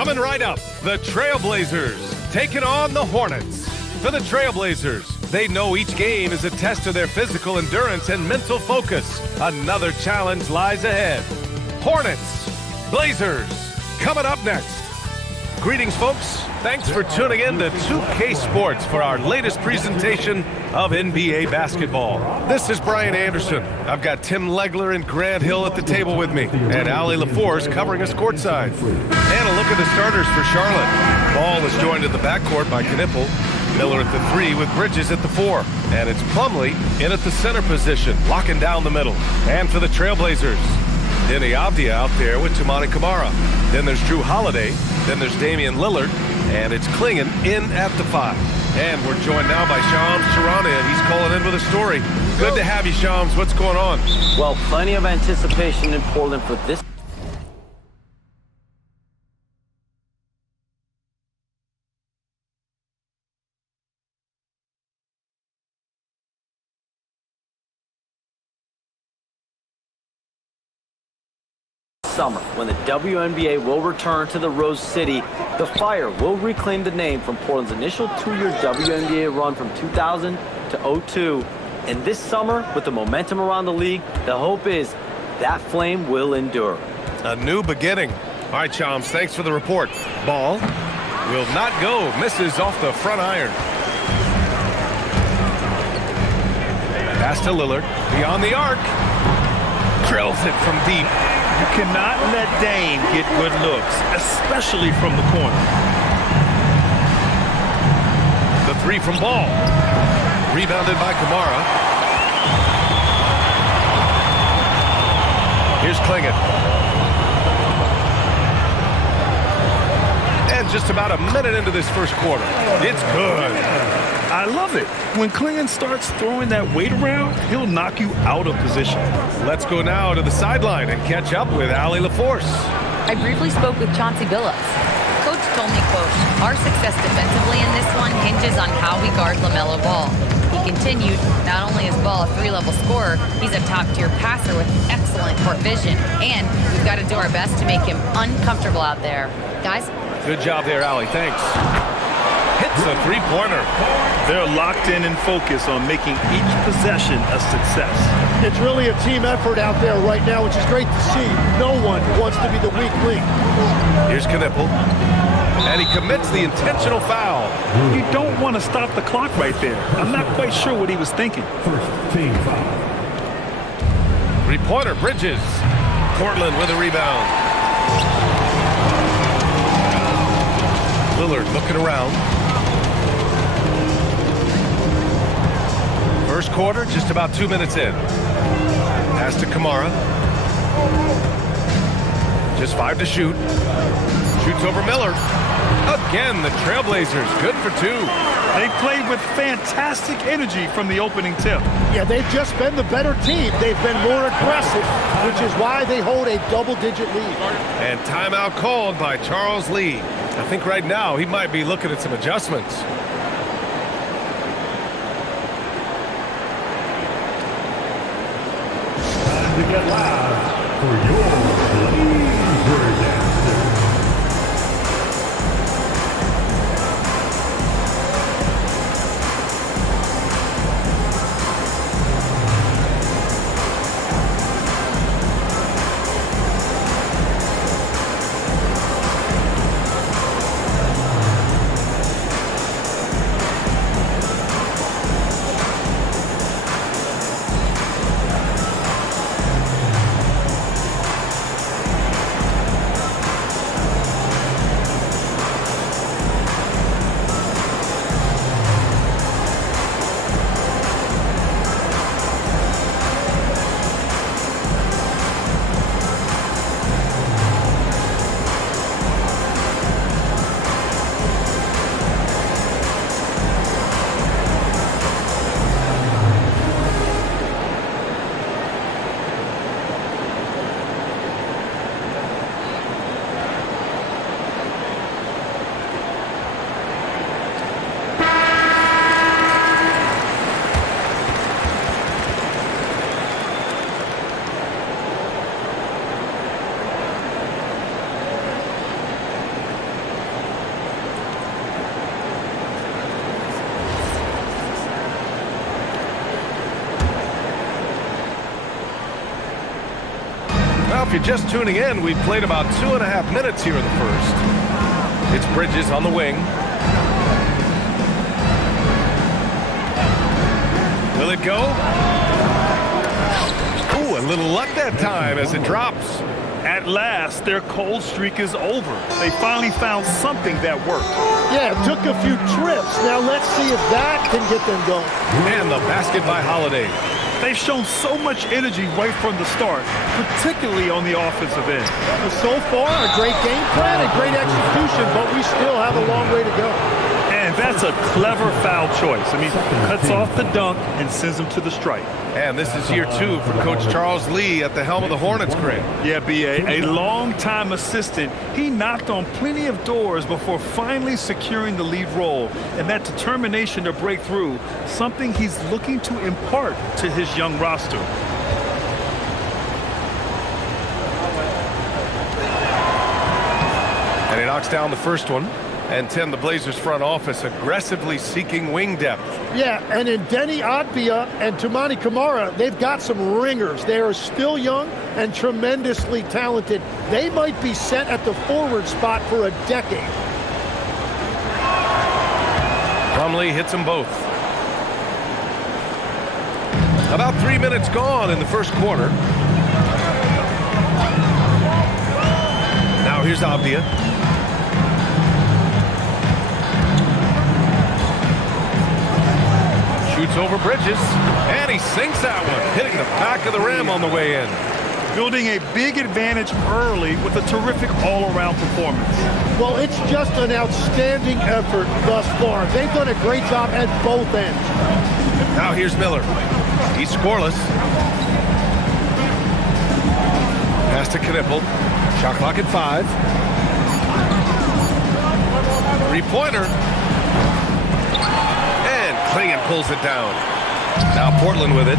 Coming right up, the Trailblazers taking on the Hornets. For the Trailblazers, they know each game is a test of their physical endurance and mental focus. Another challenge lies ahead. Hornets, Blazers, coming up next. Greetings, folks. Thanks for tuning in to 2K Sports for our latest presentation of NBA basketball. This is Brian Anderson. I've got Tim Legler and Grant Hill at the table with me, and Ali LaForce covering us courtside. And a look at the starters for Charlotte. Ball is joined in the backcourt by Knippel, Miller at the 3 with Bridges at the 4. And it's Plumlee in at the center position, locking down the middle. And for the Trailblazers, Denny Avdia out there with Toumani Camara. Then there's Drew Holiday. Then there's Damian Lillard. And it's Klingon in at the 5. And we're joined now by Shams Charania. He's calling in with a story. Good to have you, Shams. What's going on? Well, plenty of anticipation in Portland for this summer, when the WNBA will return to the Rose City. The Fire will reclaim the name from Portland's initial 2-year WNBA run from 2000 to 02. And this summer, with the momentum around the league, the hope is that flame will endure. A new beginning. All right, Shams, thanks for the report. Ball will not go. Misses off the front iron. Pass to Lillard. Beyond the arc. Drills it from deep. You cannot let Dame get good looks, especially from the corner. The 3 from Ball. Rebounded by Camara. Here's Klingon. And just about a minute into this first quarter. It's good. I love it. When Klingon starts throwing that weight around, he'll knock you out of position. Let's go now to the sideline and catch up with Ali LaForce. I briefly spoke with Chauncey Billups. Coach told me, quote, "Our success defensively in this one hinges on how we guard LaMelo Ball." He continued, "Not only is Ball a 3-level scorer, he's a top-tier passer with excellent court vision, and we've got to do our best to make him uncomfortable out there." Guys? Good job there, Ali. Thanks. Hits a 3-pointer. They're locked in and focused on making each possession a success. It's really a team effort out there right now, which is great to see. No one wants to be the weak link. Here's Knippel. And he commits the intentional foul. You don't want to stop the clock right there. I'm not quite sure what he was thinking. First team foul. 3-pointer, Bridges. Portland with a rebound. Lillard looking around. First quarter, just about 2 minutes in. Pass to Camara. Just 5 to shoot. Shoots over Miller. Again, the Trailblazers, good for 2. They played with fantastic energy from the opening tip. Yeah, they've just been the better team. They've been more aggressive, which is why they hold a double-digit lead. And timeout called by Charles Lee. I think right now he might be looking at some adjustments. Time to get loud for your Blazer. if you're just tuning in, we've played about 2.5 minutes here in the first. It's Bridges on the wing. Will it go? Ooh, a little luck that time as it drops. At last, their cold streak is over. They finally found something that worked. Yeah, it took a few trips. Now let's see if that can get them going. And the basket by Holiday. They've shown so much energy right from the start, particularly on the offensive end. So far, a great game plan and great execution, but we still have a long way to go. And that's a clever foul choice. I mean, cuts off the dunk and sends them to the stripe. And this is year 2 for Coach Charles Lee at the helm of the Hornets, Craig. Yeah, B.A., a long-time assistant. He knocked on plenty of doors before finally securing the lead role. And that determination to break through, something he's looking to impart to his young roster. And he knocks down the first one. And Tim, the Blazers front office aggressively seeking wing depth. Yeah, and in Denny Adbia and Toumani Camara, they've got some ringers. They are still young and tremendously talented. They might be set at the forward spot for a decade. Plumlee hits them both. About 3 minutes gone in the first quarter. Now here's Adbia. Shoots over Bridges, and he sinks that one, hitting the back of the rim on the way in. Building a big advantage early with a terrific all-around performance. Well, it's just an outstanding effort thus far. They've done a great job at both ends. Now here's Miller. He's scoreless. Pass to Knipple. Shot clock at 5. Three-pointer. Klingon pulls it down. Now Portland with it.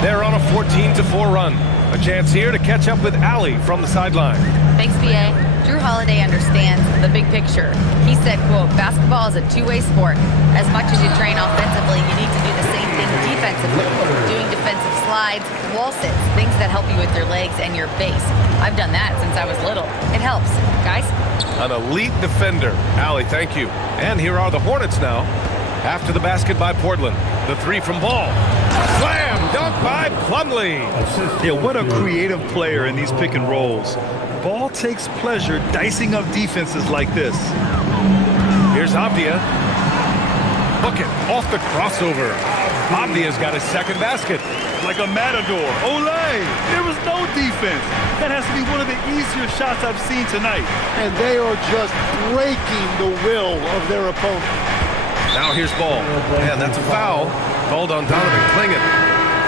They're on a 14-4 run. A chance here to catch up with Allie from the sideline. Thanks, B.A. Drew Holiday understands the big picture. He said, quote, basketball is a two-way sport. As much as you train offensively, you need to do the same thing defensively. Doing defensive slides, wall sits, things that help you with your legs and your base. I've done that since I was little. It helps. Guys? An elite defender. Allie, thank you. And here are the Hornets now. After the basket by Portland. The three from Ball. Slam dunk by Plumlee. Yeah, what a creative player in these pick and rolls. Ball takes pleasure dicing up defenses like this. Here's Adbia. Book it off the crossover. Abdia's got his second basket. Like a matador. Olay! There was no defense. That has to be one of the easier shots I've seen tonight. And they are just breaking the will of their opponent. Now here's Ball. And that's a foul called on Donovan Klingon.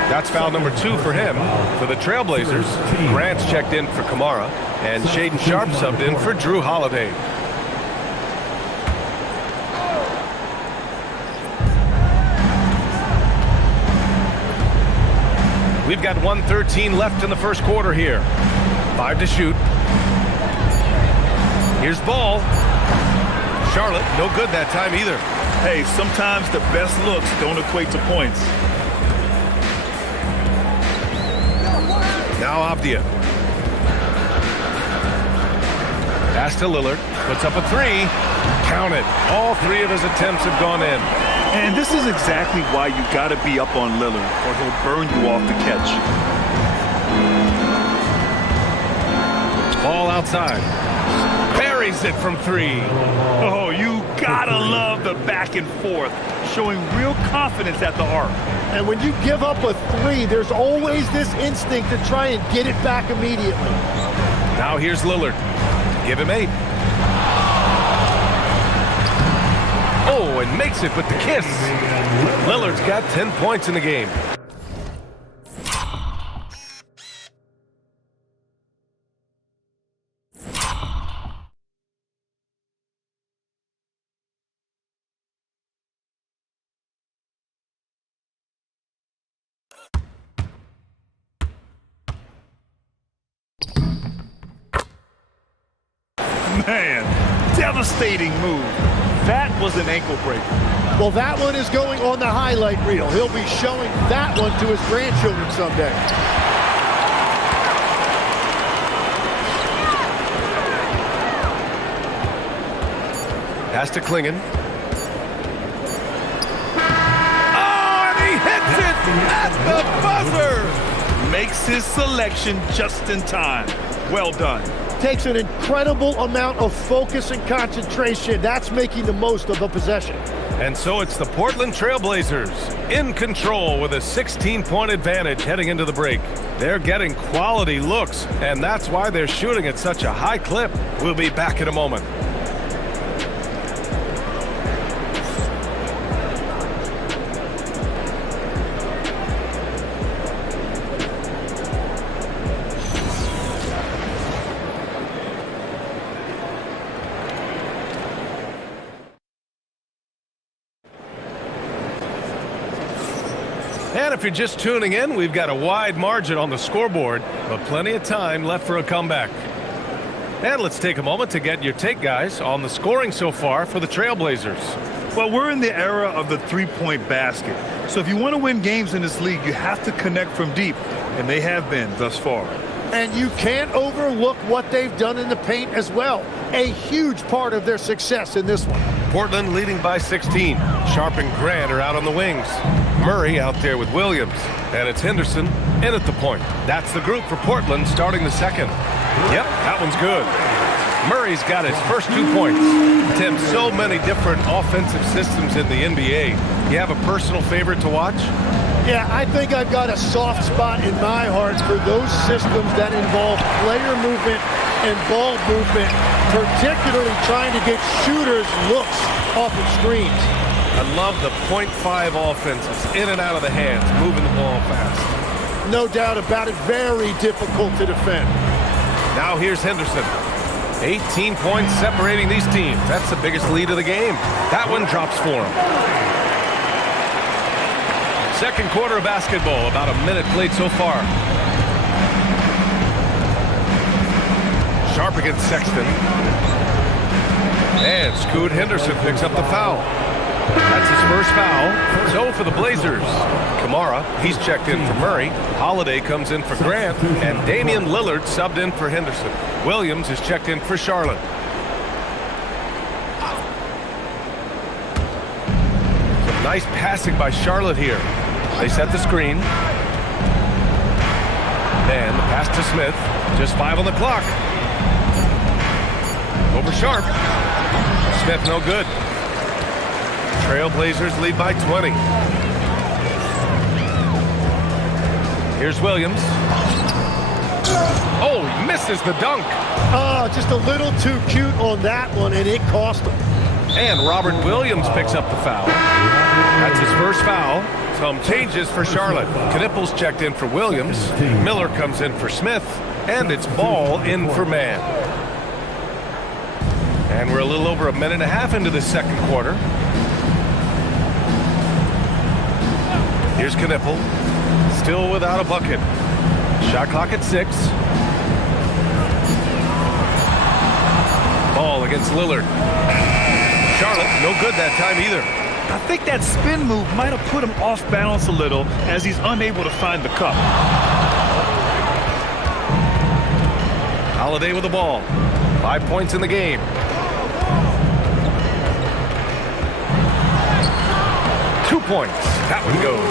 That's foul number 2 for him. For the Trailblazers, Grant's checked in for Camara, and Shaden Sharp subbed in for Drew Holiday. We've got 1:13 left in the first quarter here. 5 to shoot. Here's Ball. Charlotte, no good that time either. Hey, sometimes the best looks don't equate to points. Now Adbia. Pass to Lillard. Puts up a 3. Count it. All 3 of his attempts have gone in. And this is exactly why you got to be up on Lillard, or he'll burn you off the catch. Ball outside. Buries it from 3. Oh, you gotta love the back and forth, showing real confidence at the arc. And when you give up a 3, there's always this instinct to try and get it back immediately. Now here's Lillard. Give him 8. Oh, and makes it with the kiss. Lillard's got 10 points in the game. Man, devastating move. That was an ankle breaker. Well, that one is going on the highlight reel. He'll be showing that one to his grandchildren someday. Pass to Klingon. Oh, and he hits it at the buzzer! Makes his selection just in time. Well done. Takes an incredible amount of focus and concentration. That's making the most of a possession. And so it's the Portland Trailblazers in control with a 16-point advantage heading into the break. They're getting quality looks, and that's why they're shooting at such a high clip. We'll be back in a moment. And if you're just tuning in, we've got a wide margin on the scoreboard, but plenty of time left for a comeback. And let's take a moment to get your take, guys, on the scoring so far for the Trailblazers. Well, we're in the era of the three-point basket. So if you want to win games in this league, you have to connect from deep, and they have been thus far. And you can't overlook what they've done in the paint as well. A huge part of their success in this one. Portland leading by 16. Sharp and Grant are out on the wings. Murray out there with Williams. And it's Henderson in at the point. That's the group for Portland starting the second. Yep, that one's good. Murray's got his first 2 points. Tim, so many different offensive systems in the NBA. You have a personal favorite to watch? Yeah, I think I've got a soft spot in my heart for those systems that involve player movement and ball movement, particularly trying to get shooters looks off of screens. I love the .5 offenses, in and out of the hands, moving the ball fast. No doubt about it, very difficult to defend. Now here's Henderson. 18 points separating these teams. That's the biggest lead of the game. That one drops for him. Second quarter of basketball, about a minute played so far. Sharp against Sexton. And Scoot Henderson picks up the foul. That's his first foul. So for the Blazers, Kamara, he's checked in for Murray. Holiday comes in for Grant. And Damian Lillard subbed in for Henderson. Williams is checked in for Charlotte. Some nice passing by Charlotte here. They set the screen. And the pass to Smith. Just 5 on the clock. Over Sharp. Smith no good. Trailblazers lead by 20. Here's Williams. Oh, he misses the dunk. Oh, just a little too cute on that one, and it cost him. And Robert Williams picks up the foul. That's his first foul. Some changes for Charlotte. Knipples checked in for Williams. Miller comes in for Smith. And it's Ball in for Mann. And we're a little over a minute and a half into the second quarter. Here's Knippel. Still without a bucket. Shot clock at 6. Ball against Lillard. Charlotte, no good that time either. I think that spin move might have put him off balance a little as he's unable to find the cup. Holiday with the ball. 5 points in the game. Points. That one goes.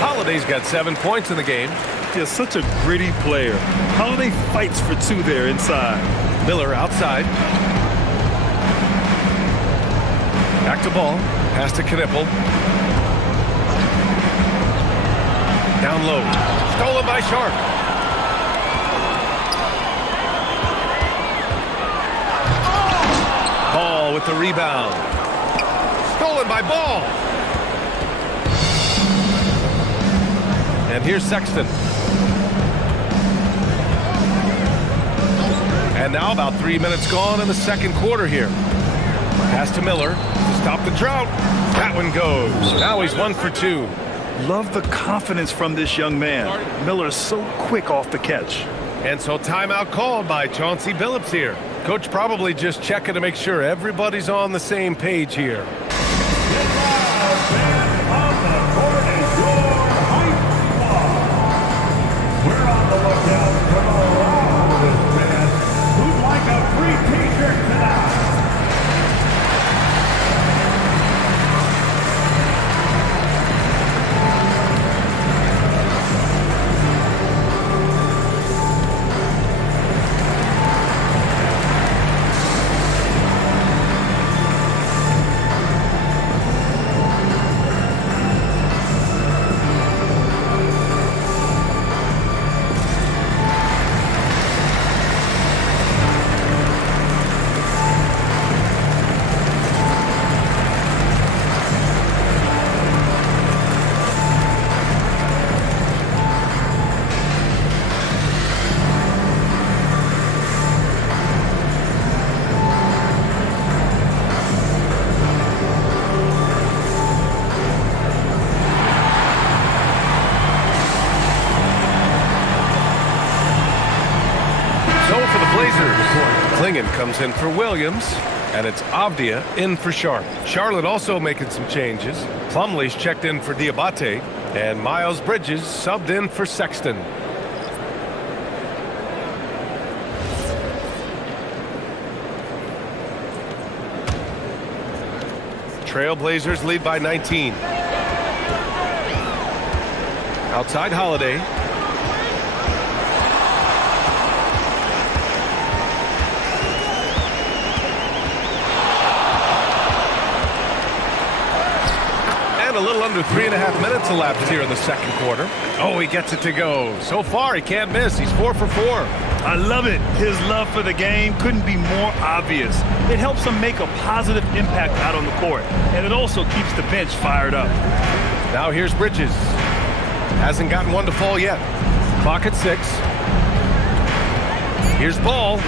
Holiday's got 7 points in the game. He's such a gritty player. Holiday fights for 2 there inside. Miller outside. Back to Ball. Pass to Knippel. Down low. Stolen by Sharp. Ball with the rebound. Stolen by Ball. And here's Sexton. And now about 3 minutes gone in the second quarter here. Pass to Miller. Stop the drought. That one goes. Now he's 1 for 2. Love the confidence from this young man. Miller is so quick off the catch. And so timeout called by Chauncey Billups here. Coach probably just checking to make sure everybody's on the same page here. Mangan comes in for Williams, and it's Avdia in for Sharp. Charlotte also making some changes. Plumlee's checked in for Diabate, and Miles Bridges subbed in for Sexton. Trailblazers lead by 19. Outside Holiday. And a little under 3.5 minutes elapsed here in the second quarter. Oh, he gets it to go. So far, he can't miss. He's 4 for 4. I love it. His love for the game couldn't be more obvious. It helps him make a positive impact out on the court, and it also keeps the bench fired up. Now here's Bridges. Hasn't gotten one to fall yet. Clock at 6. Here's Ball.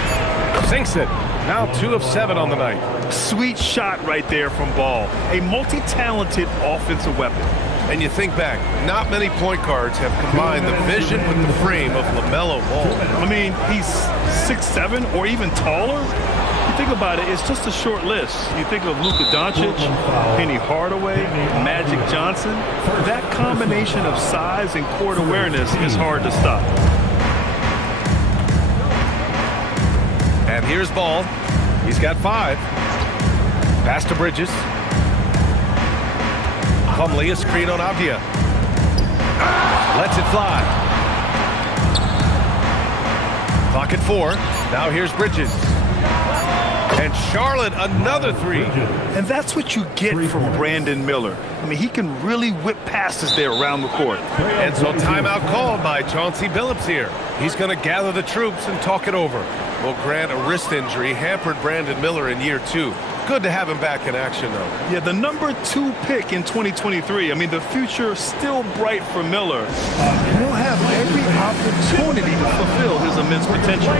Sinks it. Now 2 of 7 on the night. Sweet shot right there from Ball. A multi-talented offensive weapon. And you think back, not many point guards have combined the vision with the frame of LaMelo Ball. I mean, he's 6'7" or even taller. You think about it, it's just a short list. You think of Luka Doncic, Penny Hardaway, Magic Johnson. That combination of size and court awareness is hard to stop. And here's Ball. He's got 5. Pass to Bridges. Plumlee, a screen on Avdia. Lets it fly. Clock at 4. Now here's Bridges. And Charlotte, another 3. And that's what you get from Brandon Miller. I mean, he can really whip passes there around the court. And so timeout called by Chauncey Billups here. He's going to gather the troops and talk it over. Will Grant, a wrist injury, hampered Brandon Miller in year 2. Good to have him back in action, though. Yeah, the number 2 pick in 2023. I mean, the future still bright for Miller. He'll have every opportunity to fulfill his immense potential.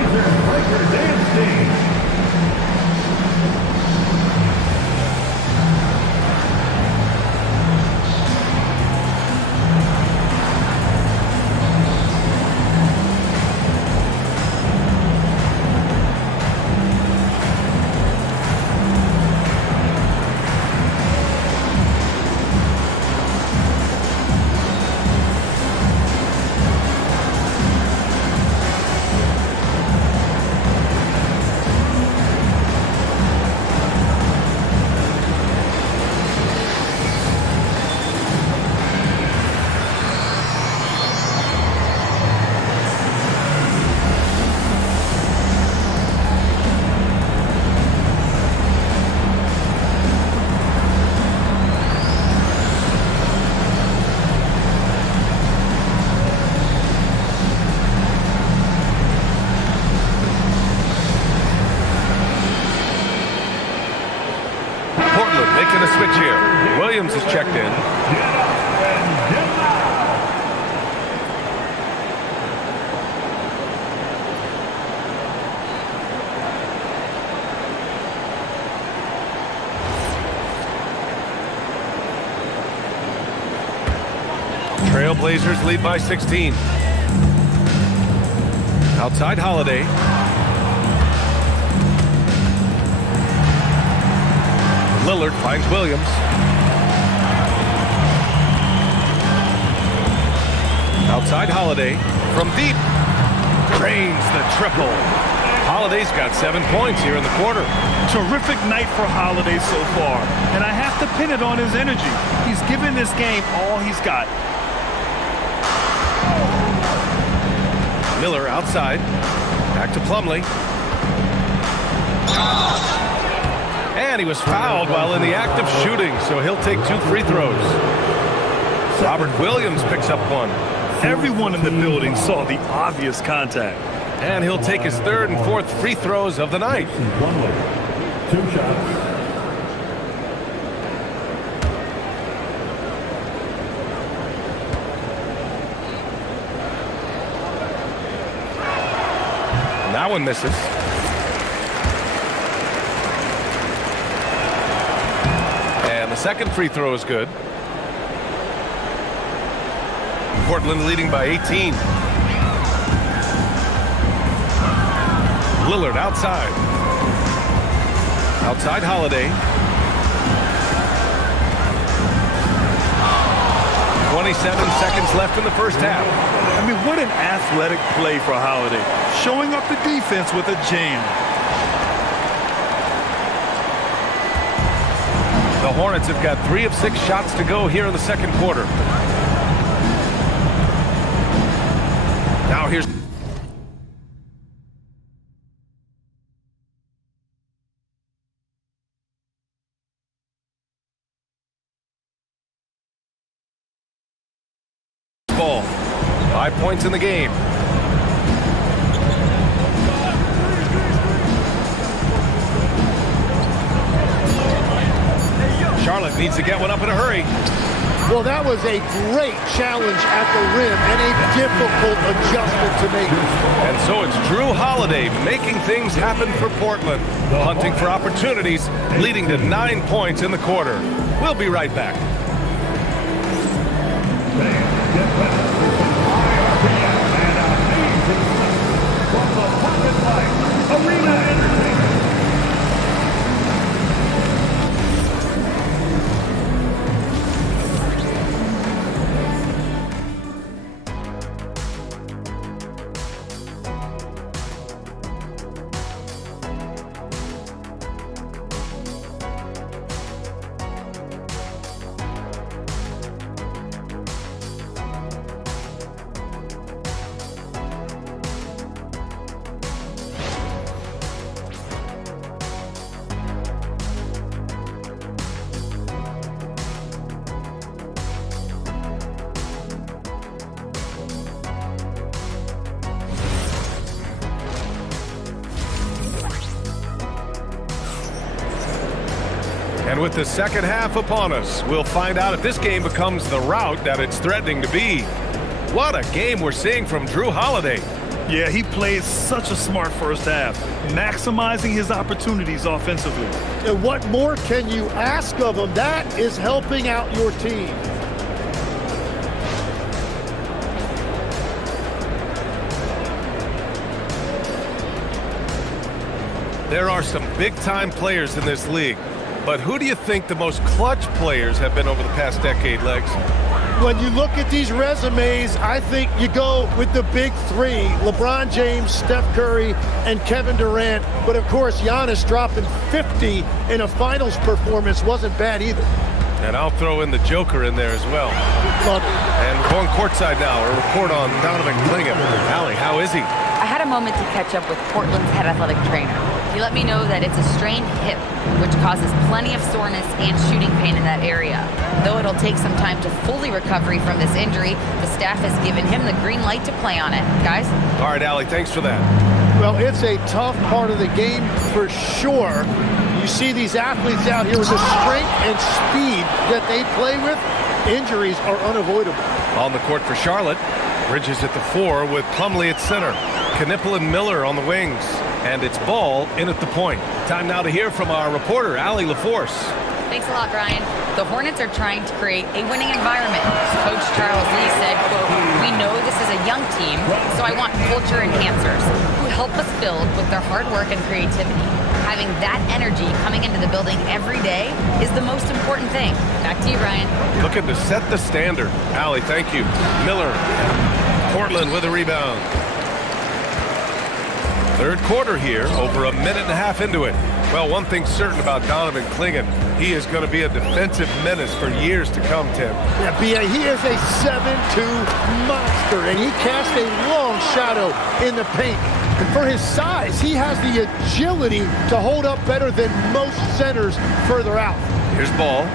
Making a switch here. Williams is checked in. Trailblazers lead by 16. Outside Holiday. Lillard finds Williams. Outside Holiday from deep. Drains the triple. Holiday's got 7 points here in the quarter. Terrific night for Holiday so far. And I have to pin it on his energy. He's given this game all he's got. Miller outside. Back to Plumlee. And he was fouled while in the act of shooting, so he'll take 2 free throws. Robert Williams picks up 1. Everyone in the building saw the obvious contact. And he'll take his 3rd and 4th free throws of the night. 2 shots. That one misses. And the 2nd free throw is good. Portland leading by 18. Lillard outside. Outside Holiday. 27 seconds left in the first half. I mean, what an athletic play for Holiday. Showing up the defense with a jam. The Hornets have got 3 of 6 shots to go here in the second quarter. Now here's ball. 5 points in the game. Charlotte needs to get one up in a hurry. Well, that was a great challenge at the rim and a difficult adjustment to make. And so it's Drew Holiday making things happen for Portland, hunting for opportunities, leading to 9 points in the quarter. We'll be right back. Arena Entertainment. And with the second half upon us, we'll find out if this game becomes the rout that it's threatening to be. What a game we're seeing from Drew Holiday. Yeah, he played such a smart first half, maximizing his opportunities offensively. And what more can you ask of him? That is helping out your team. There are some big-time players in this league, but who do you think the most clutch players have been over the past decade, Legs? When you look at these resumes, I think you go with the big three: LeBron James, Steph Curry, and Kevin Durant. But of course, Giannis dropping 50 in a finals performance wasn't bad either. And I'll throw in the Joker in there as well. Love it. And we're going courtside now. A report on Donovan Clingan. Allie, how is he? I had a moment to catch up with Portland's head athletic trainer. He let me know that it's a strained hip, which causes plenty of soreness and shooting pain in that area. Though it'll take some time to fully recover from this injury, the staff has given him the green light to play on it. Guys? All right, Allie, thanks for that. Well, it's a tough part of the game for sure. You see these athletes out here with the strength and speed that they play with. Injuries are unavoidable. On the court for Charlotte, Bridges at the 4 with Plumlee at center. Knipple and Miller on the wings. And it's Ball in at the point. Time now to hear from our reporter, Allie LaForce. Thanks a lot, Brian. The Hornets are trying to create a winning environment. Coach Charles Lee said, quote, "We know this is a young team, so I want culture enhancers who help us build with their hard work and creativity. Having that energy coming into the building every day is the most important thing." Back to you, Brian. Looking to set the standard. Allie, thank you. Miller. Portland with a rebound. Third quarter here, over a minute and a half into it. Well, one thing's certain about Donovan Clingan. He is going to be a defensive menace for years to come, Tim. Yeah, B.A., he is a 7'2" monster, and he casts a long shadow in the paint. And for his size, he has the agility to hold up better than most centers further out. Here's Ball.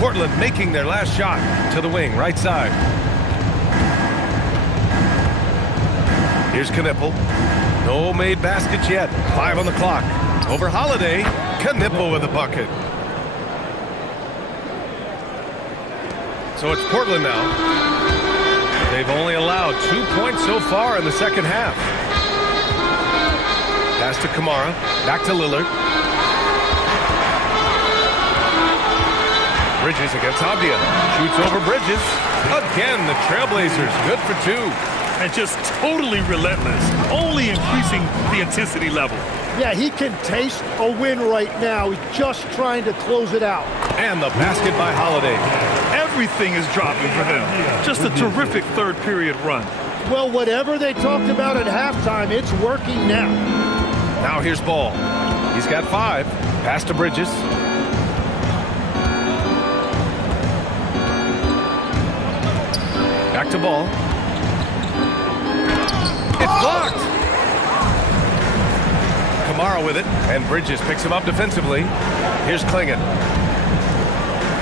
Portland making their last shot to the wing, right side. Here's Knipple. No made baskets yet. 5 on the clock. Over Holiday. Knipple with a bucket. So it's Portland now. They've only allowed 2 points so far in the second half. Pass to Kamara. Back to Lillard. Bridges against Avdia. Shoots over Bridges. Again, the Trailblazers good for 2. and just totally relentless, only increasing the intensity level. Yeah, he can taste a win right now. He's just trying to close it out. And the basket by Holiday. Everything is dropping for them. Just a terrific third period run. Well, whatever they talked about at halftime, it's working now. Now here's Ball. He's got 5. Pass to Bridges. Back to Ball. It's blocked. Kamara with it, and Bridges picks him up defensively. Here's Klingon.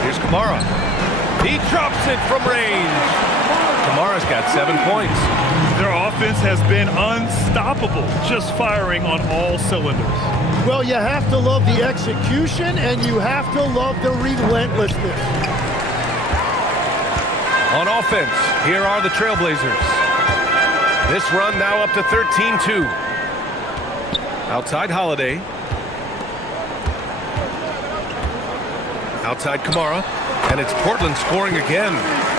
Here's Kamara. He drops it from range. Kamara's got 7 points. Their offense has been unstoppable, just firing on all cylinders. Well, you have to love the execution, and you have to love the relentlessness. On offense, here are the Trailblazers. This run now up to 13-2. Outside Holiday. Outside Kamara. And it's Portland scoring again.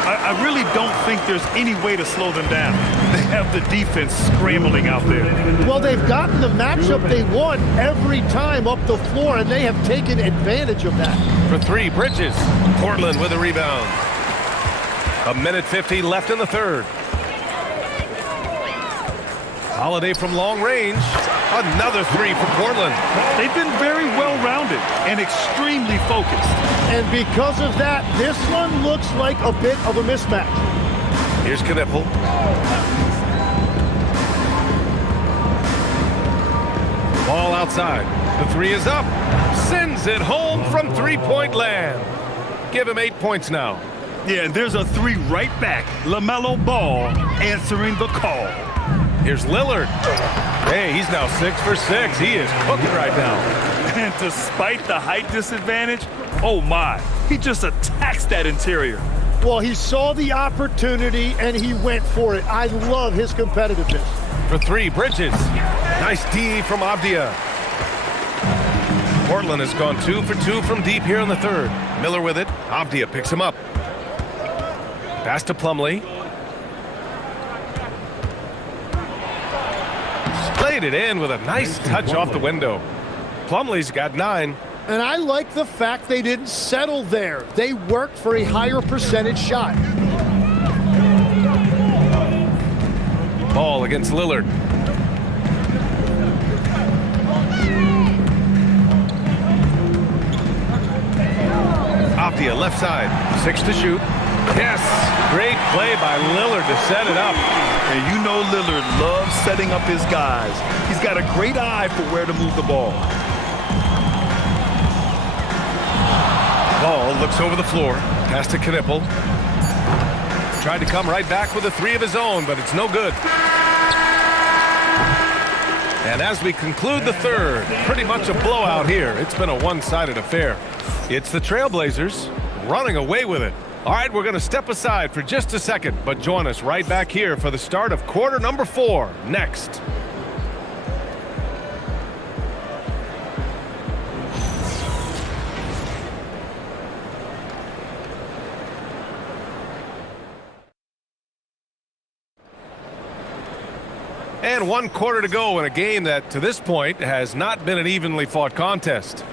I really don't think there's any way to slow them down. They have the defense scrambling out there. Well, they've gotten the matchup they want every time up the floor, and they have taken advantage of that. For 3, Bridges. Portland with a rebound. 1:50 left in the third. Holiday from long range. Another 3 for Portland. They've been very well-rounded and extremely focused. And because of that, this one looks like a bit of a mismatch. Here's Knipple. Ball outside. The 3 is up. Sends it home from three-point land. Give him 8 points now. Yeah, and there's a 3 right back. LaMelo Ball answering the call. Here's Lillard. Hey, he's now 6 for 6. He is cooking right now. And despite the height disadvantage, oh my, he just attacks that interior. Well, he saw the opportunity, and he went for it. I love his competitiveness. For 3, Bridges. Nice D from Avdia. Portland has gone 2 for 2 from deep here in the third. Miller with it. Avdia picks him up. Pass to Plumlee. Played it in with a nice touch off the window. Plumlee's got 9. And I like the fact they didn't settle there. They worked for a higher percentage shot. Ball against Lillard. Avdia left side. 6 to shoot. Yes! Great play by Lillard to set it up. And you know Lillard loves setting up his guys. He's got a great eye for where to move the ball. Ball looks over the floor. Pass to Knipple. Tried to come right back with a 3 of his own, but it's no good. And as we conclude the third, pretty much a blowout here. It's been a one-sided affair. It's the Trailblazers running away with it. All right, we're going to step aside for just a second, but join us right back here for the start of quarter number 4 next. And 1 quarter to go in a game that, to this point, has not been an evenly fought contest.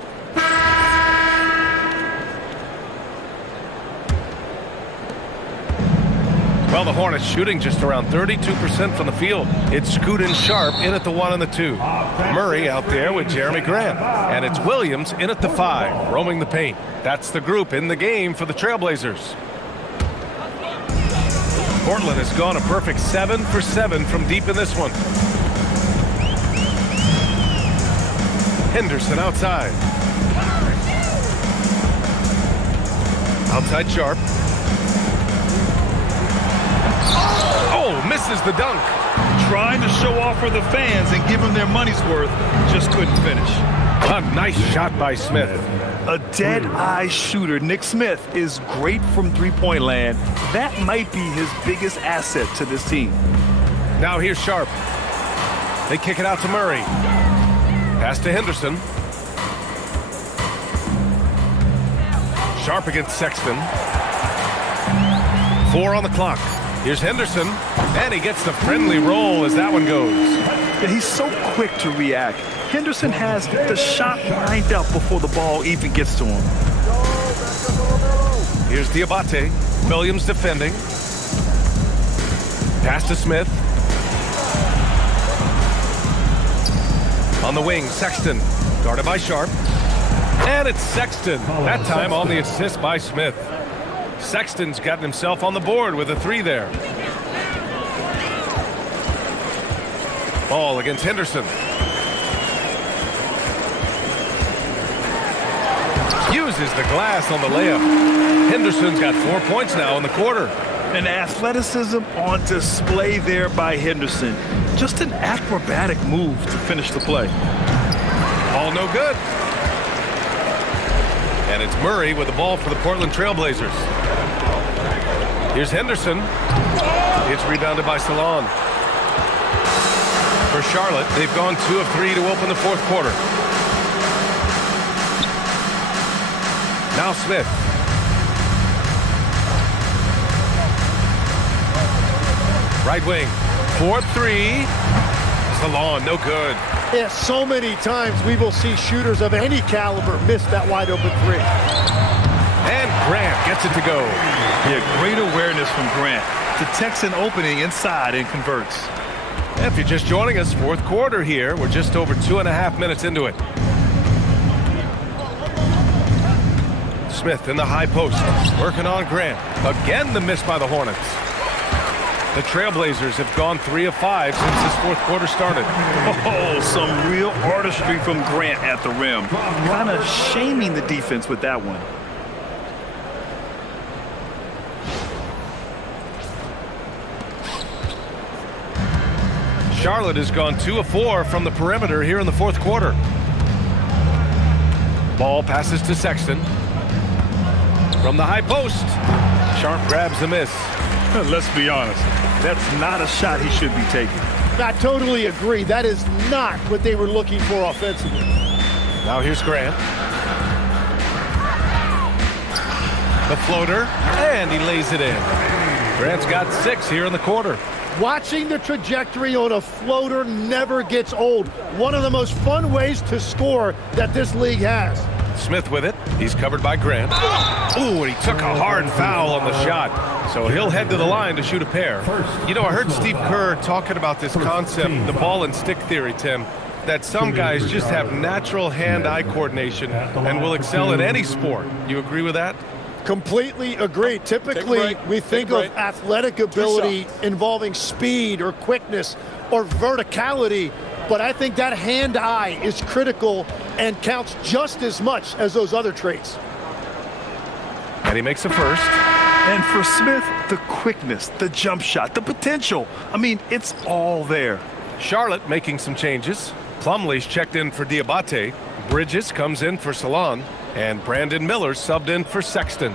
Well, the Hornets shooting just around 32% from the field. It's Scoot and Sharp in at the 1 and the 2. Murray out there with Jeremy Grant. And it's Williams in at the 5, roaming the paint. That's the group in the game for the Trailblazers. Portland has gone a perfect 7 for 7 from deep in this one. Henderson outside. Outside Sharp. Oh, misses the dunk. Trying to show off for the fans and give them their money's worth, just couldn't finish. A nice shot by Smith. A dead-eye shooter. Nick Smith is great from three-point land. That might be his biggest asset to this team. Now here's Sharp. They kick it out to Murray. Pass to Henderson. Sharp against Sexton. 4 on the clock. Here's Henderson, and he gets the friendly roll as that one goes. Yeah, he's so quick to react. Henderson has the shot lined up before the ball even gets to him. Here's Diabate. Williams defending. Pass to Smith. On the wing, Sexton. Guarded by Sharp. And it's Sexton. That time on the assist by Smith. Sexton's gotten himself on the board with a 3 there. Ball against Henderson. Uses the glass on the layup. Henderson's got 4 points now in the quarter. And athleticism on display there by Henderson. Just an acrobatic move to finish the play. All no good. And it's Murray with the ball for the Portland Trailblazers. Here's Henderson. It's rebounded by Salon. For Charlotte, they've gone 2 of 3 to open the fourth quarter. Now Smith. Right wing. 4-3. Salon, no good. Yeah, so many times we will see shooters of any caliber miss that wide open 3. And Grant gets it to go. Yeah, great awareness from Grant. Detects an opening inside and converts. If you're just joining us, fourth quarter here. We're just over 2.5 minutes into it. Smith in the high post. Working on Grant. Again, the miss by the Hornets. The Trailblazers have gone 3 of 5 since this fourth quarter started. Oh, some real artistry from Grant at the rim. Kind of shaming the defense with that one. Charlotte has gone 2 of 4 from the perimeter here in the fourth quarter. Ball passes to Sexton. From the high post. Sharp grabs the miss. Let's be honest. That's not a shot he should be taking. I totally agree. That is not what they were looking for offensively. Now here's Grant. The floater, and he lays it in. Grant's got 6 here in the quarter. Watching the trajectory on a floater never gets old. One of the most fun ways to score that this league has. Smith with it. He's covered by Grant. Ooh, and he took a hard foul on the shot. So he'll head to the line to shoot a pair. You know, I heard Steve Kerr talking about this concept, the ball and stick theory, Tim, that some guys just have natural hand-eye coordination and will excel at any sport. You agree with that? Completely agree. Typically, we think of athletic ability involving speed or quickness or verticality, but I think that hand-eye is critical and counts just as much as those other traits. And he makes a first. And for Smith, the quickness, the jump shot, the potential. I mean, it's all there. Charlotte making some changes. Plumlee's checked in for Diabate. Bridges comes in for Salon. And Brandon Miller subbed in for Sexton.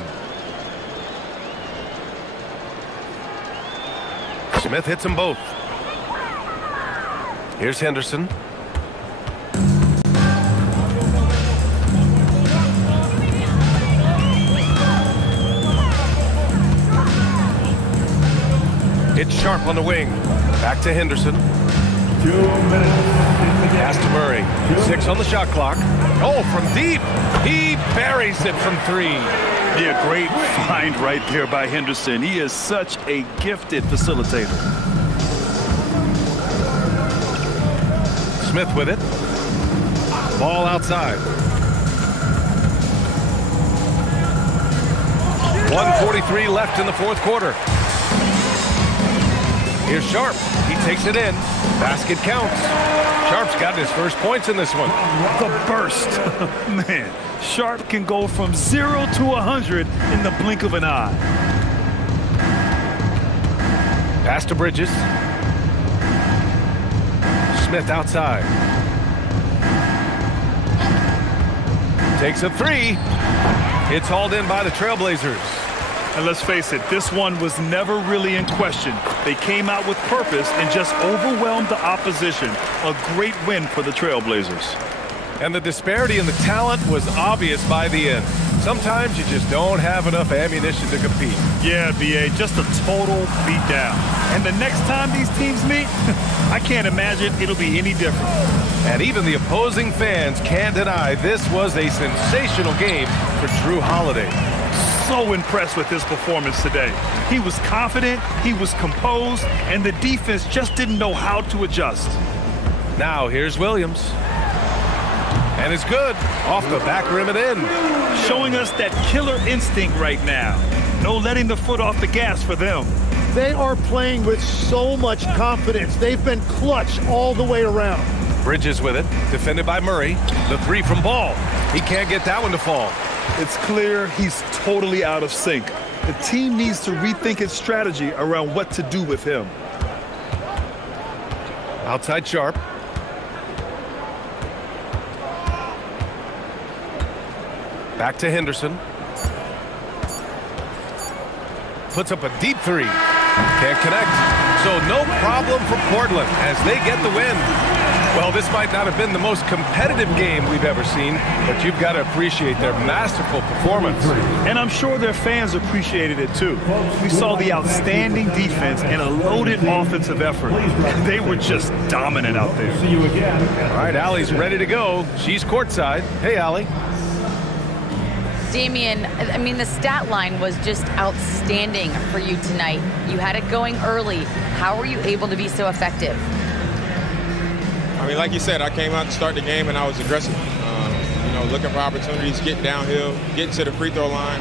Smith hits them both. Here's Henderson. It's Sharp on the wing. Back to Henderson. 2 minutes. Pass to Murray. 6 on the shot clock. Oh, from deep. He buries it from 3. Yeah, great find right there by Henderson. He is such a gifted facilitator. Smith with it. Ball outside. 1:43 left in the fourth quarter. Here's Sharp. He takes it in. Basket counts. Sharp's got his first points in this one. The burst. Man, Sharp can go from 0 to 100 in the blink of an eye. Pass to Bridges. Smith outside. Takes a 3. It's hauled in by the Trailblazers. And let's face it, this one was never really in question. They came out with purpose and just overwhelmed the opposition. A great win for the Trailblazers. And the disparity in the talent was obvious by the end. Sometimes you just don't have enough ammunition to compete. Yeah, BA, just a total beatdown. And the next time these teams meet, I can't imagine it'll be any different. And even the opposing fans can't deny this was a sensational game for Drew Holiday. So impressed with his performance today. He was confident, he was composed, and the defense just didn't know how to adjust. Now here's Williams. And it's good. Off the back rim and in. Showing us that killer instinct right now. No letting the foot off the gas for them. They are playing with so much confidence. They've been clutch all the way around. Bridges with it, defended by Murray. The three from Ball. He can't get that one to fall. It's clear he's totally out of sync. The team needs to rethink its strategy around what to do with him. Outside Sharp. Back to Henderson. Puts up a deep three. Can't connect. So no problem for Portland as they get the win. Well, this might not have been the most competitive game we've ever seen, but you've got to appreciate their masterful performance. And I'm sure their fans appreciated it too. We saw the outstanding defense and a loaded offensive effort. They were just dominant out there. See you again. All right, Allie's ready to go. She's courtside. Hey, Allie. Damian, I mean, the stat line was just outstanding for you tonight. You had it going early. How were you able to be so effective? I mean, like you said, I came out to start the game and I was aggressive. Looking for opportunities, getting downhill, getting to the free throw line.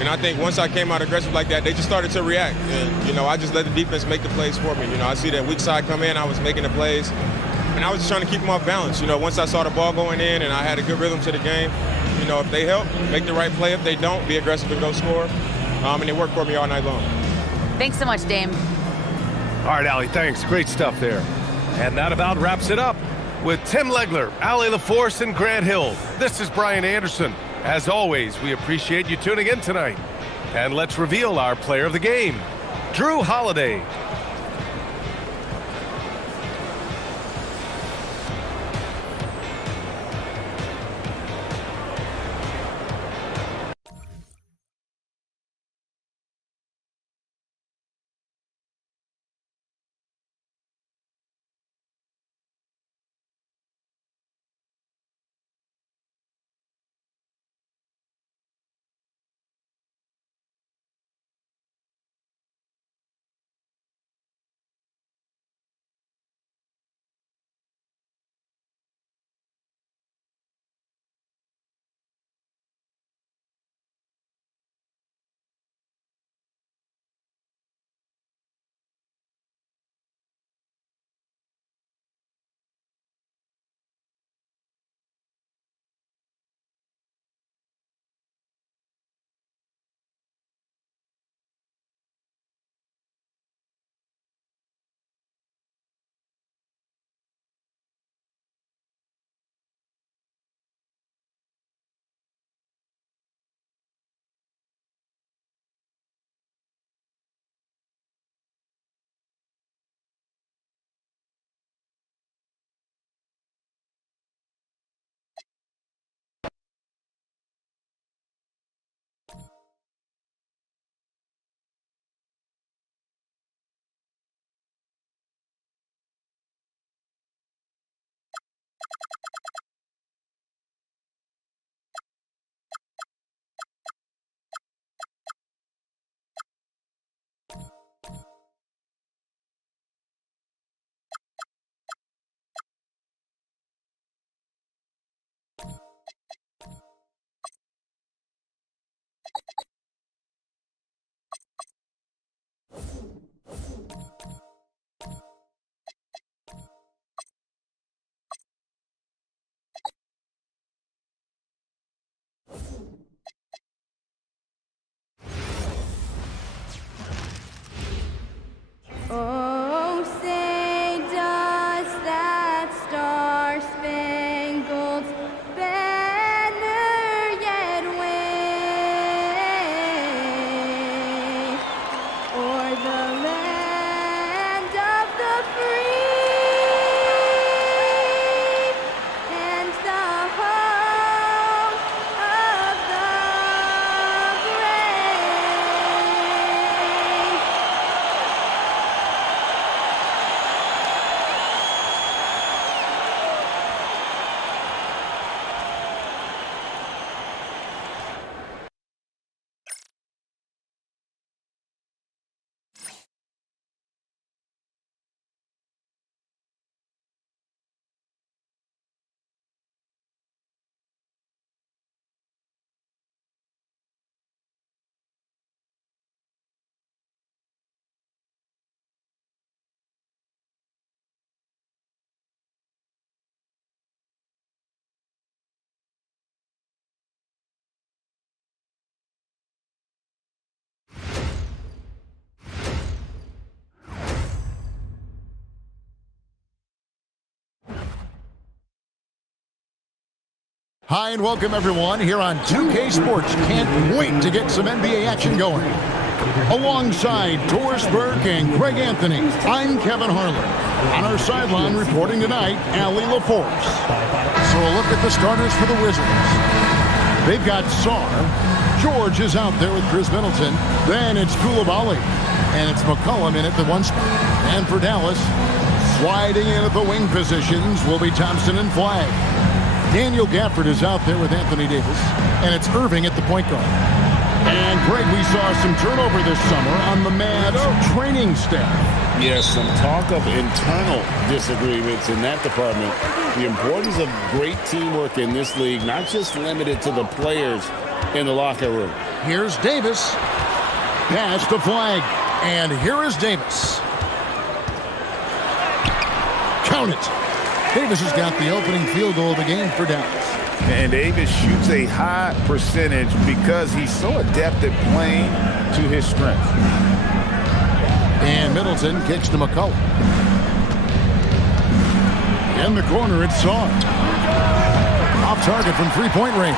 And I think once I came out aggressive like that, they just started to react. And, I just let the defense make the plays for me. I see that weak side come in, I was making the plays. And I was just trying to keep them off balance. Once I saw the ball going in and I had a good rhythm to the game, if they help, make the right play. If they don't, be aggressive and go score. And it worked for me all night long. Thanks so much, Dame. All right, Allie, thanks. Great stuff there. And that about wraps it up. With Tim Legler, Allie LaForce, and Grant Hill, this is Brian Anderson. As always, we appreciate you tuning in tonight. And let's reveal our player of the game, Drew Holiday. Hi and welcome everyone here on 2K Sports. Can't wait to get some NBA action going. Alongside Doris Burke and Greg Anthony, I'm Kevin Harlan. On our sideline reporting tonight, Allie LaForce. So a look at the starters for the Wizards. They've got Sarr. George is out there with Chris Middleton. Then it's Koulibaly. And it's McCollum in at the one spot. And for Dallas, sliding in at the wing positions will be Thompson and Flagg. Daniel Gafford is out there with Anthony Davis. And it's Irving at the point guard. And Greg, we saw some turnover this summer on the Mavs training staff. Yes, some talk of internal disagreements in that department. The importance of great teamwork in this league, not just limited to the players in the locker room. Here's Davis. Pass to Flagg. And here is Davis. Count it. Davis has got the opening field goal of the game for Dallas. And Davis shoots a high percentage because he's so adept at playing to his strength. And Middleton kicks to McCollum. In the corner, it's Sarr. Off target from three-point range.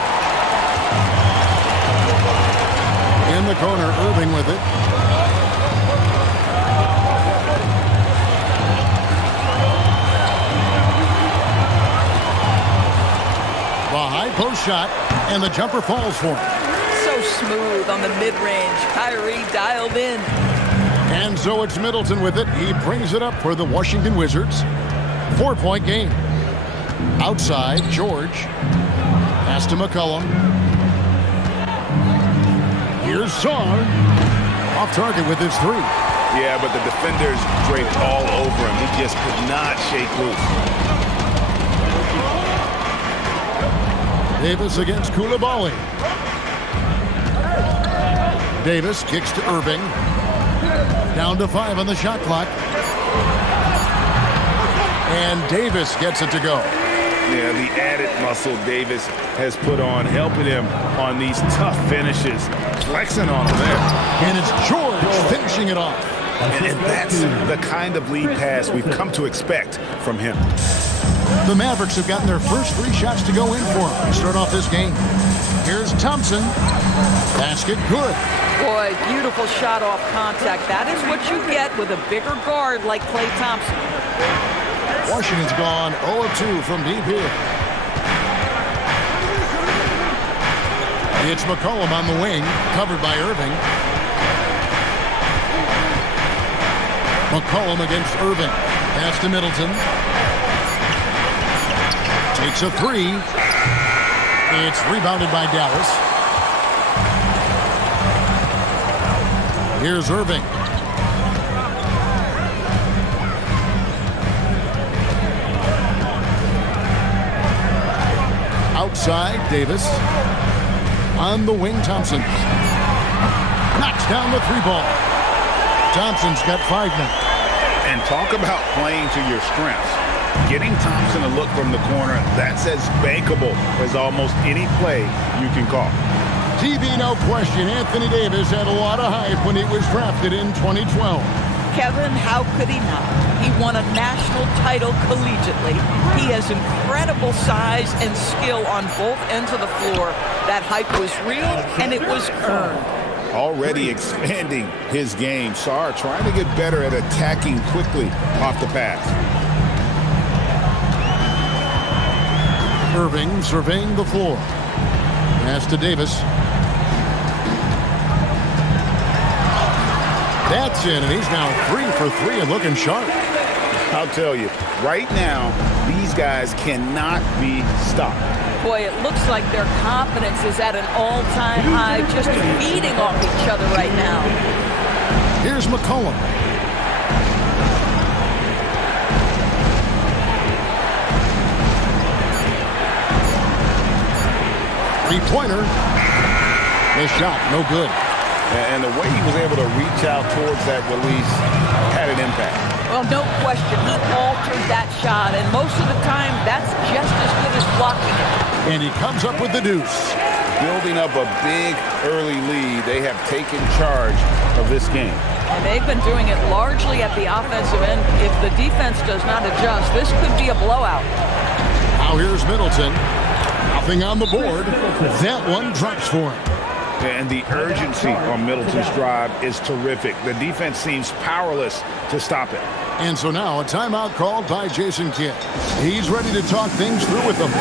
In the corner, Irving with it. The high post shot, and the jumper falls for him. So smooth on the mid-range. Kyrie dialed in. And so it's Middleton with it. He brings it up for the Washington Wizards. 4-point game. Outside, George. Pass to McCollum. Here's Sarr. Off target with his three. Yeah, but the defenders draped all over him. He just could not shake loose. Davis against Koulibaly. Davis kicks to Irving. Down to 5 on the shot clock. And Davis gets it to go. Yeah, the added muscle Davis has put on, helping him on these tough finishes. Flexing on him there. And it's George finishing it off. And that's the kind of lead pass we've come to expect from him. The Mavericks have gotten their first 3 shots to go in for them to start off this game. Here's Thompson. Basket good. Boy, beautiful shot off contact. That is what you get with a bigger guard like Klay Thompson. Washington's gone 0 of 2 from deep here. It's McCollum on the wing, covered by Irving. McCollum against Irving. Pass to Middleton. Takes a 3. It's rebounded by Dallas. Here's Irving. Outside, Davis. On the wing, Thompson. Knocks down the 3 ball. Thompson's got 5 now. And talk about playing to your strengths. Getting Thompson a look from the corner, that's as bankable as almost any play you can call. TV, no question. Anthony Davis had a lot of hype when he was drafted in 2012. Kevin, how could he not? He won a national title collegiately. He has incredible size and skill on both ends of the floor. That hype was real, and it was earned. Already expanding his game. Sarr trying to get better at attacking quickly off the pass. Irving surveying the floor. Pass to Davis. That's in, and he's now 3 for 3 and looking sharp. I'll tell you, right now, these guys cannot be stopped. Boy, it looks like their confidence is at an all-time high, just feeding off each other right now. Here's McCollum. Three-pointer. The shot, no good. And the way he was able to reach out towards that release had an impact. Well, no question. He altered that shot, and most of the time, that's just as good as blocking it. And he comes up with the deuce. Building up a big early lead, they have taken charge of this game. And they've been doing it largely at the offensive end. If the defense does not adjust, this could be a blowout. Now here's Middleton. A Nothing on the board. That one drops for him. And the urgency on Middleton's drive is terrific. The defense seems powerless to stop it. And so now a timeout called by Jason Kidd. He's ready to talk things through with them.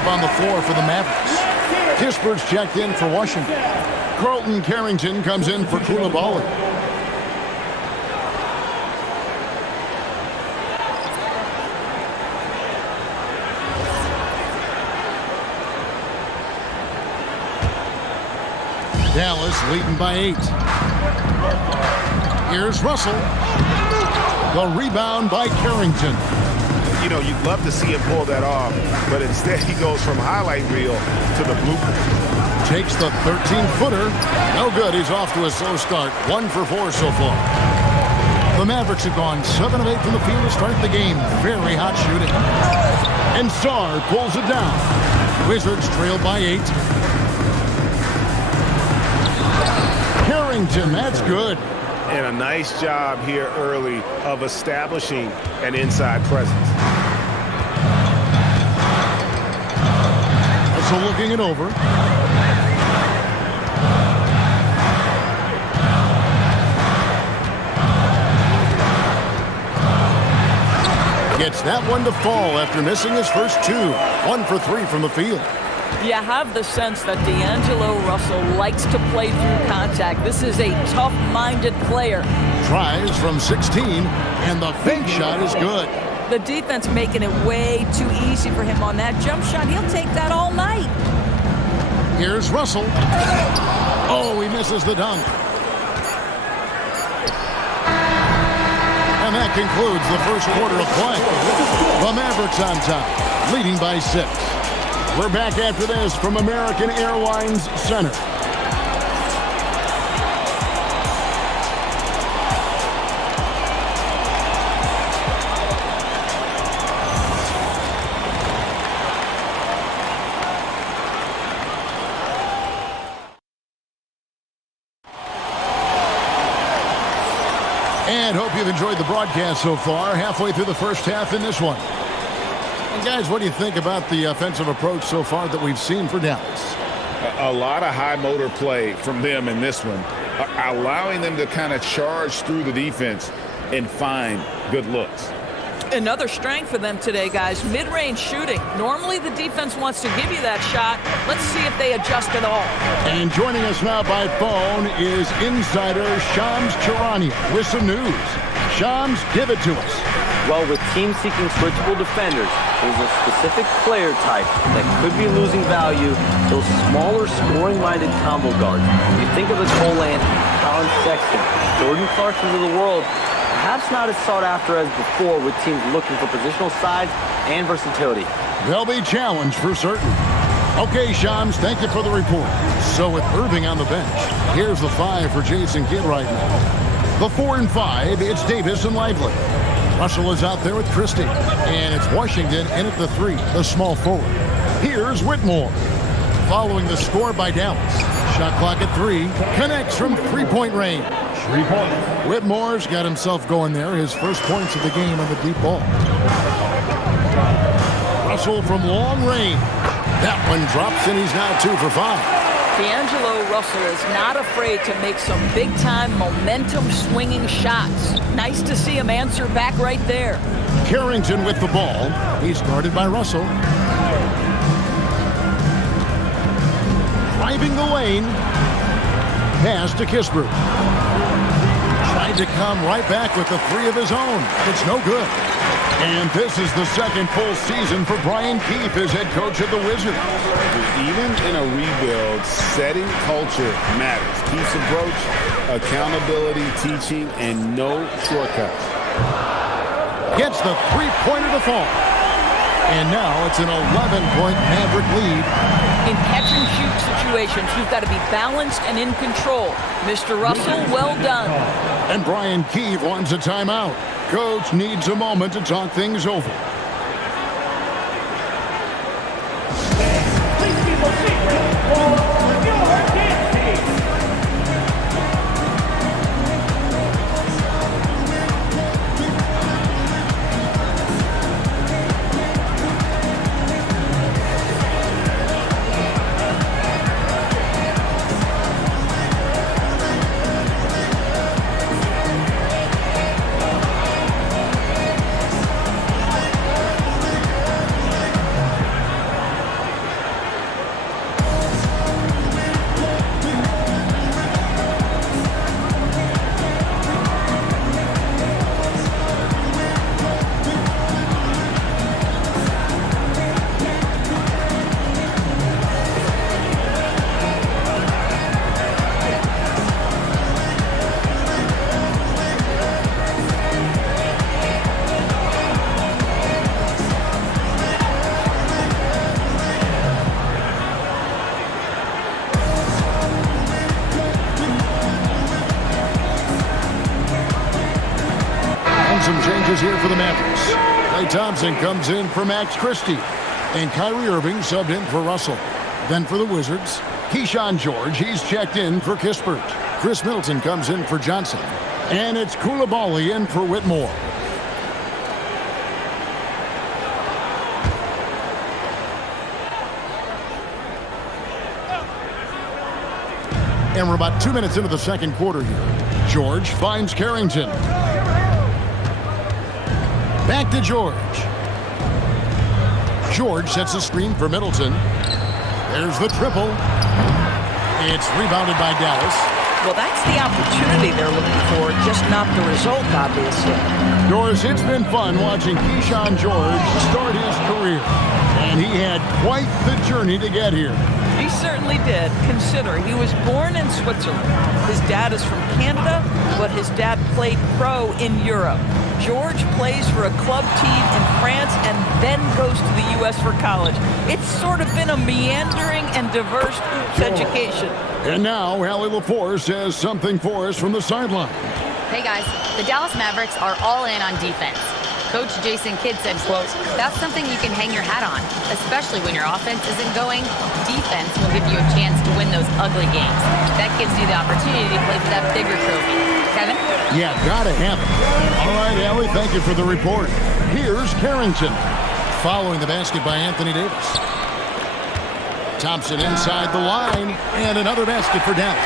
On the floor for the Mavericks. Kispert's checked in for Washington. Carlton Carrington comes in for Koulibaly. Dallas leading by 8. Here's Russell. The rebound by Carrington. You know, you'd love to see him pull that off, but instead he goes from highlight reel to the blueprint. Takes the 13-footer. No good. He's off to a slow start. 1 for 4 so far. The Mavericks have gone 7 of 8 from the field to start the game. Very hot shooting. And Sarr pulls it down. Wizards trail by 8. Carrington, that's good. And a nice job here early of establishing an inside presence. So looking it over. Gets that one to fall after missing his first 2. 1 for 3 from the field. You have the sense that D'Angelo Russell likes to play through contact. This is a tough-minded player. Tries from 16, and the fake shot is good. The defense making it way too easy for him on that jump shot. He'll take that all night. Here's Russell. Oh, he misses the dunk. And that concludes the first quarter of play. The Mavericks on top, leading by 6. We're back after this from American Airlines Center. And hope you've enjoyed the broadcast so far. Halfway through the first half in this one. And guys, what do you think about the offensive approach so far that we've seen for Dallas? A lot of high motor play from them in this one, allowing them to kind of charge through the defense and find good looks. Another strength for them today, guys, mid-range shooting. Normally the defense wants to give you that shot. Let's see if they adjust at all. And joining us now by phone is insider Shams Charania with some news. Shams, give it to us. Well, with teams seeking switchable defenders, there's a specific player type that could be losing value, those smaller scoring-minded combo guards. You think of the Cole Anthony, Colin Sexton, Jordan Clarkson of the world, perhaps not as sought after as before with teams looking for positional size and versatility. They'll be challenged for certain. Okay, Shams, thank you for the report. So with Irving on the bench, here's the 5 for Jason Kidd right now. The 4 and 5, it's Davis and Lively. Russell is out there with Christie. And it's Washington in at the 3, the small forward. Here's Whitmore. Following the score by Dallas. Shot clock at 3. Connects from three-point range. 3 points. Whitmore's got himself going there. His first points of the game on the deep ball. Russell from long range. That one drops, and he's now 2 for 5. D'Angelo Russell is not afraid to make some big-time momentum-swinging shots. Nice to see him answer back right there. Carrington with the ball. He's guarded by Russell. Driving the lane. Pass to Kispert. Tried to come right back with the three of his own. It's no good. And this is the second full season for Brian Keefe as head coach of the Wizards. Even in a rebuild, setting culture matters. Keefe's approach, accountability, teaching, and no shortcuts. Gets the three-pointer to fall. And now it's an 11-point Maverick lead. In catch-and-shoot situations, you've got to be balanced and in control. Mr. Russell, well done. And Brian Keefe wants a timeout. Coach needs a moment to talk things over. Some changes here for the Mavericks. Klay Thompson comes in for Max Christie. And Kyrie Irving subbed in for Russell. Then for the Wizards, Keyshawn George, he's checked in for Kispert. Chris Middleton comes in for Johnson. And it's Koulibaly in for Whitmore. And we're about 2 minutes into the second quarter here. George finds Carrington. Back to George. George sets a screen for Middleton. There's the triple. It's rebounded by Dallas. Well, that's the opportunity they're looking for, just not the result, obviously. Doris, it's been fun watching Keyshawn George start his career. And he had quite the journey to get here. He certainly did. Consider, he was born in Switzerland. His dad is from Canada, but his dad played pro in Europe. George plays for a club team in France and then goes to the U.S. for college. It's sort of been a meandering and diverse hoops education. And now, Allie LaForce has something for us from the sideline. Hey guys, the Dallas Mavericks are all in on defense. Coach Jason Kidd said, quote, "That's something you can hang your hat on, especially when your offense isn't going. Defense will give you a chance to win those ugly games. That gives you the opportunity to play for that bigger trophy." Kevin? Yeah, gotta have it. All right, Allie, thank you for the report. Here's Carrington. Following the basket by Anthony Davis. Thompson inside the line, and another basket for Dallas.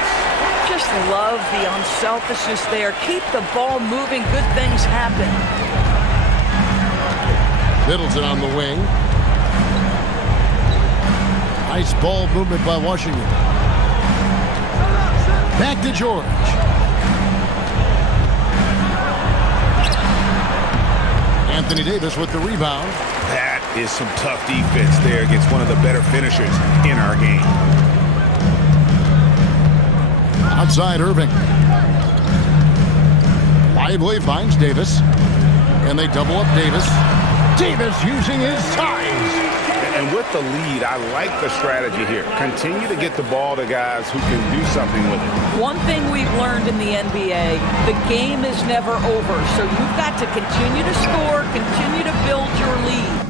Just love the unselfishness there. Keep the ball moving. Good things happen. Middleton on the wing. Nice ball movement by Washington. Back to George. Anthony Davis with the rebound. That is some tough defense there against one of the better finishers in our game. Outside Irving. Lively finds Davis. And they double up Davis. Davis using his size. And with the lead, I like the strategy here. Continue to get the ball to guys who can do something with it. One thing we've learned in the NBA, the game is never over. So you've got to continue to score, continue to build your lead.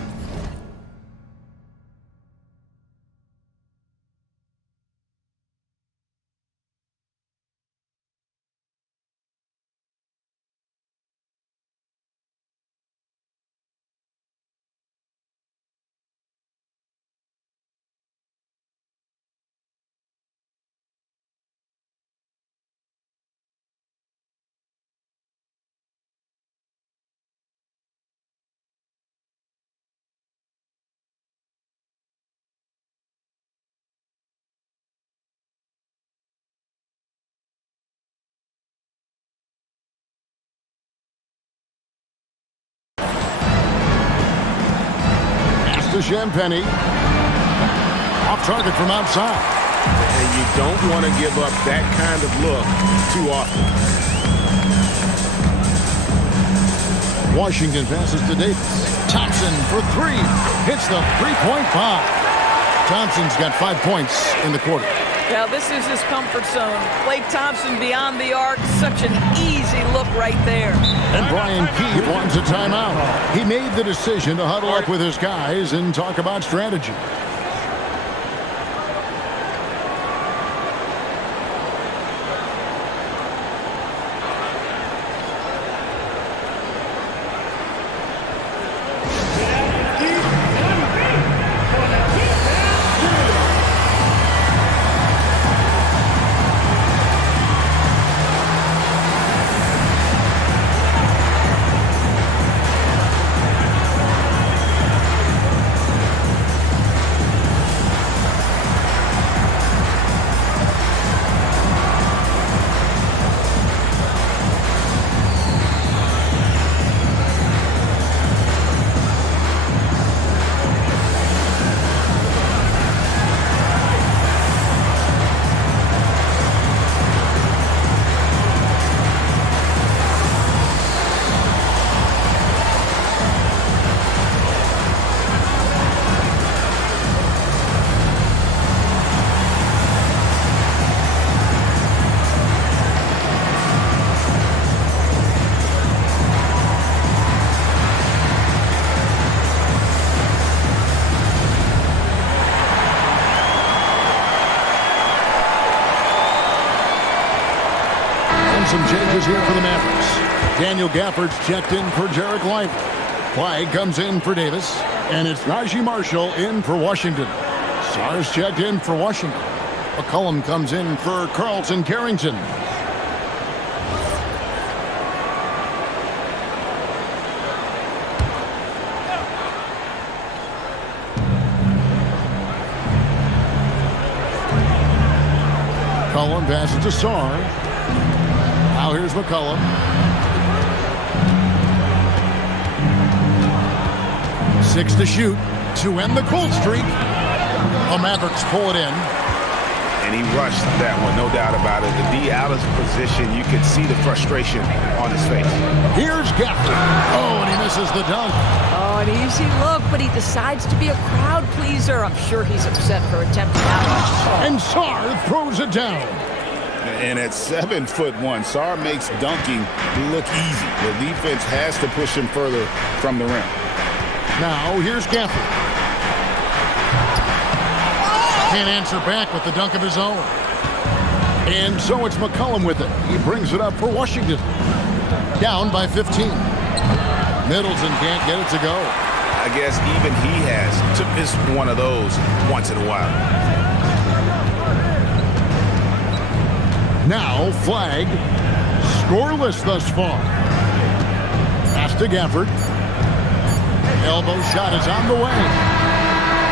to Champagny. Off target from outside. And you don't want to give up that kind of look too often. Washington passes to Davis. Thompson for three. Hits the three-point bomb. Thompson's got 5 points in the quarter. Now, this is his comfort zone. Klay Thompson beyond the arc. Such an easy look right there. And Brian Keefe wants a timeout. He made the decision to huddle up with his guys and talk about strategy. Some changes here for the Mavericks. Daniel Gafford's checked in for Jarek Lively. Flag comes in for Davis. And it's Najee Marshall in for Washington. Sar's checked in for Washington. McCollum comes in for Carlton Carrington. McCollum passes to Sar. Now here's McCollum. Six to shoot to end the cold streak. The Mavericks pull it in. And he rushed that one, no doubt about it. The D out of position, you could see the frustration on his face. Here's Gafford. Oh, and he misses the dunk. Oh, an easy look, but he decides to be a crowd pleaser. I'm sure he's upset for attempting that. And Sar throws it down. And at 7'1", Sar makes dunking look easy. The defense has to push him further from the rim. Now here's Gafford. Can't answer back with the dunk of his own. And so it's McCollum with it. He brings it up for Washington. Down by 15. Middleton can't get it to go. I guess even he has to miss one of those once in a while. Now flag. Scoreless thus far. Pass to Gafford. Elbow shot is on the way.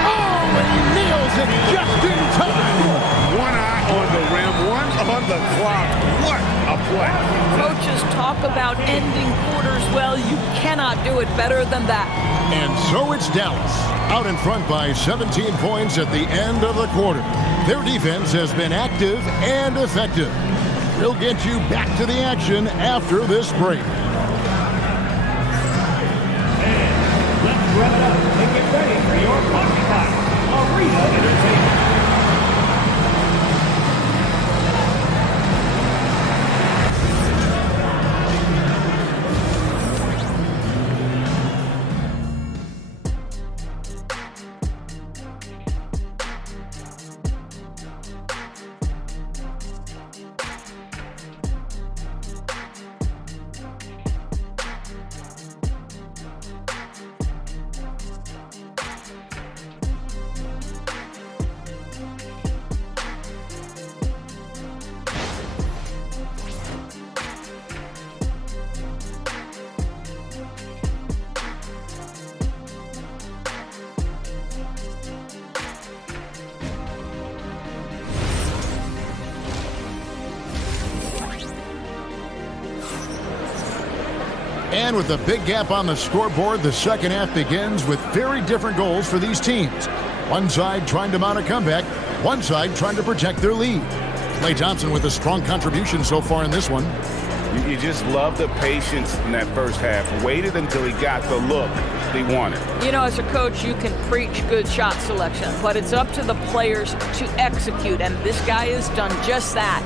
Oh, and he nails it just in time. One eye on the rim, one on the clock. What a play. Coaches talk about ending quarters well. You cannot do it better than that. And so it's Dallas, out in front by 17 points at the end of the quarter. Their defense has been active and effective. We'll get you back to the action after this break. And let's wrap it up and get ready for your hockey time. Arena Entertainment. And with a big gap on the scoreboard, the second half begins with very different goals for these teams. One side trying to mount a comeback, one side trying to protect their lead. Klay Thompson with a strong contribution so far in this one. You just love the patience in that first half. Waited until he got the look he wanted. You know, as a coach, you can preach good shot selection, but it's up to the players to execute, and this guy has done just that.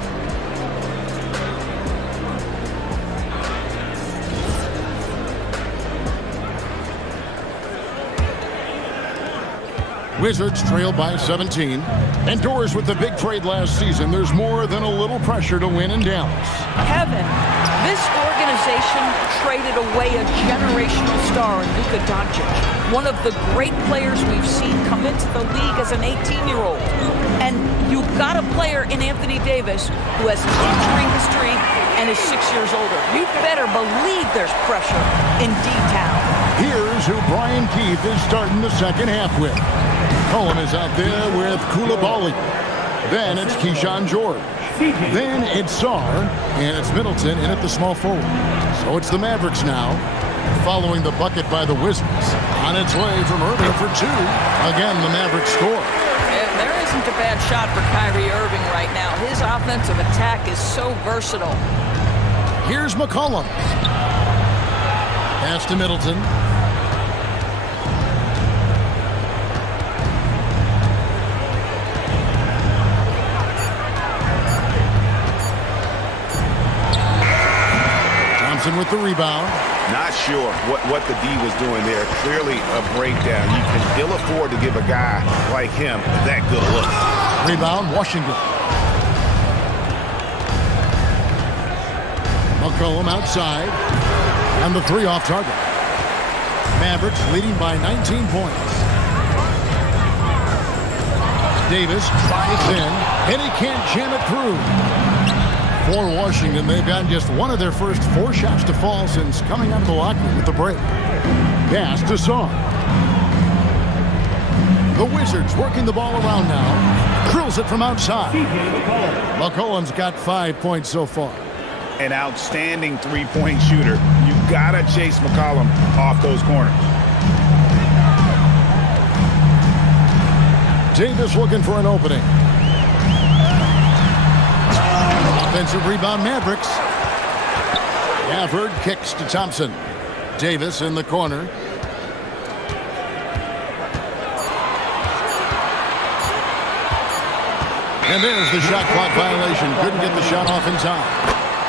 Wizards trail by 17. And Doors with the big trade last season, there's more than a little pressure to win in Dallas. Kevin, this organization traded away a generational star in Luka Doncic, one of the great players we've seen come into the league as an 18-year-old. And you've got a player in Anthony Davis who has injury history and is 6 years older. You better believe there's pressure in D-Town. Here's who Brian Keith is starting the second half with. Cohen is out there with Koulibaly. Then it's Keyshawn George. Then it's Sarr, and it's Middleton in at the small forward. So it's the Mavericks now, following the bucket by the Wizards. On its way from Irving for two. Again, the Mavericks score. Yeah, there isn't a bad shot for Kyrie Irving right now. His offensive attack is so versatile. Here's McCollum. Pass to Middleton. With the rebound. Not sure what the D was doing there. Clearly a breakdown. You can ill afford to give a guy like him that good a look. Rebound, Washington. McCollum outside. And the three off target. Mavericks leading by 19 points. Davis tries in, and he can't jam it through. For Washington, they've gotten just one of their first 4 shots to fall since coming out of the locker room with the break. Pass to Sarr. The Wizards working the ball around now. Drills it from outside. McCollum's got 5 points so far. An outstanding three-point shooter. You gotta chase McCollum off those corners. Davis looking for an opening. Offensive rebound, Mavericks. Gafford kicks to Thompson. Davis in the corner. And there's the shot clock violation. Couldn't get the shot off in time.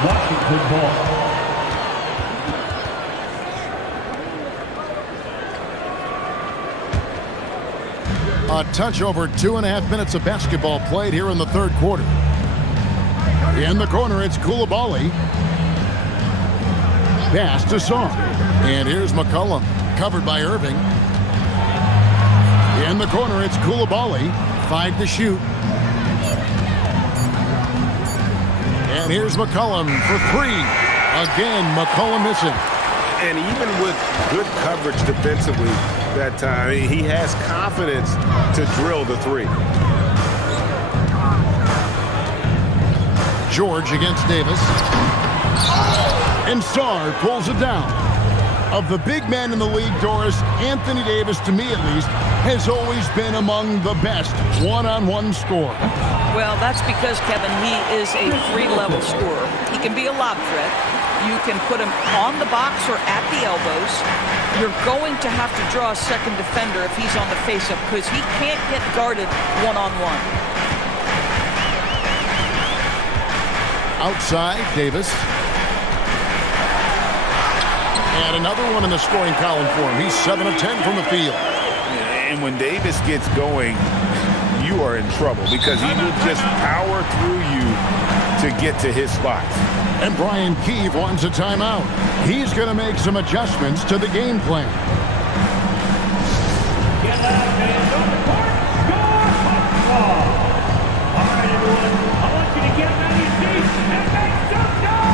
Washington ball. A touch over 2.5 minutes of basketball played here in the third quarter. In the corner, it's Koulibaly. Pass to Sarr. And here's McCollum, covered by Irving. In the corner, it's Koulibaly. 5 to shoot. And here's McCollum for 3. Again, McCollum missing. And even with good coverage defensively that time, he has confidence to drill the 3. George against Davis. And Sarr pulls it down. Of the big men in the league, Doris, Anthony Davis, to me at least, has always been among the best one-on-one scorers. Well, that's because, Kevin, he is a 3-level scorer. He can be a lob threat. You can put him on the box or at the elbows. You're going to have to draw a second defender if he's on the face-up because he can't get guarded one-on-one. Outside, Davis. And another one in the scoring column for him. He's 7 of 10 from the field. And when Davis gets going, you are in trouble because he will just power through you to get to his spots. And Brian Keith wants a timeout. He's going to make some adjustments to the game plan. Get out and on the court, your ball. All right, everyone, I want you to get out of your seats and make some noise!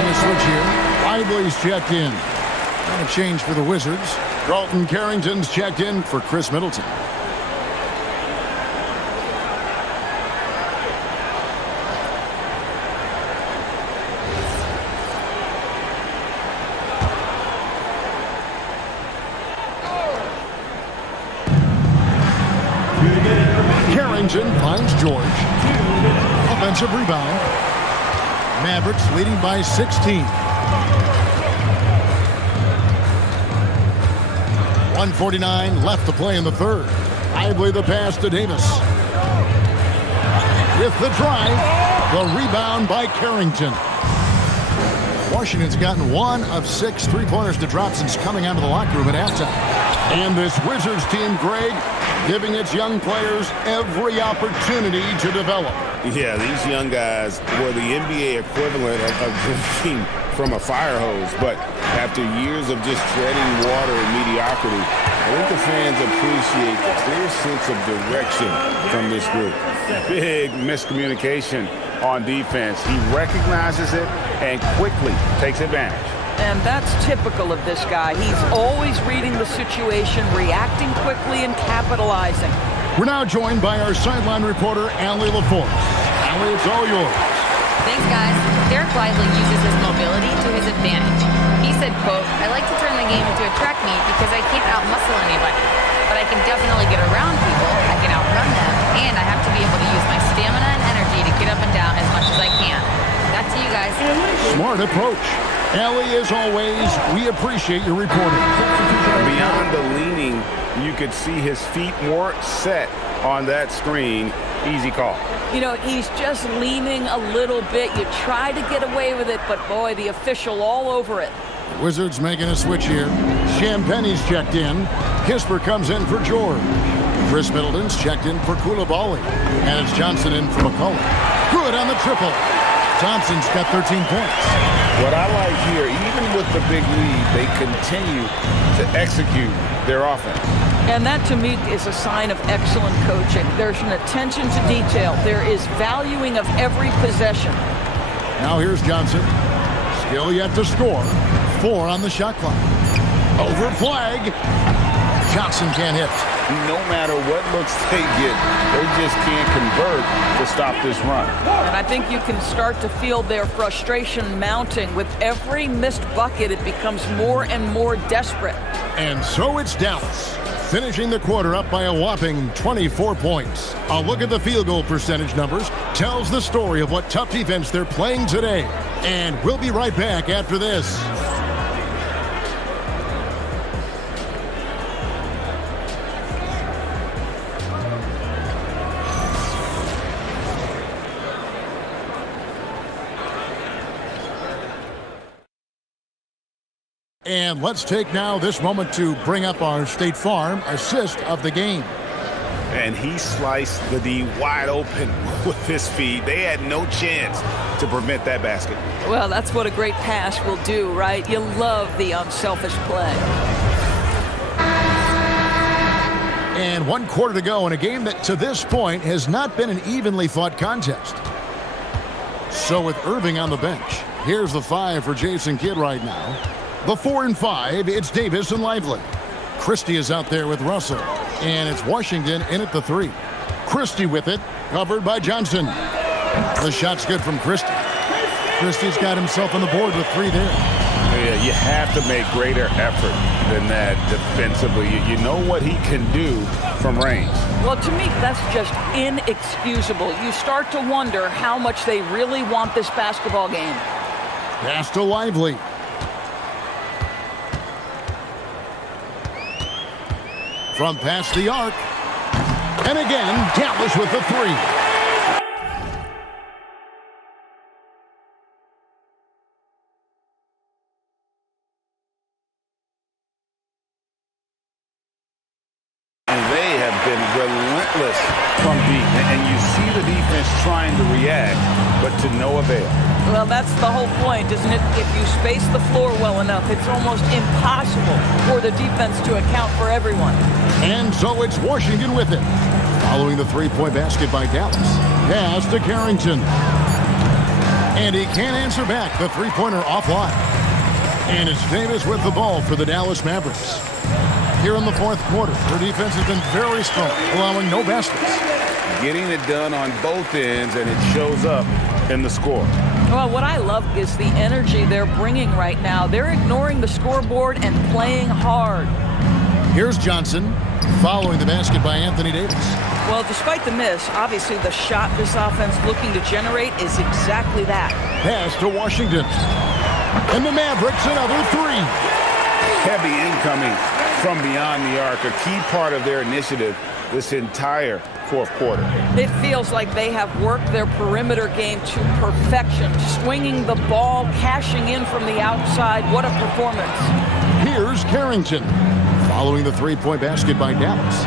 And a switch here. Lively's checked in. And a change for the Wizards. Dalton Carrington's checked in for Chris Middleton. Carrington finds George. Offensive rebound. Mavericks leading by 16. 1:49 left to play in the third. Lively the pass to Davis. With the drive, the rebound by Carrington. Washington's gotten 1 of 6 three-pointers to drop since coming out of the locker room at halftime. And this Wizards team, Greg, giving its young players every opportunity to develop. Yeah, these young guys were the NBA equivalent of drinking from a fire hose. But after years of just treading water and mediocrity, I think the fans appreciate the clear sense of direction from this group. Big miscommunication on defense. He recognizes it and quickly takes advantage. And that's typical of this guy. He's always reading the situation, reacting quickly, and capitalizing. We're now joined by our sideline reporter, Allie LaForce. Allie, it's all yours. Thanks, guys. Derek Lively uses his mobility to his advantage. He said, quote, "I like to turn the game into a track meet because I can't out-muscle anybody. But I can definitely get around people, I can outrun them, and I have to be able to use my stamina and energy to get up and down as much as I can." Back to you guys. Smart approach. Allie, as always, we appreciate your reporting. Beyond the leaning, you could see his feet more set on that screen. Easy call. You know, he's just leaning a little bit. You try to get away with it, but boy, the official all over it. Wizards making a switch here. Champagne's checked in. Kisper comes in for George. Chris Middleton's checked in for Koulibaly. And it's Johnson in for McCullough. Good on the triple. Thompson's got 13 points. What I like here, even with the big lead, they continue to execute their offense. And that, to me, is a sign of excellent coaching. There's an attention to detail. There is valuing of every possession. Now here's Johnson. Still yet to score. 4 on the shot clock. Over flag. Johnson can't hit. No matter what looks they get, they just can't convert to stop this run. And I think you can start to feel their frustration mounting. With every missed bucket, it becomes more and more desperate. And so it's Dallas, finishing the quarter up by a whopping 24 points. A look at the field goal percentage numbers tells the story of what tough defense they're playing today. And we'll be right back after this. And let's take now this moment to bring up our State Farm assist of the game. And he sliced the D wide open with his feet. They had no chance to prevent that basket. Well, that's what a great pass will do, right? You love the unselfish play. And 1 quarter to go in a game that to this point has not been an evenly fought contest. So with Irving on the bench, here's the 5 for Jason Kidd right now. The 4 and 5, it's Davis and Lively. Christie is out there with Russell. And it's Washington in at the 3. Christie with it, covered by Johnson. The shot's good from Christie. Christie's got himself on the board with 3 there. Yeah, you have to make greater effort than that defensively. You know what he can do from range. Well, to me, that's just inexcusable. You start to wonder how much they really want this basketball game. Pass to Lively. From past the arc. And again, Dallas with the 3. They have been relentless from deep. And you see the defense trying to react, but to no avail. Well, that's the whole point, isn't it? If you space the floor well enough, it's almost impossible for the defense to account for everyone. And so it's Washington with it. Following the 3-point basket by Dallas. Pass to Carrington. And he can't answer back. The three-pointer offline. And it's Davis with the ball for the Dallas Mavericks. Here in the fourth quarter, their defense has been very strong, allowing no baskets. Getting it done on both ends, and it shows up in the score. Well, what I love is the energy they're bringing right now. They're ignoring the scoreboard and playing hard. Here's Johnson, following the basket by Anthony Davis. Well, despite the miss, obviously the shot this offense looking to generate is exactly that. Pass to Washington. And the Mavericks another three. Heavy incoming from beyond the arc, a key part of their initiative this entire fourth quarter. It feels like they have worked their perimeter game to perfection, swinging the ball, cashing in from the outside. What a performance. Here's Carrington, following the three-point basket by Dallas.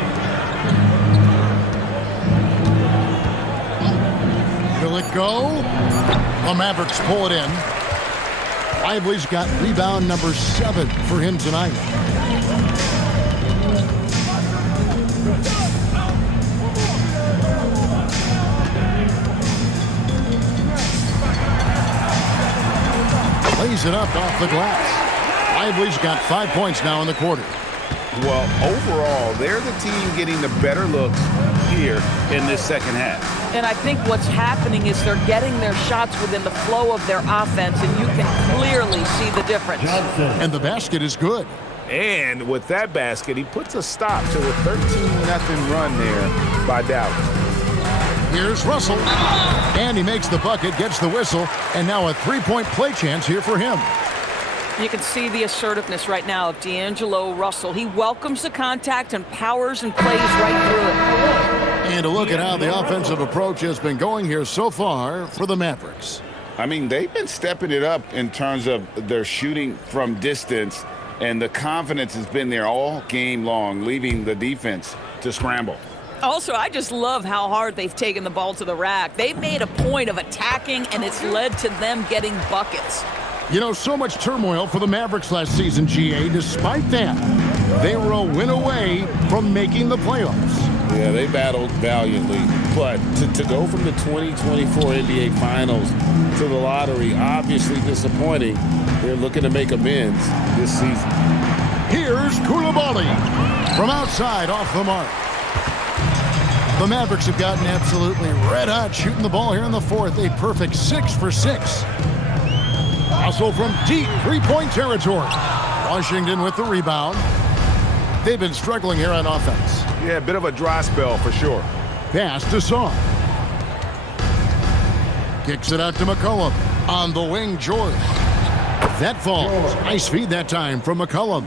Will it go? The Mavericks pull it in. Lively's got rebound number 7 for him tonight. Lays it up off the glass. Lively's got 5 points now in the quarter. Well, overall, they're the team getting the better looks here in this second half. And I think what's happening is they're getting their shots within the flow of their offense, and you can clearly see the difference. And the basket is good. And with that basket, he puts a stop to the 13-0 run there by Dallas. Here's Russell. And he makes the bucket, gets the whistle, and now a three-point play chance here for him. You can see the assertiveness right now of D'Angelo Russell. He welcomes the contact and powers and plays right through it. And a look at how the offensive approach has been going here so far for the Mavericks. I mean, they've been stepping it up in terms of their shooting from distance, and the confidence has been there all game long, leaving the defense to scramble. Also, I just love how hard they've taken the ball to the rack. They've made a point of attacking, and it's led to them getting buckets. You know, so much turmoil for the Mavericks last season, GA. Despite that, they were a win away from making the playoffs. Yeah, they battled valiantly. But to go from the 2024 NBA Finals to the lottery, obviously disappointing. They're looking to make amends this season. Here's Koulibaly from outside off the mark. The Mavericks have gotten absolutely red hot shooting the ball here in the fourth. A perfect 6 for 6. Russell from deep three-point territory. Washington with the rebound. They've been struggling here on offense. Yeah, a bit of a dry spell for sure. Pass to Song. Kicks it out to McCollum. On the wing, George. That falls. Nice feed that time from McCollum.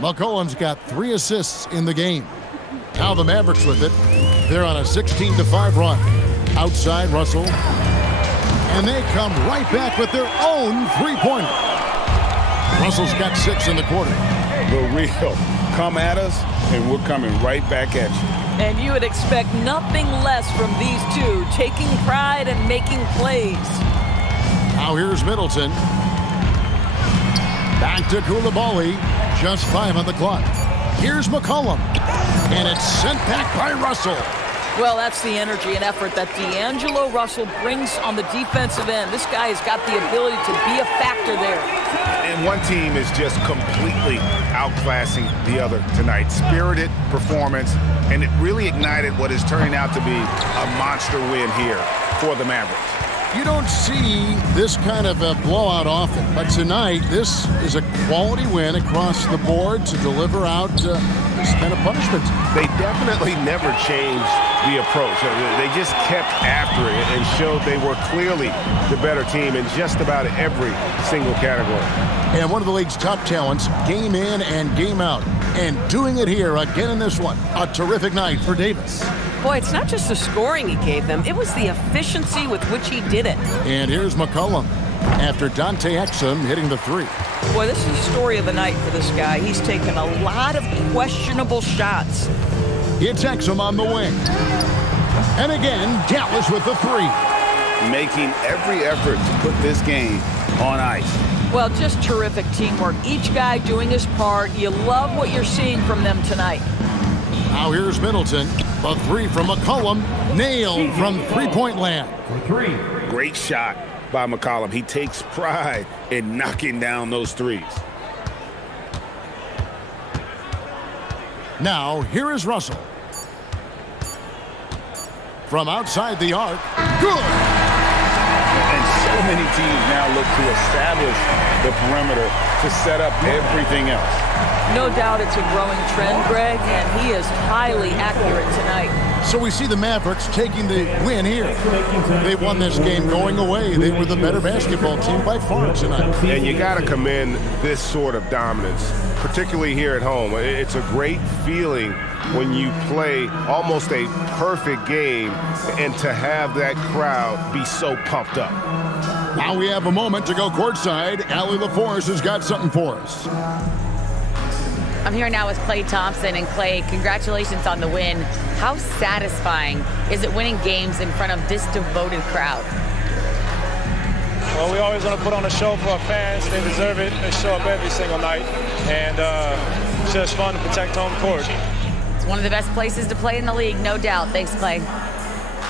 McCollum's got 3 assists in the game. Now the Mavericks with it. They're on a 16-5 run. Outside Russell. And they come right back with their own three-pointer. Russell's got 6 in the quarter. The real come at us, and we're coming right back at you. And you would expect nothing less from these two, taking pride and making plays. Now here's Middleton. Back to Koulibaly. Just 5 on the clock. Here's McCollum. And it's sent back by Russell. Well, that's the energy and effort that D'Angelo Russell brings on the defensive end. This guy has got the ability to be a factor there. And one team is just completely outclassing the other tonight. Spirited performance, and it really ignited what is turning out to be a monster win here for the Mavericks. You don't see this kind of a blowout often, but tonight this is a quality win across the board to deliver out this kind of punishment. They definitely never changed the approach. They just kept after it and showed they were clearly the better team in just about every single category. And one of the league's top talents, game in and game out. And doing it here again in this one. A terrific night for Davis. Boy, it's not just the scoring he gave them. It was the efficiency with which he did it. And here's McCollum after Dante Exum hitting the 3. Boy, this is the story of the night for this guy. He's taken a lot of questionable shots. It's Exum on the wing. And again, Dallas with the 3. Making every effort to put this game on ice. Well, just terrific teamwork. Each guy doing his part. You love what you're seeing from them tonight. Now here's Middleton. The 3 from McCollum. Nailed from three-point land. Great shot. by McCollum. He takes pride in knocking down those threes. Now, here is Russell. From outside the arc, good! And so many teams now look to establish the perimeter to set up everything else. No doubt it's a growing trend, Greg, and he is highly accurate tonight. So we see the Mavericks taking the win here. They won this game going away. They were the better basketball team by far tonight. And you got to commend this sort of dominance, particularly here at home. It's a great feeling when you play almost a perfect game and to have that crowd be so pumped up. Now we have a moment to go courtside. Allie LaForce has got something for us. I'm here now with Klay Thompson. And Klay, congratulations on the win. How satisfying is it winning games in front of this devoted crowd? Well, we always want to put on a show for our fans. They deserve it. They show up every single night. And it's just fun to protect home court. It's one of the best places to play in the league, no doubt. Thanks, Klay.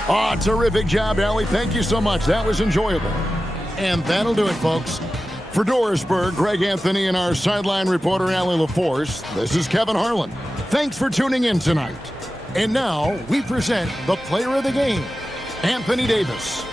Oh, terrific job, Allie. Thank you so much. That was enjoyable. And that'll do it, folks. For Dorisburg, Greg Anthony and our sideline reporter, Allie LaForce, this is Kevin Harlan. Thanks for tuning in tonight. And now we present the player of the game, Anthony Davis.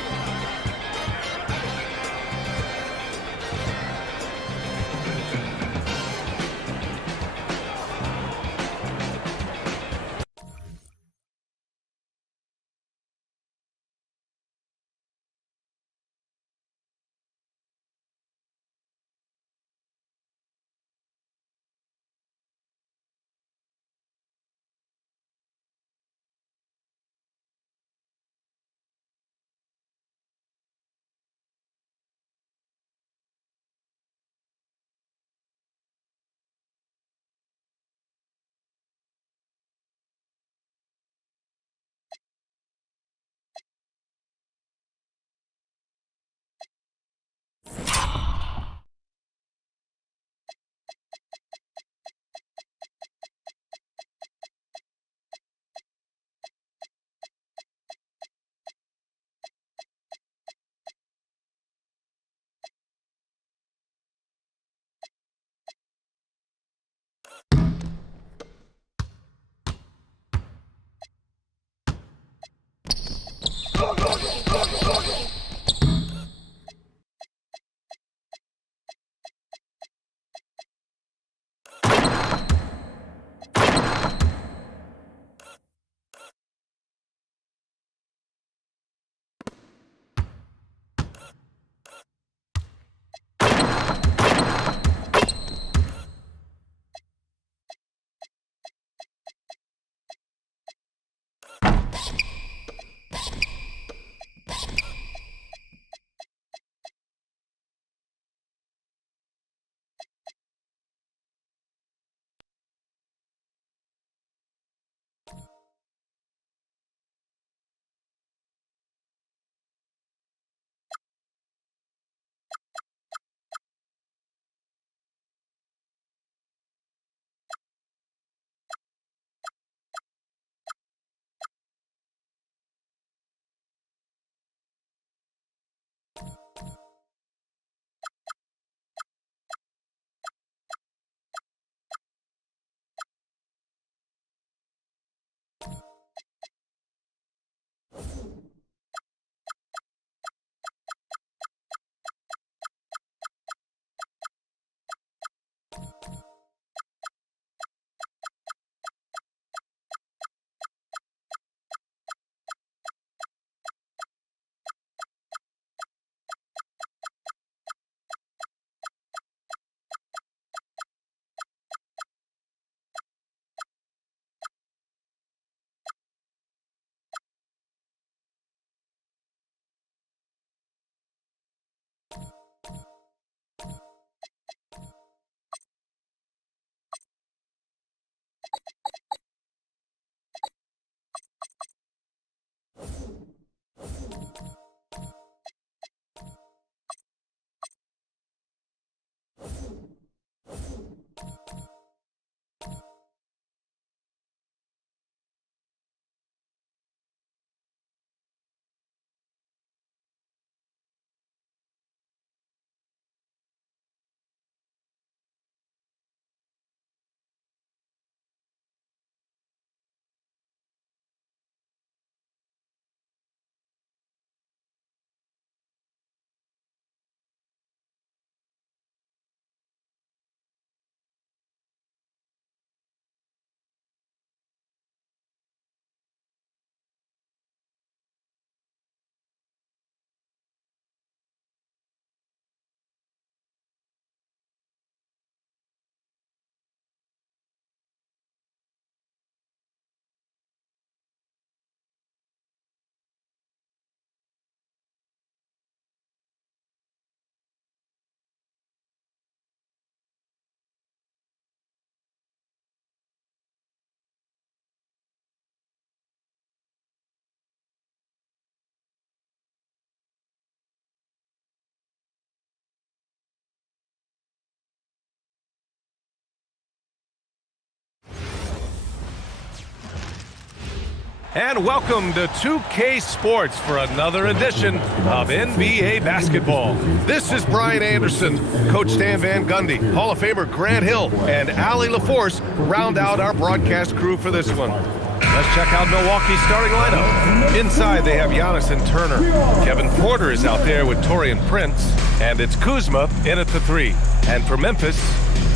And welcome to 2K Sports for another edition of NBA basketball. This is Brian Anderson, Coach Stan Van Gundy, Hall of Famer Grant Hill, and Allie LaForce round out our broadcast crew for this one. Let's check out Milwaukee's starting lineup. Inside, they have Giannis and Turner. Kevin Porter is out there with Taurean Prince, and it's Kuzma in at the 3. And for Memphis,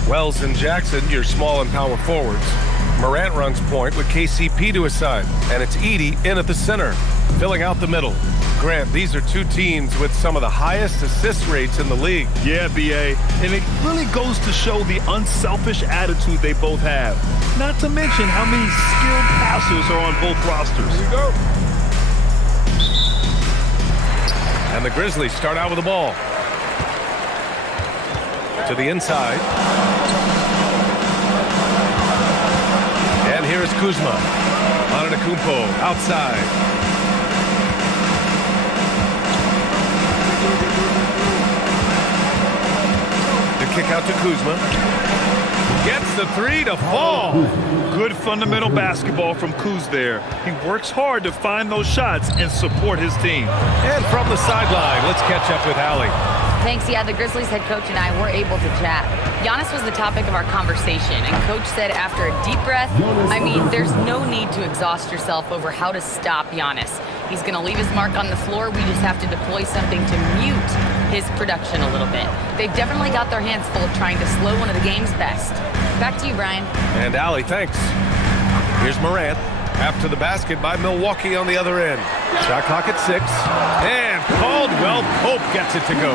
Wells and Jackson, your small and power forwards. Morant runs point with KCP to his side, and it's Edey in at the center, filling out the middle. Grant, these are two teams with some of the highest assist rates in the league. Yeah, B.A., and it really goes to show the unselfish attitude they both have. Not to mention how many skilled passers are on both rosters. Here we go. And the Grizzlies start out with the ball. To the inside. And here is Kuzma. Antetokounmpo outside. The kick out to Kuzma. Gets the 3 to fall. Good fundamental basketball from Kuz there. He works hard to find those shots and support his team. And from the sideline, let's catch up with Allie. Thanks. Yeah, the Grizzlies head coach and I were able to chat. Giannis was the topic of our conversation, and coach said after a deep breath, I mean, there's no need to exhaust yourself over how to stop Giannis. He's going to leave his mark on the floor. We just have to deploy something to mute his production a little bit. They've definitely got their hands full trying to slow one of the game's best. Back to you, Brian. And Allie, thanks. Here's Morant. After the basket by Milwaukee on the other end. Shot clock at 6. And Caldwell Pope gets it to go.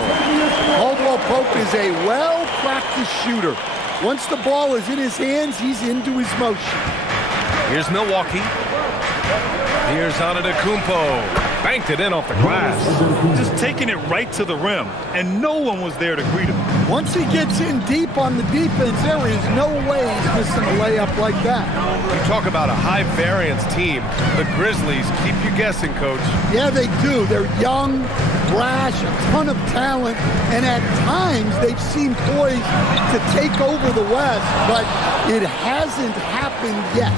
Caldwell Pope is a well-practiced shooter. Once the ball is in his hands, he's into his motion. Here's Milwaukee. Here's Antetokounmpo. Banked it in off the glass. Just taking it right to the rim, and no one was there to greet him. Once he gets in deep on the defense, there is no way he's missing a layup like that. You talk about a high-variance team. The Grizzlies keep you guessing, Coach. Yeah, they do. They're young, brash, a ton of talent, and at times they've seemed poised to take over the West, but it hasn't happened yet.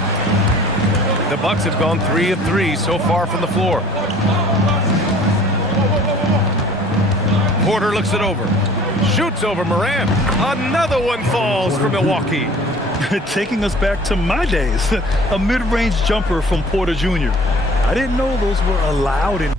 The Bucks have gone 3 of 3 so far from the floor. Porter looks it over. Shoots over Morant. Another one falls for Milwaukee. Taking us back to my days. A mid-range jumper from Porter Jr. I didn't know those were allowed in.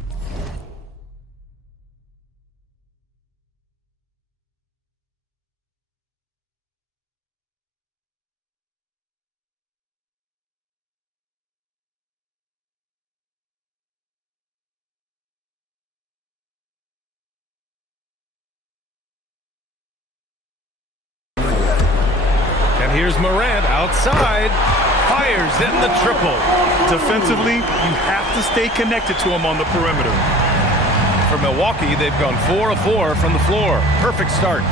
Here's Morant outside, fires in the triple. Defensively, you have to stay connected to him on the perimeter. For Milwaukee, they've gone 4 of 4 from the floor. Perfect start.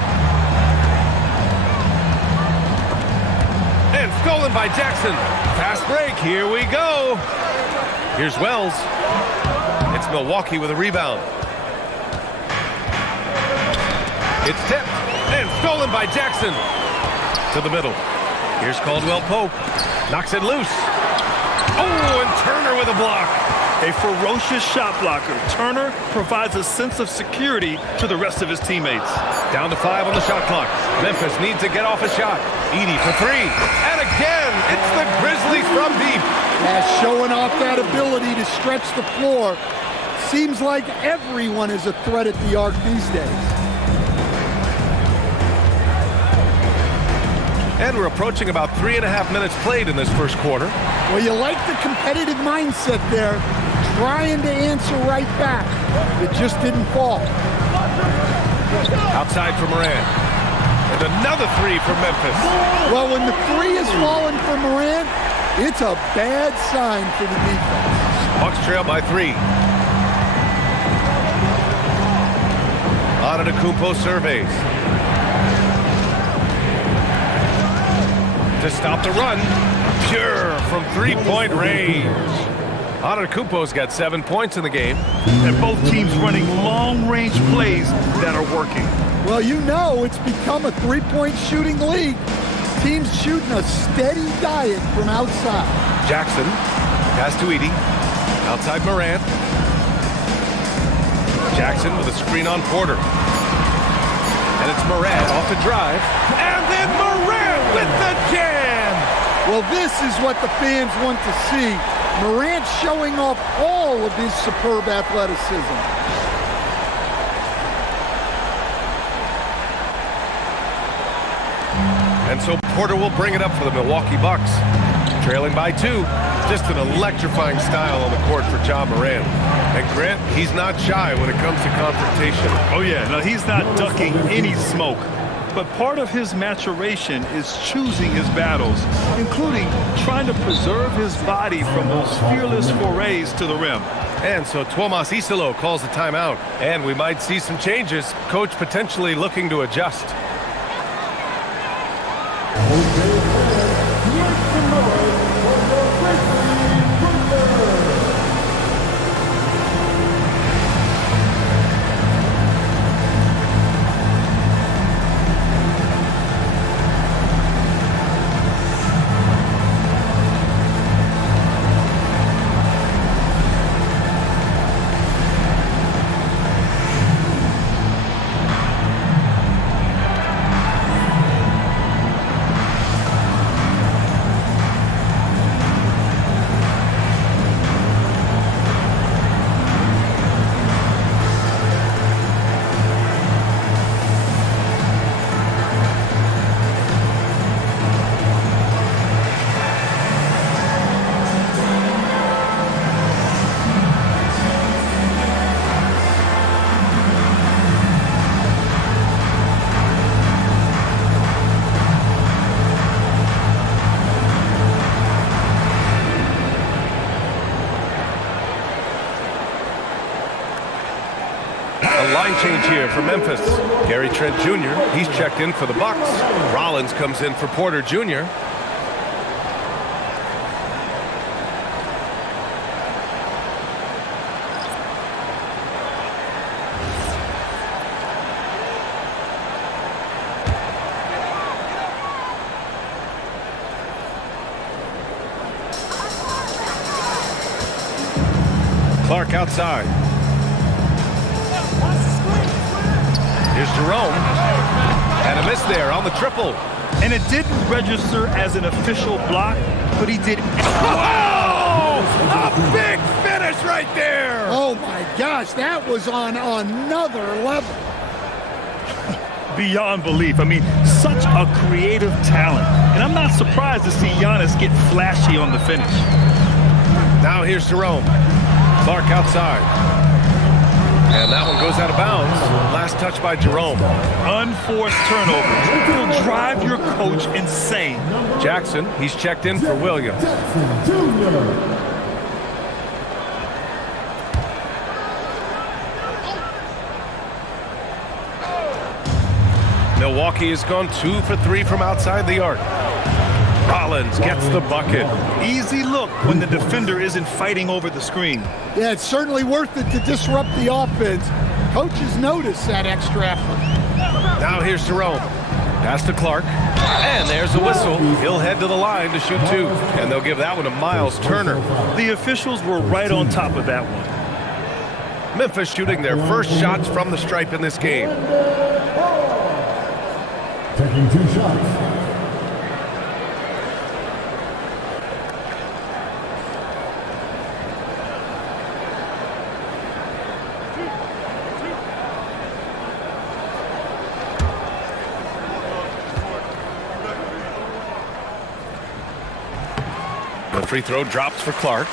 And stolen by Jackson. Fast break, here we go. Here's Wells. It's Milwaukee with a rebound. It's tipped and stolen by Jackson. To the middle. Here's Caldwell Pope. Knocks it loose. Oh, and Turner with a block. A ferocious shot blocker. Turner provides a sense of security to the rest of his teammates. Down to 5 on the shot clock. Memphis needs to get off a shot. Edey for 3. And again, it's the Grizzlies from deep. Yeah, showing off that ability to stretch the floor. Seems like everyone is a threat at the arc these days. And we're approaching about 3.5 minutes played in this first quarter. Well, you like the competitive mindset there, trying to answer right back. It just didn't fall. Outside for Morant. And another 3 for Memphis. Well, when the 3 is falling for Morant, it's a bad sign for the defense. Bucks trail by 3. Antetokounmpo surveys. To stop the run. Pure from 3-point range. Antetokounmpo's got 7 points in the game. And both teams running long-range plays that are working. Well, you know it's become a 3-point shooting league. Teams shooting a steady diet from outside. Jackson. Pass to Edey. Outside Morant. Jackson with a screen on Porter. And it's Morant off the drive. And then Morant with the jam! Well, this is what the fans want to see. Morant showing off all of his superb athleticism. And so Porter will bring it up for the Milwaukee Bucks. Trailing by 2. Just an electrifying style on the court for Ja Morant. And Grant, he's not shy when it comes to confrontation. Oh yeah, no, he's not ducking any smoke. But part of his maturation is choosing his battles, including trying to preserve his body from those fearless forays to the rim. And so Tuomas Isalo calls the timeout. And we might see some changes. Coach potentially looking to adjust. Line change here for Memphis. Gary Trent Jr., he's checked in for the Bucks. Rollins comes in for Porter Jr. Clark outside. Here's Jerome. And a miss there on the triple. And it didn't register as an official block, but he did. Oh! A big finish right there! Oh my gosh, that was on another level. Beyond belief. I mean, such a creative talent. And I'm not surprised to see Giannis get flashy on the finish. Now here's Jerome. Clark outside. And that one goes out of bounds. Last touch by Jerome. Unforced turnover. It'll drive your coach insane. Jackson, he's checked in for Williams. Milwaukee has gone 2 for 3 from outside the arc. Rollins gets the bucket. Easy look when the defender isn't fighting over the screen. Yeah, it's certainly worth it to disrupt the offense. Coaches notice that extra effort. Now here's Jerome. Pass to Clark. And there's a whistle. He'll head to the line to shoot 2. And they'll give that one to Miles Turner. The officials were right on top of that one. Memphis shooting their first shots from the stripe in this game. Taking 2 shots. The free throw drops for Clark.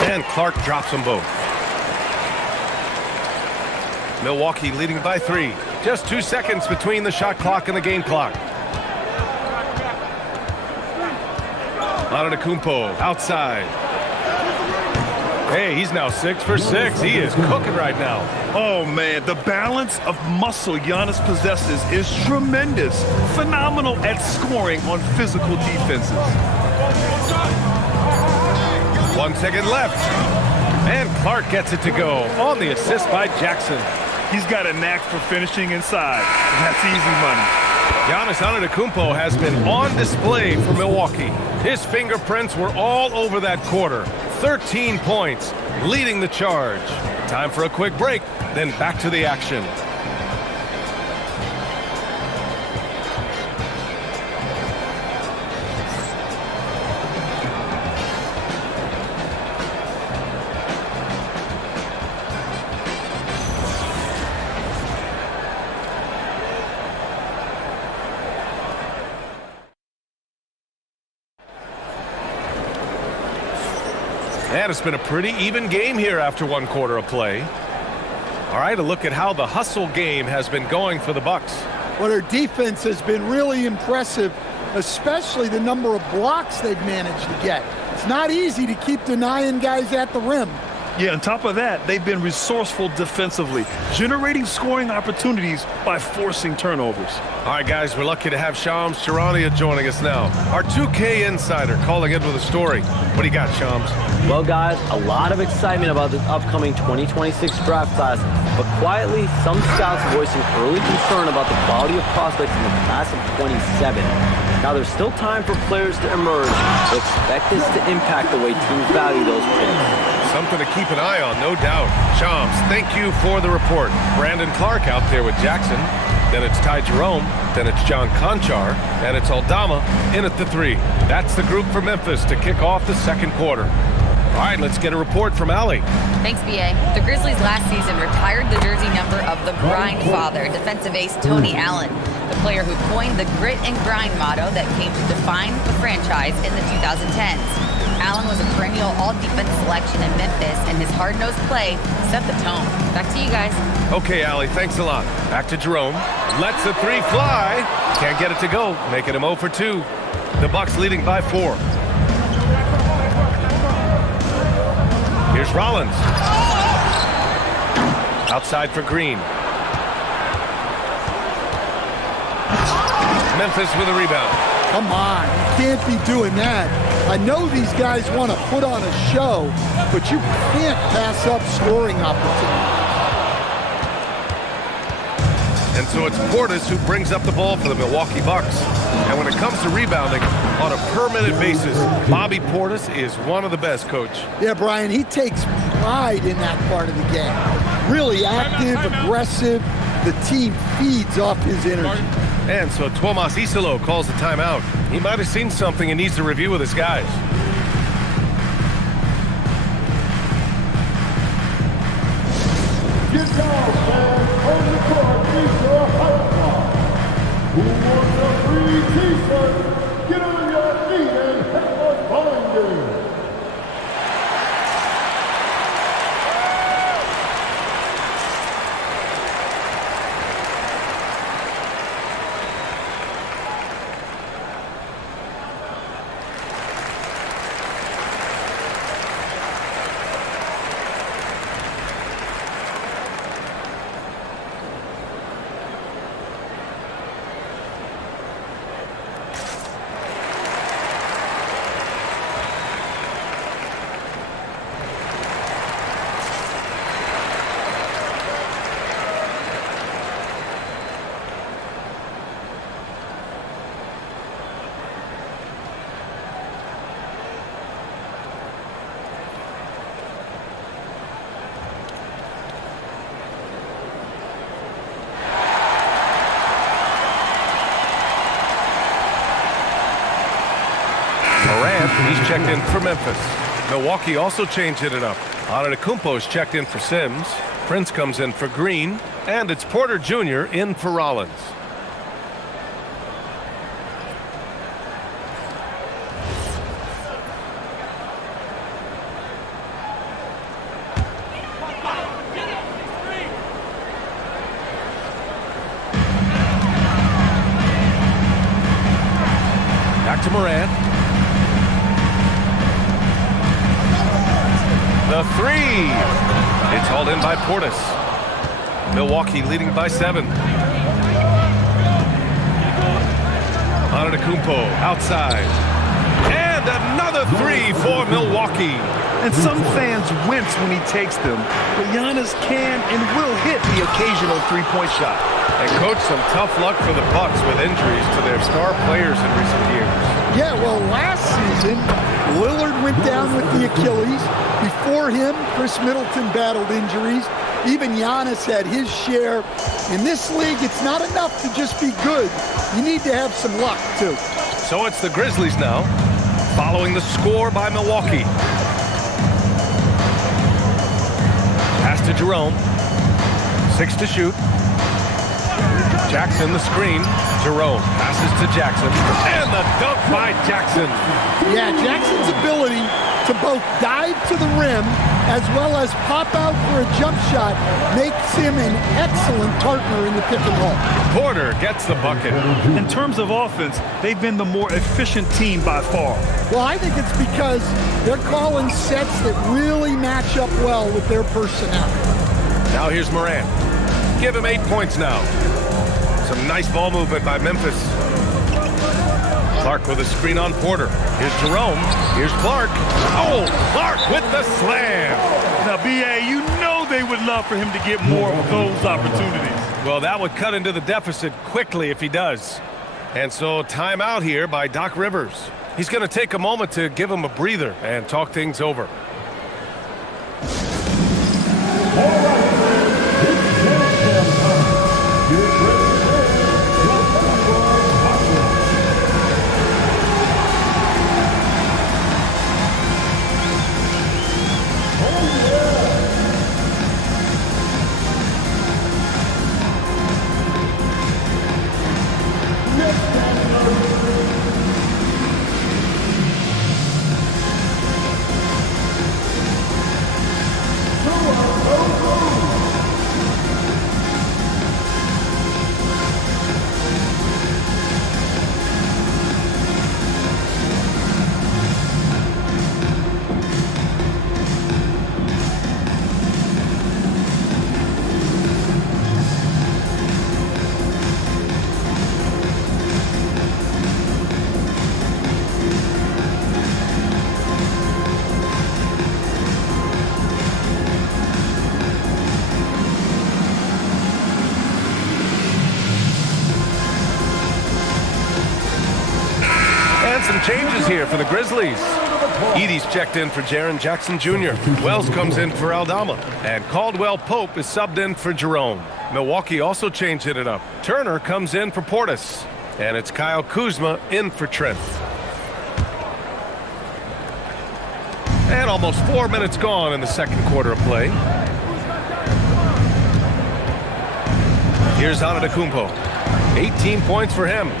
And Clark drops them both. Milwaukee leading by 3. Just 2 seconds between the shot clock and the game clock. Antetokounmpo outside. Hey, he's now 6 for 6. He is cooking right now. Oh, man, the balance of muscle Giannis possesses is tremendous. Phenomenal at scoring on physical defenses. 1 second left. And Clark gets it to go on the assist by Jackson. He's got a knack for finishing inside. That's easy money. Giannis Antetokounmpo has been on display for Milwaukee. His fingerprints were all over that quarter. 13 points, leading the charge. Time for a quick break, then back to the action. And it's been a pretty even game here after 1 quarter of play. All right, a look at how the hustle game has been going for the Bucks. Well, their defense has been really impressive, especially the number of blocks they've managed to get. It's not easy to keep denying guys at the rim. Yeah, on top of that, they've been resourceful defensively, generating scoring opportunities by forcing turnovers. All right, guys, we're lucky to have Shams Charania joining us now. Our 2K insider calling in with a story. What do you got, Shams? Well, guys, a lot of excitement about this upcoming 2026 draft class, but quietly, some scouts voicing early concern about the quality of prospects in the class of 27. Now, there's still time for players to emerge, but expect this to impact the way teams value those picks. Something to keep an eye on, no doubt. Shams, thank you for the report. Brandon Clark out there with Jackson. Then it's Ty Jerome. Then it's John Conchar. And it's Aldama in at the 3. That's the group for Memphis to kick off the second quarter. All right, let's get a report from Allie. Thanks, B.A. The Grizzlies last season retired the jersey number of the grind father, defensive ace Tony Allen, the player who coined the grit and grind motto that came to define the franchise in the 2010s. Allen was a perennial all-defense selection in Memphis, and his hard-nosed play set the tone. Back to you guys. Okay, Allie, thanks a lot. Back to Jerome. Lets the 3 fly. Can't get it to go, making him 0 for 2. The Bucks leading by 4. Here's Rollins. Outside for Green. Memphis with a rebound. Come on, you can't be doing that. I know these guys want to put on a show, but you can't pass up scoring opportunities. And so it's Portis who brings up the ball for the Milwaukee Bucks. And when it comes to rebounding on a per-minute basis, Bobby Portis is one of the best, Coach. Yeah, Brian, he takes pride in that part of the game. Really active, aggressive. The team feeds off his energy. And so Tuomas Isalo calls the timeout. He might have seen something and needs to review with his guys. Get down, fans. On the court is your hype squad. Who wants a free t-shirt? Get on your feet and help us find it. He's checked in for Memphis. Milwaukee also changed it up. Antetokounmpo's checked in for Sims. Prince comes in for Green. And it's Porter Jr. in for Rollins. Back to Morant. The The three. It's hauled in by Portis. Milwaukee leading by 7. Antetokounmpo outside. And another three for Milwaukee. And some fans wince when he takes them, but Giannis can and will hit the occasional three-point shot. And coach, some tough luck for the Bucks with injuries to their star players in recent years. Yeah, well, last season, Lillard went down with the Achilles. Before him, Chris Middleton battled injuries. Even Giannis had his share. In this league, it's not enough to just be good. You need to have some luck, too. So it's the Grizzlies now, following the score by Milwaukee. Pass to Jerome. 6 to shoot. Jackson the screen. Jerome passes to Jackson. And the dunk by Jackson. Yeah, Jackson's ability to both dive to the rim as well as pop out for a jump shot makes him an excellent partner in the pick and roll. Porter gets the bucket. In terms of offense, they've been the more efficient team by far. Well, I think it's because they're calling sets that really match up well with their personnel. Now here's Morant. Give him 8 points now. Some nice ball movement by Memphis. Clark with a screen on Porter. Here's Jerome. Here's Clark. Oh, Clark with the slam. Now, B.A., you know they would love for him to get more of those opportunities. Well, that would cut into the deficit quickly if he does. And so timeout here by Doc Rivers. He's going to take a moment to give him a breather and talk things over. Some changes here for the Grizzlies. Edey's checked in for Jaren Jackson Jr. Wells comes in for Aldama. And Caldwell Pope is subbed in for Jerome. Milwaukee also changing it up. Turner comes in for Portis. And it's Kyle Kuzma in for Trent. And almost 4 minutes gone in the second quarter of play. Here's Antetokounmpo. 18 points for him.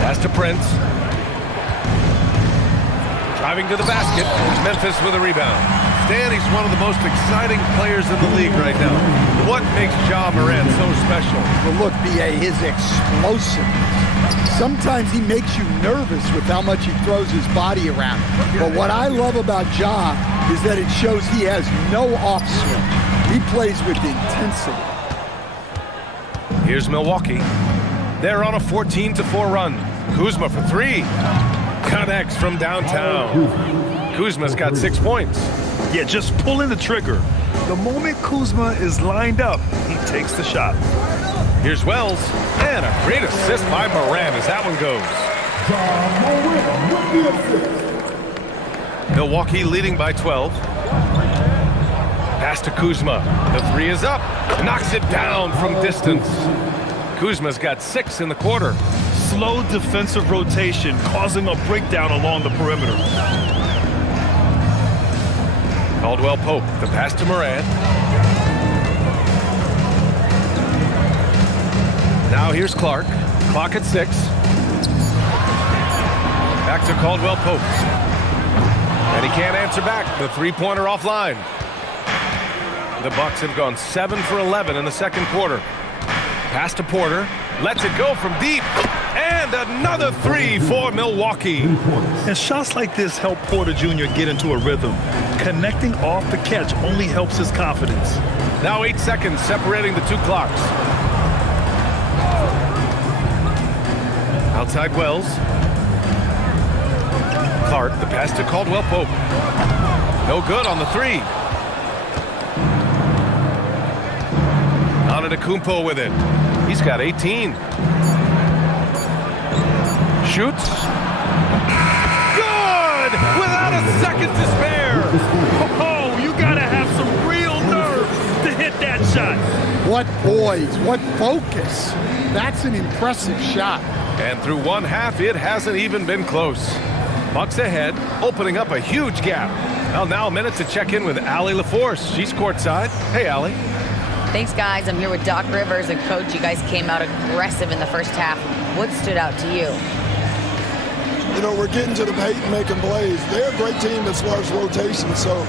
Pass to Prince. Driving to the basket. Memphis with a rebound. Stan, he's one of the most exciting players in the league right now. What makes Ja Morant so special? Well, look, B.A., his explosiveness. Sometimes he makes you nervous with how much he throws his body around. But what I love about Ja is that it shows he has no off swing. He plays with intensity. Here's Milwaukee. They're on a 14-4 run. Kuzma for 3. Connects from downtown. Kuzma's got 6 points. Yeah, just pulling the trigger. The moment Kuzma is lined up, he takes the shot. Here's Wells. And a great assist by Morant as that one goes. Milwaukee leading by 12. Pass to Kuzma. The 3 is up. Knocks it down from distance. Kuzma's got 6 in the quarter. Slow defensive rotation causing a breakdown along the perimeter. Caldwell Pope, the pass to Morant. Now here's Clark. Clock at 6. Back to Caldwell Pope. And he can't answer back. The three-pointer offline. The Bucks have gone 7 for 11 in the second quarter. Pass to Porter. Lets it go from deep. And another three for Milwaukee. And shots like this help Porter Jr. get into a rhythm. Connecting off the catch only helps his confidence. Now 8 seconds separating the two clocks. Outside Wells. Clark, the pass to Caldwell Pope. No good on the three. Antetokounmpo with it. He's got 18. Shoots. Good! Without a second to spare. Oh, you gotta have some real nerve to hit that shot. What poise, what focus. That's an impressive shot. And through one half, it hasn't even been close. Bucks ahead, opening up a huge gap. Well, now a minute to check in with Allie LaForce. She's courtside. Hey, Allie. Thanks, guys. I'm here with Doc Rivers. And, Coach, you guys came out aggressive in the first half. What stood out to you? You know, we're getting to the paint and making plays. They're a great team as far as rotation, so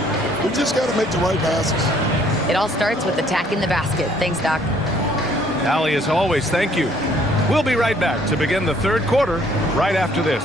we just got to make the right passes. It all starts with attacking the basket. Thanks, Doc. Allie, as always, thank you. We'll be right back to begin the third quarter right after this.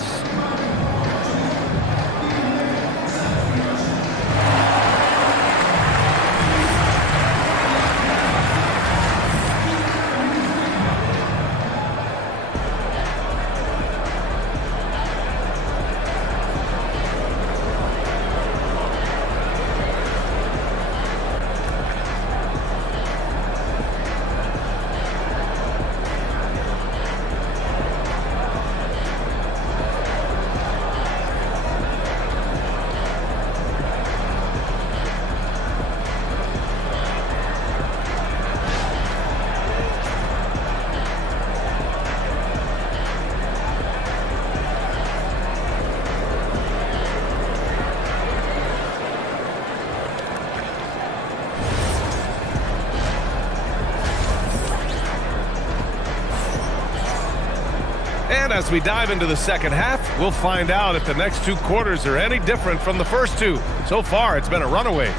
And as we dive into the second half, we'll find out if the next two quarters are any different from the first two. So far, it's been a runaway.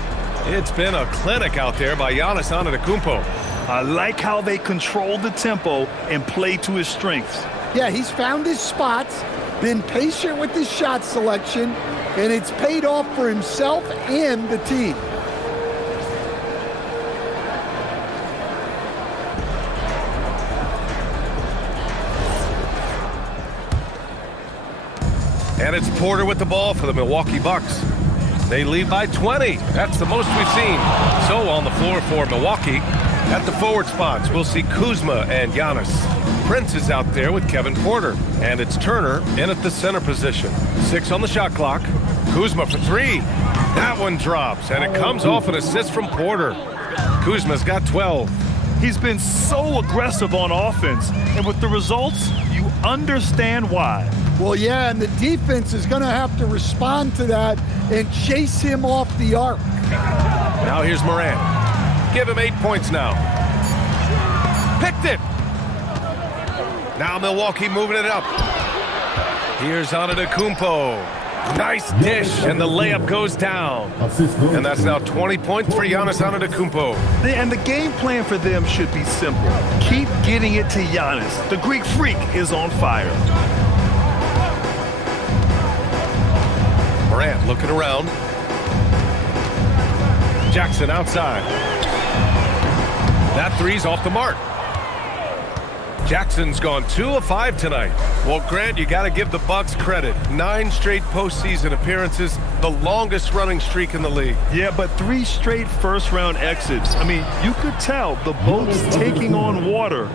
It's been a clinic out there by Giannis Antetokounmpo. I like how they control the tempo and play to his strengths. Yeah, he's found his spots, been patient with his shot selection, and it's paid off for himself and the team. And it's Porter with the ball for the Milwaukee Bucks. They lead by 20. That's the most we've seen. So on the floor for Milwaukee, at the forward spots, we'll see Kuzma and Giannis. Prince is out there with Kevin Porter. And it's Turner in at the center position. 6 on the shot clock. Kuzma for 3. That one drops, and it comes off an assist from Porter. Kuzma's got 12. He's been so aggressive on offense, and with the results, you understand why. Well, yeah, and the defense is going to have to respond to that and chase him off the arc. Now here's Morant. Give him 8 points now. Picked it. Now Milwaukee moving it up. Here's Antetokounmpo. Nice dish, and the layup goes down. And that's now 20 points for Giannis Antetokounmpo. And the game plan for them should be simple. Keep getting it to Giannis. The Greek freak is on fire. Morant looking around. Jackson outside. That three's off the mark. Jackson's gone 2 of 5 tonight. Well, Grant, you got to give the Bucks credit. 9 straight postseason appearances, the longest running streak in the league. Yeah, but 3 straight first-round exits. I mean, you could tell the boat's taking on water,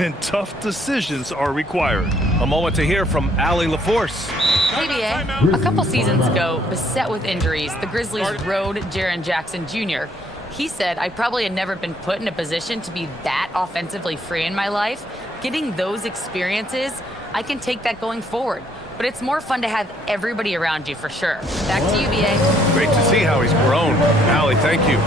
and tough decisions are required. A moment to hear from Allie LaForce. Hey, BA. A couple seasons ago, beset with injuries, the Grizzlies rode Jaren Jackson Jr. He said, I probably had never been put in a position to be that offensively free in my life. Getting those experiences, I can take that going forward. But it's more fun to have everybody around you for sure. Back to you, BA. Great to see how he's grown. Allie, thank you.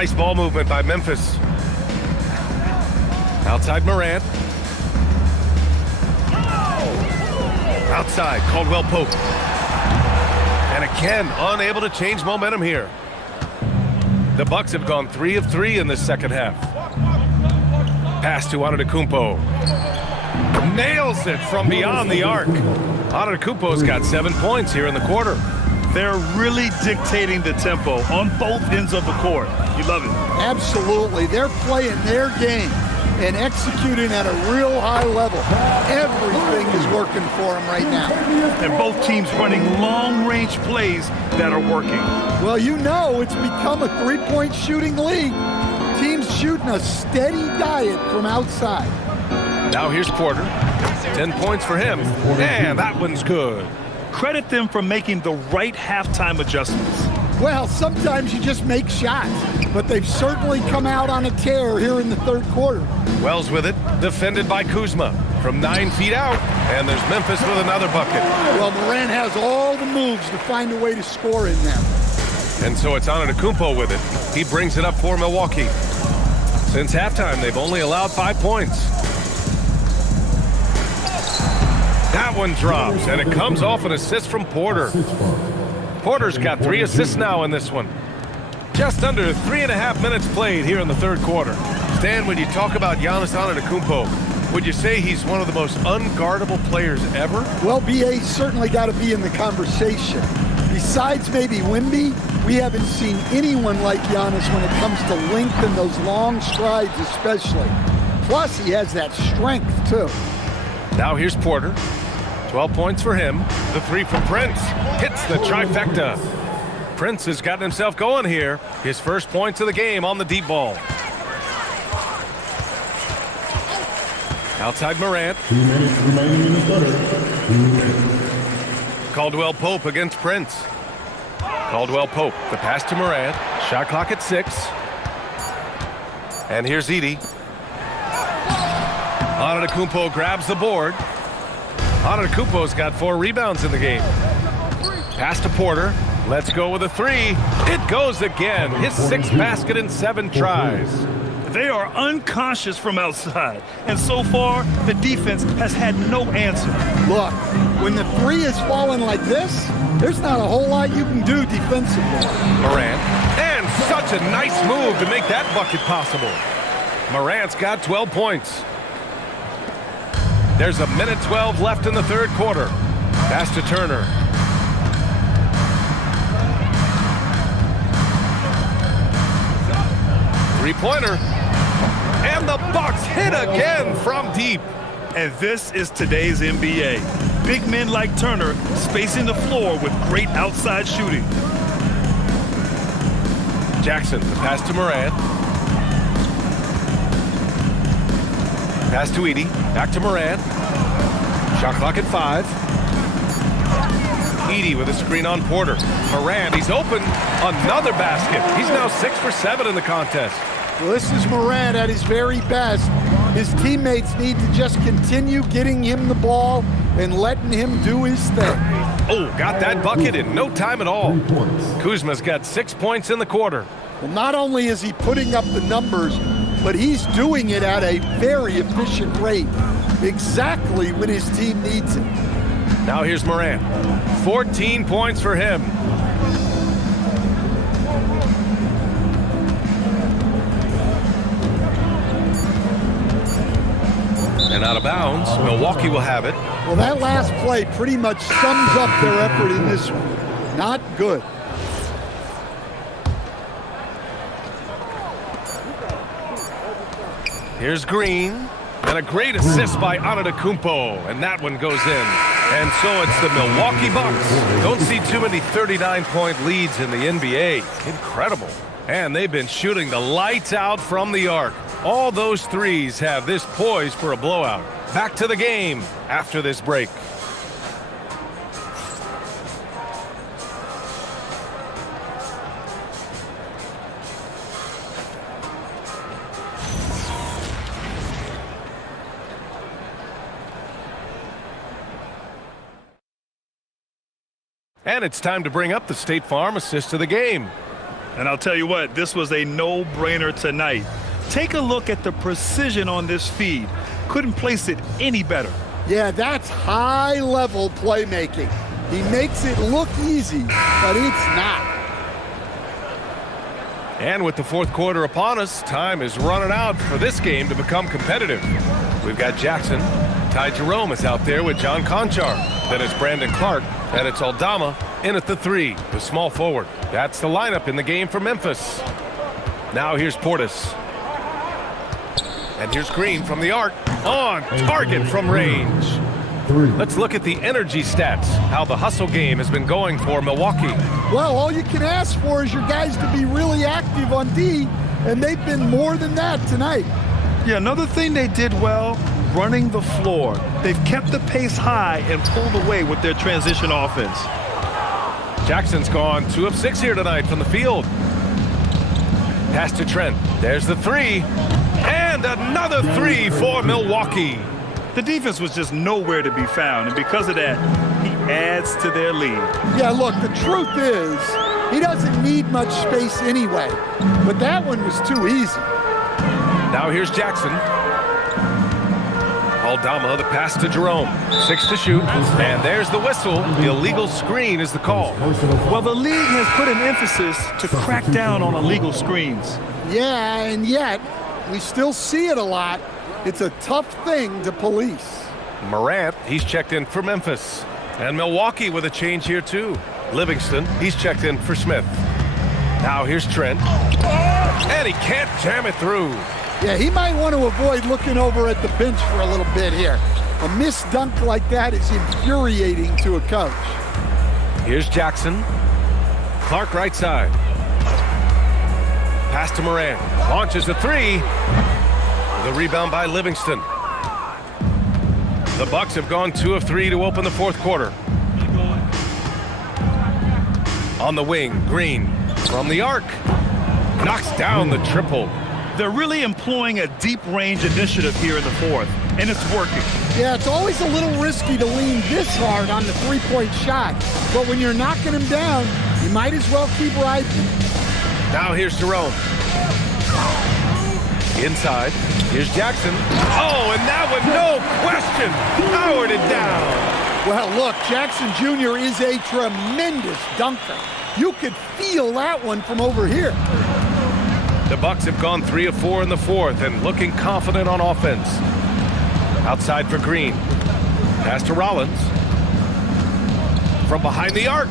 Nice ball movement by Memphis. Outside Morant. Outside, Caldwell Pope. And again, unable to change momentum here. The Bucks have gone 3 of 3 in this second half. Pass to Antetokounmpo. Nails it from beyond the arc. Antetokounmpo's got 7 points here in the quarter. They're really dictating the tempo on both ends of the court. You love it. Absolutely. They're playing their game and executing at a real high level. Everything is working for them right now. And both teams running long-range plays that are working. Well, you know it's become a three-point shooting league. Teams shooting a steady diet from outside. Now here's Porter. 10 points for him. And that one's good. Credit them for making the right halftime adjustments. Well, sometimes you just make shots, but they've certainly come out on a tear here in the third quarter. Wells with it, defended by Kuzma from 9 feet out, and there's Memphis with another bucket. Well, Morant has all the moves to find a way to score in them. And so it's Antetokounmpo with it. He brings it up for Milwaukee. Since halftime, they've only allowed 5 points. That one drops, and it comes off an assist from Porter. Porter's got 3 assists now in this one. Just under 3.5 minutes played here in the third quarter. Stan, when you talk about Giannis Antetokounmpo, would you say he's one of the most unguardable players ever? Well, BA's certainly got to be in the conversation. Besides maybe Wemby, we haven't seen anyone like Giannis when it comes to length and those long strides especially. Plus, he has that strength, too. Now here's Porter. 12 points for him. The 3 from Prince. Hits the trifecta. Prince has gotten himself going here. His first points of the game on the deep ball. Outside Morant. 2 minutes remaining in the third. Caldwell Pope against Prince. Caldwell Pope. The pass to Morant. Shot clock at 6. And here's Edey. Antetokounmpo grabs the board. Antetokounmpo's got 4 rebounds in the game. Pass to Porter. Let's go with a 3. It goes again. His 6th basket in 7 tries. They are unconscious from outside, and so far, the defense has had no answer. Look, when the 3 is falling like this, there's not a whole lot you can do defensively. Morant. And such a nice move to make that bucket possible. Morant's got 12 points. There's 1:12 left in the third quarter. Pass to Turner. Three-pointer. And the Bucks hit again from deep. And this is today's NBA. Big men like Turner spacing the floor with great outside shooting. Jackson, the pass to Morant. Pass to Edey. Back to Morant. Shot clock at 5. Edey with a screen on Porter. Morant, he's open. Another basket. He's now 6 for 7 in the contest. Well, this is Morant at his very best. His teammates need to just continue getting him the ball and letting him do his thing. Oh, got that bucket in no time at all. Kuzma's got 6 points in the quarter. Well, not only is he putting up the numbers, but he's doing it at a very efficient rate, exactly when his team needs it. Now here's Morant. 14 points for him. And out of bounds, Milwaukee will have it. Well, that last play pretty much sums up their effort in this one. Not good. Here's Green, and a great assist by Antetokounmpo, and that one goes in. And so it's the Milwaukee Bucks. Don't see too many 39-point leads in the NBA. Incredible. And they've been shooting the lights out from the arc. All those threes have this poised for a blowout. Back to the game after this break. And it's time to bring up the State Farm assist of the game. And I'll tell you what, this was a no-brainer tonight. Take a look at the precision on this feed. Couldn't place it any better. Yeah, that's high-level playmaking. He makes it look easy, but it's not. And with the fourth quarter upon us, time is running out for this game to become competitive. We've got Jackson. Ty Jerome is out there with John Conchar. Then it's Brandon Clark. And it's Aldama in at the 3, the small forward. That's the lineup in the game for Memphis. Now here's Portis. And here's Green from the arc. On target from range. Let's look at the energy stats, how the hustle game has been going for Milwaukee. Well, all you can ask for is your guys to be really active on D, and they've been more than that tonight. Yeah, another thing they did well, running the floor. They've kept the pace high and pulled away with their transition offense. Jackson's gone 2 of 6 here tonight from the field. Pass to Trent. There's the 3. And another 3 for Milwaukee. The defense was just nowhere to be found, and because of that, he adds to their lead. Yeah, look, the truth is, he doesn't need much space anyway. But that one was too easy. Now here's Jackson. Aldama, the pass to Jerome. 6 to shoot, and there's the whistle. The illegal screen is the call. Well, the league has put an emphasis to crack down on illegal screens. Yeah, and yet, we still see it a lot. It's a tough thing to police. Morant, he's checked in for Memphis. And Milwaukee with a change here too. Livingston, he's checked in for Smith. Now here's Trent. And he can't jam it through. Yeah, he might want to avoid looking over at the bench for a little bit here. A missed dunk like that is infuriating to a coach. Here's Jackson. Clark right side. Pass to Morant. Launches a 3. The rebound by Livingston. The Bucks have gone 2 of 3 to open the fourth quarter. On the wing, Green from the arc. Knocks down the triple. They're really employing a deep range initiative here in the fourth, and it's working. Yeah, it's always a little risky to lean this hard on the three-point shot. But when you're knocking him down, you might as well keep riding. Now here's Jerome. Inside, here's Jackson. Oh, and that one, no question, powered it down. Well, look, Jackson Jr. is a tremendous dunker. You could feel that one from over here. The Bucks have gone 3 of 4 in the fourth and looking confident on offense. Outside for Green. Pass to Rollins. From behind the arc.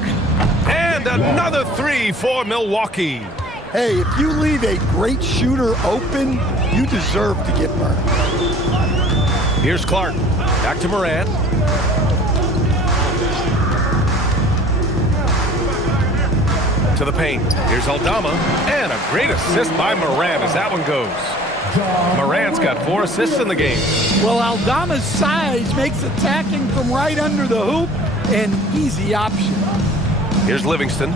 And another 3 for Milwaukee. Hey, if you leave a great shooter open, you deserve to get burned. Here's Clark. Back to Morant. To the paint. Here's Aldama. And a great assist by Morant as that one goes. Morant's got 4 assists in the game. Well, Aldama's size makes attacking from right under the hoop an easy option. Here's Livingston.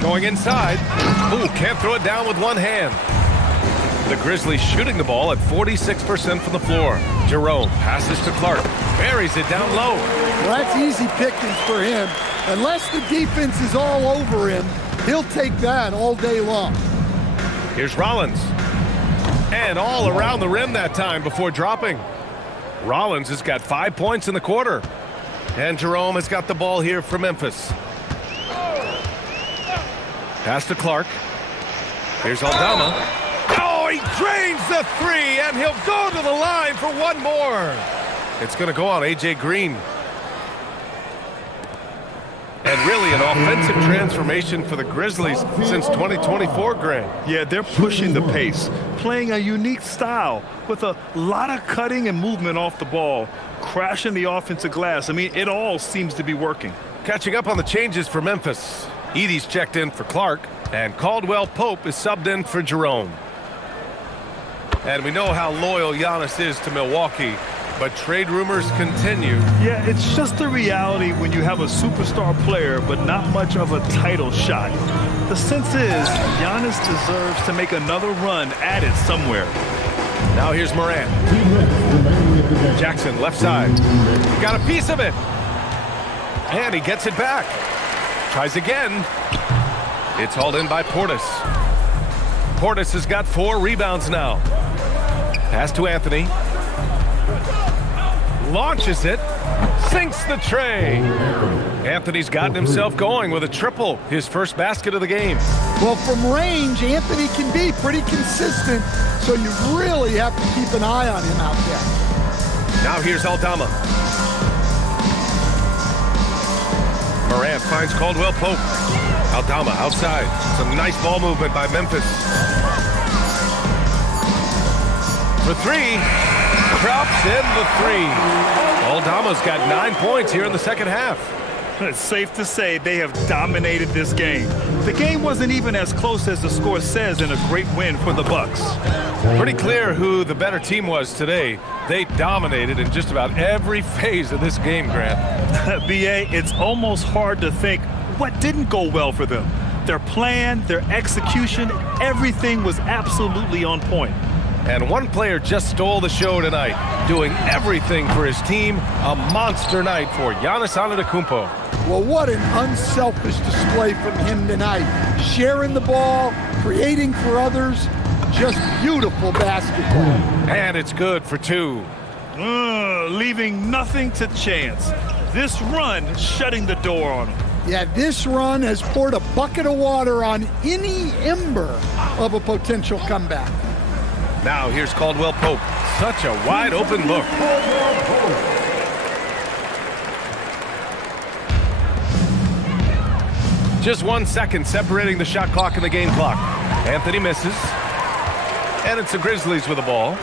Going inside. Ooh, can't throw it down with one hand. The Grizzlies shooting the ball at 46% from the floor. Jerome passes to Clark. Buries it down low. Well, that's easy pickings for him. Unless the defense is all over him, he'll take that all day long. Here's Rollins. And all around the rim that time before dropping. Rollins has got 5 points in the quarter. And Jerome has got the ball here for Memphis. Pass to Clark. Here's Aldama. Oh, he drains the 3, and he'll go to the line for one more. It's going to go on A.J. Green. And really an offensive transformation for the Grizzlies since 2024, Grant. Yeah, they're pushing the pace, playing a unique style with a lot of cutting and movement off the ball, crashing the offensive glass. I mean, it all seems to be working. Catching up on the changes for Memphis. Edey's checked in for Clark, and Caldwell Pope is subbed in for Jerome. And we know how loyal Giannis is to Milwaukee, but trade rumors continue. Yeah, it's just the reality when you have a superstar player, but not much of a title shot. The sense is Giannis deserves to make another run at it somewhere. Now here's Morant. Jackson, left side. Got a piece of it. And he gets it back. Tries again. It's hauled in by Portis. Portis has got 4 rebounds now. Pass to Anthony. Launches it. Sinks the tray. Anthony's gotten himself going with a triple, his first basket of the game. Well, from range, Anthony can be pretty consistent, so you really have to keep an eye on him out there. Now here's Aldama. Morant finds Caldwell Pope. Aldama outside. Some nice ball movement by Memphis. For 3. Drops in the 3. Aldama's got 9 points here in the second half. It's safe to say they have dominated this game. The game wasn't even as close as the score says in a great win for the Bucks. Pretty clear who the better team was today. They dominated in just about every phase of this game, Grant. B.A., it's almost hard to think what didn't go well for them. Their plan, their execution, everything was absolutely on point. And one player just stole the show tonight, doing everything for his team. A monster night for Giannis Antetokounmpo. Well, what an unselfish display from him tonight. Sharing the ball, creating for others, just beautiful basketball. And it's good for 2. Leaving nothing to chance. This run shutting the door on him. Yeah, this run has poured a bucket of water on any ember of a potential comeback. Now here's Caldwell Pope. Such a wide open look. Just 1 second separating the shot clock and the game clock. Anthony misses. And it's the Grizzlies with the ball.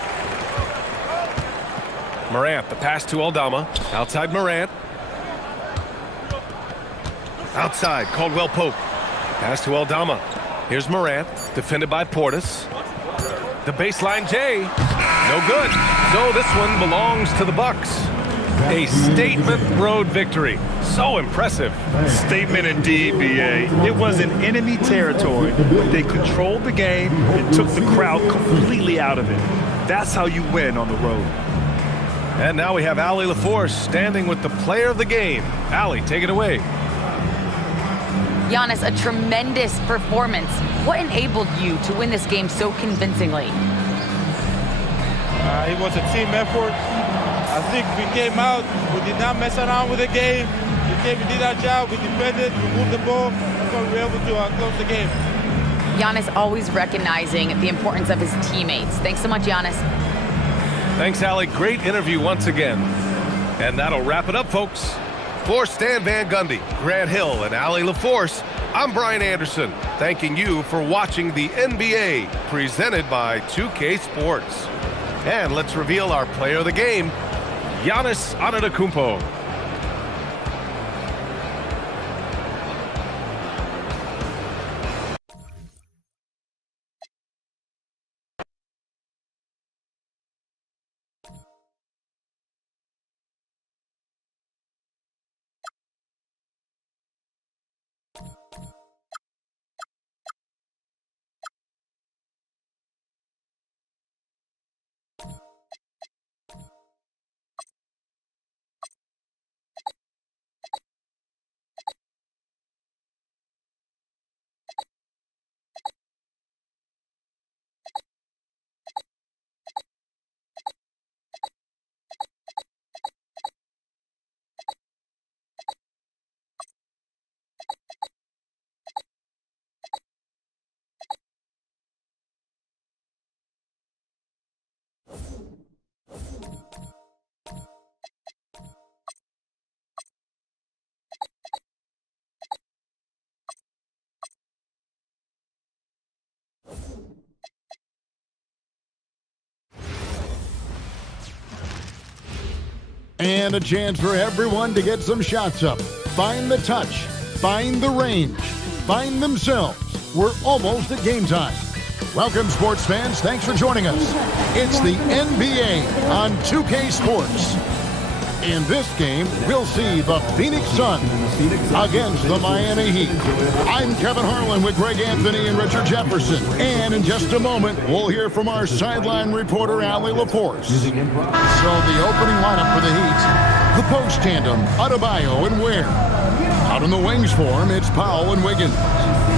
Morant, the pass to Aldama. Outside Morant. Outside, Caldwell Pope. Pass to Aldama. Here's Morant, defended by Portis. The baseline J, no good. So this one belongs to the Bucks. A statement road victory. So impressive. Statement indeed, B.A. It was in enemy territory, but they controlled the game and took the crowd completely out of it. That's how you win on the road. And now we have Allie LaForce standing with the player of the game. Allie, take it away. Giannis, a tremendous performance. What enabled you to win this game so convincingly? It was a team effort. I think we came out, we did not mess around with the game. We did our job, we defended, we moved the ball, so we were able to close the game. Giannis always recognizing the importance of his teammates. Thanks so much, Giannis. Thanks, Allie. Great interview once again. And that'll wrap it up, folks. For Stan Van Gundy, Grant Hill, and Allie LaForce, I'm Brian Anderson, thanking you for watching the NBA, presented by 2K Sports. And let's reveal our player of the game, Giannis Antetokounmpo. And a chance for everyone to get some shots up. Find the touch. Find the range. Find themselves. We're almost at game time. Welcome, sports fans. Thanks for joining us. It's the NBA on 2K Sports. In this game, we'll see the Phoenix Suns against the Miami Heat. I'm Kevin Harlan with Greg Anthony and Richard Jefferson. And in just a moment, we'll hear from our sideline reporter, Allie LaForce. So the opening lineup for the Heat: The post tandem, Adebayo and Ware. Out in the wings for him, it's Powell and Wiggins.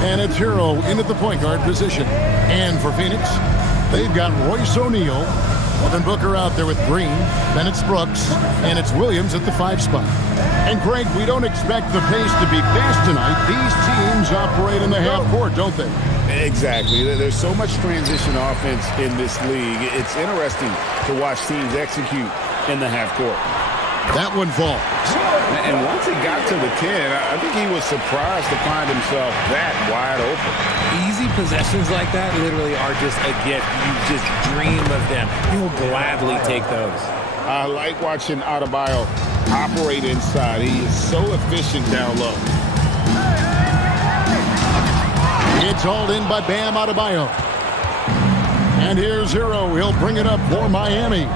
And it's Hero in at the point guard position. And for Phoenix, they've got Royce O'Neal. Devin Booker out there with Green. Then it's Brooks. And it's Williams at the 5 spot. And Greg, we don't expect the pace to be fast tonight. These teams operate in the half court, don't they? Exactly. There's so much transition offense in this league. It's interesting to watch teams execute in the half court. That one falls. And once it got to the 10, I think he was surprised to find himself that wide open. Easy possessions like that literally are just a gift. You just dream of them. You'll gladly take those. I like watching Adebayo operate inside. He is so efficient down low. It's hauled in by Bam Adebayo. And here's Hero. He'll bring it up for Miami.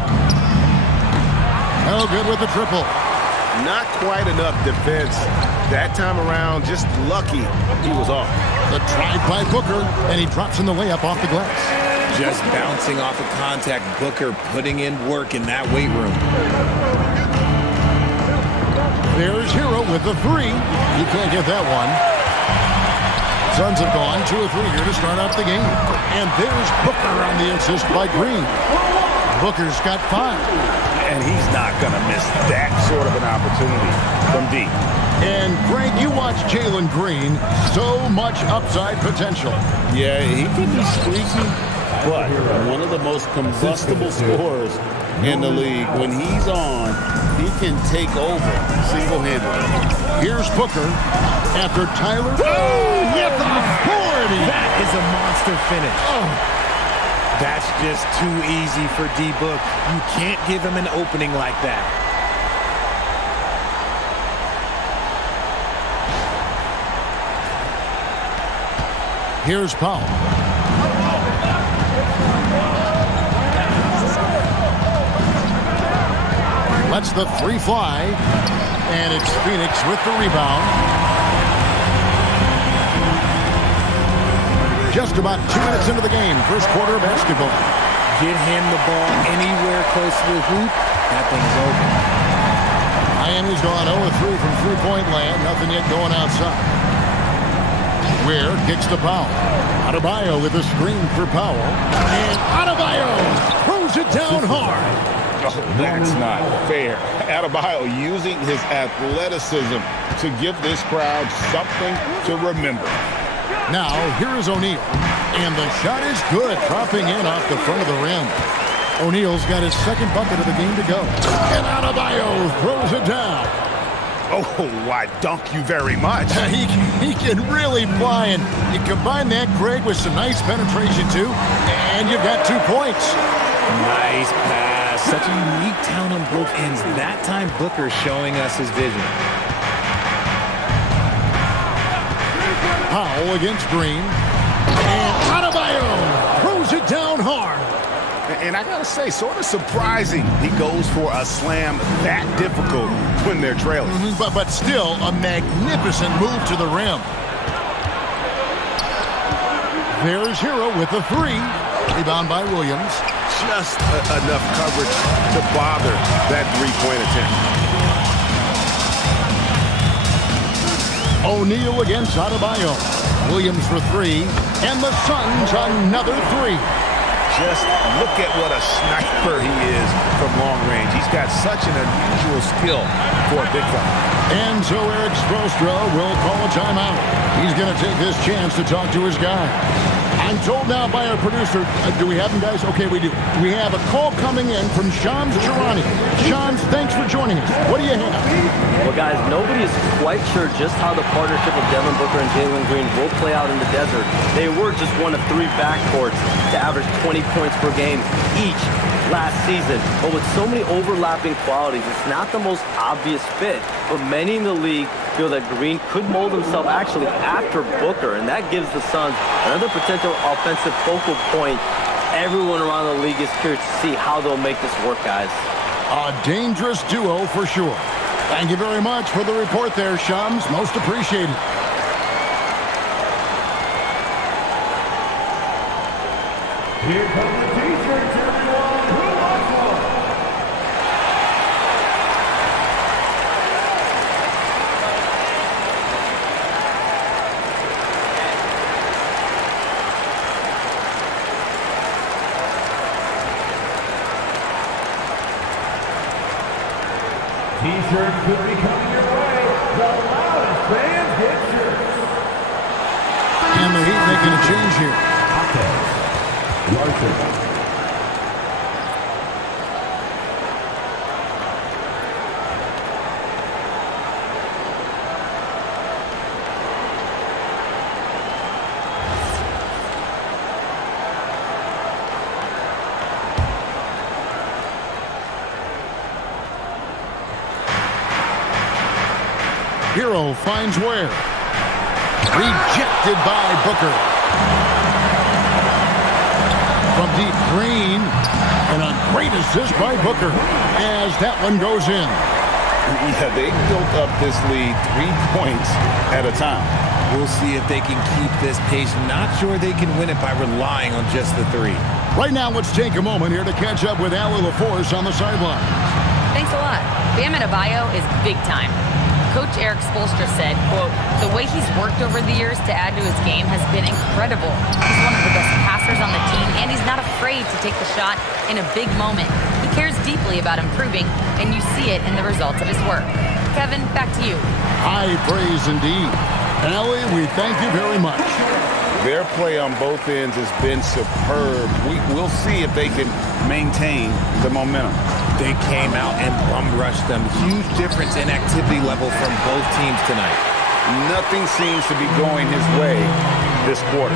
Oh, good with the triple. Not quite enough defense. That time around, just lucky he was off. The drive by Booker, and he drops in the layup off the glass. Just bouncing off of contact. Booker putting in work in that weight room. There's Hero with the 3. You can't get that one. Suns have gone 2 of 3 here to start out the game. And there's Booker on the assist by Green. Booker's got 5. And he's not going to miss that sort of an opportunity from deep. And Greg, you watch Jalen Green, so much upside potential. Yeah, he can be streaky, but one of the most combustible scorers in the league. When he's on, he can take over single-handedly. Here's Booker after Tyler. Oh, with authority! That is a monster finish. Oh. That's just too easy for D-Book. You can't give him an opening like that. Here's Powell. Lets the 3 fly. And it's Phoenix with the rebound. Just about 2 minutes into the game, first quarter of basketball. Get him the ball anywhere close to the hoop, that thing's open. Miami's gone 0-3 from three-point land, nothing yet going outside. Ware kicks to Powell. Adebayo with a screen for Powell. And Adebayo throws it down hard. Oh, that's not fair. Adebayo using his athleticism to give this crowd something to remember. Now, here is O'Neal. And the shot is good, dropping in off the front of the rim. O'Neal's got his second bucket of the game to go. And Adebayo throws it down. Oh, I dunk you very much. He can really fly, and you combine that, Greg, with some nice penetration, too, and you've got 2 points. Nice pass. Such a unique talent on both ends. That time, Booker showing us his vision. Powell against Green. And Adebayo throws it down hard. And I got to say, sort of surprising he goes for a slam that difficult when they're trailing. But still a magnificent move to the rim. There's Hero with the 3. Rebound by Williams. Just enough coverage to bother that 3-point attempt. O'Neal against Adebayo. Williams for 3. And the Suns another 3. Just look at what a sniper he is from long range. He's got such an unusual skill for a big fella. And so Eric Spoelstra will call a timeout. He's going to take this chance to talk to his guy. I'm told now by our producer, do we have him, guys? Okay, we do. We have a call coming in from Shams Charania. Shams, thanks for joining us. What do you have? Well, guys, nobody is quite sure just how the partnership of Devin Booker and Jalen Green will play out in the desert. They were just one of 3 backcourts to average 20 points per game each last season. But with so many overlapping qualities, it's not the most obvious fit. But many in the league feel that Green could mold himself actually after Booker, and that gives the Suns another potential offensive focal point. Everyone around the league is curious to see how they'll make this work, guys. A dangerous duo for sure. Thank you very much for the report there, Shams. Most appreciated. Here come the t-shirts, everyone. Who wants one? T-shirt could be coming your way. The loudest fans get shirts. And the Heat making a change here. Larson. Hero finds Ware. Rejected by Booker. From deep, Green. And a great assist by Booker as that one goes in. Yeah, they built up this lead 3 points at a time. We'll see if they can keep this pace. Not sure they can win it by relying on just the 3. Right now, let's take a moment here to catch up with Allie LaForce on the sideline. Thanks a lot. Bam Adebayo is big time. Coach Eric Spoelstra said, quote, the way he's worked over the years to add to his game has been incredible. He's one of the best passers on the team, and he's not afraid to take the shot in a big moment. He cares deeply about improving, and you see it in the results of his work. Kevin, back to you. High praise indeed. Allie, we thank you very much. Their play on both ends has been superb. We'll see if they can maintain the momentum. They came out and bum-rushed them. Huge difference in activity level from both teams tonight. Nothing seems to be going his way this quarter.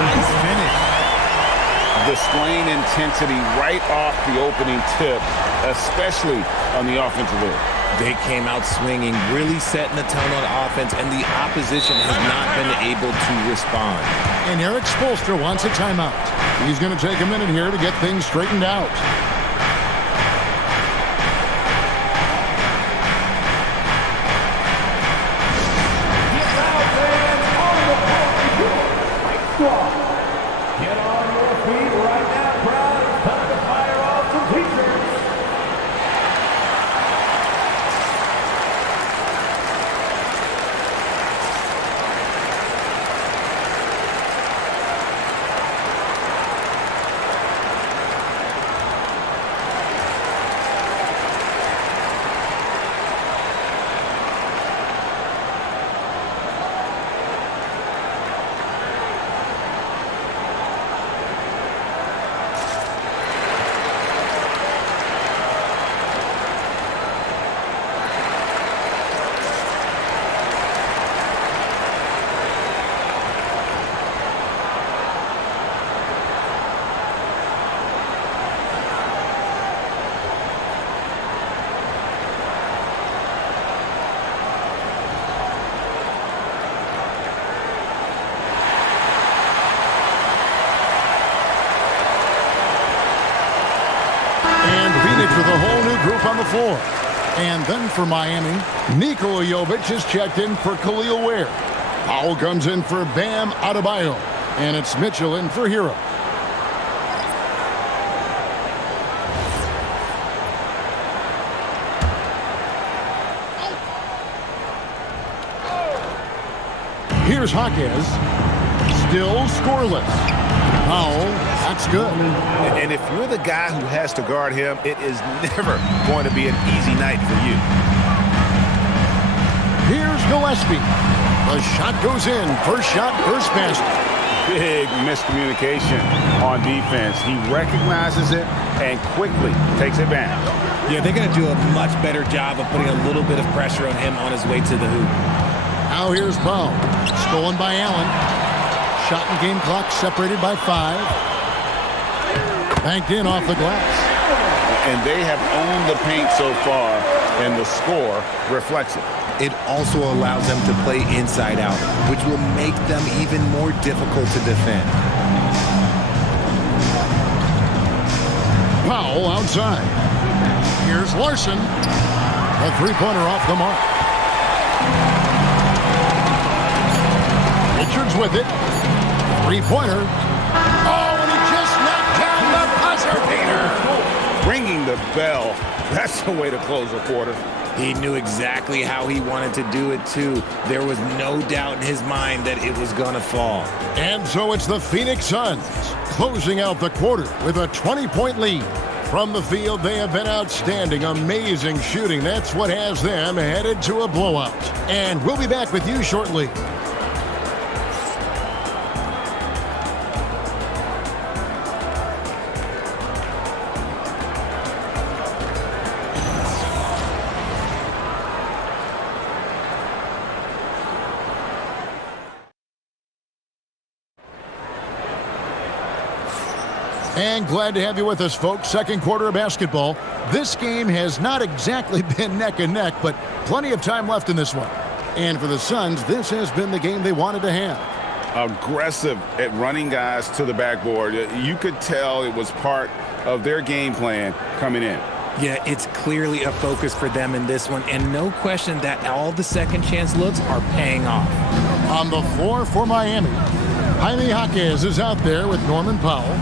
Nice finish. Displaying intensity right off the opening tip, especially on the offensive end. They came out swinging, really setting the tone on offense, and the opposition has not been able to respond. And Eric Spoelstra wants a timeout. He's going to take a minute here to get things straightened out. Get on your feet right now, crowd. It's time to fire off some T-shirts. With a whole new group on the floor. And then for Miami, Nikola Jovic is checked in for Khalil Ware. Powell comes in for Bam Adebayo. And it's Mitchell in for Hero. Here's Jaquez. Still scoreless. Powell, that's good. And if you're the guy who has to guard him, it is never going to be an easy night for you. Here's Gillespie. The shot goes in. First shot, first basket. Big miscommunication on defense. He recognizes it and quickly takes advantage. Yeah, they're going to do a much better job of putting a little bit of pressure on him on his way to the hoop. Now here's Powell. Stolen by Allen. Shot and game clock separated by 5. Banked in off the glass. And they have owned the paint so far, and the score reflects it. It also allows them to play inside out, which will make them even more difficult to defend. Powell outside. Here's Larson. A three-pointer off the mark. Richards with it. Three-pointer. Oh, and he just knocked down the buzzer beater. Ringing the bell. That's the way to close a quarter. He knew exactly how he wanted to do it, too. There was no doubt in his mind that it was going to fall. And so it's the Phoenix Suns closing out the quarter with a 20-point lead. From the field, they have been outstanding, amazing shooting. That's what has them headed to a blowout. And we'll be back with you shortly. And glad to have you with us, folks. Second quarter of basketball. This game has not exactly been neck and neck, but plenty of time left in this one. And for the Suns, this has been the game they wanted to have. Aggressive at running guys to the backboard. You could tell it was part of their game plan coming in. Yeah, it's clearly a focus for them in this one, and no question that all the second chance looks are paying off. On the floor for Miami, Jaime Jaquez is out there with Norman Powell.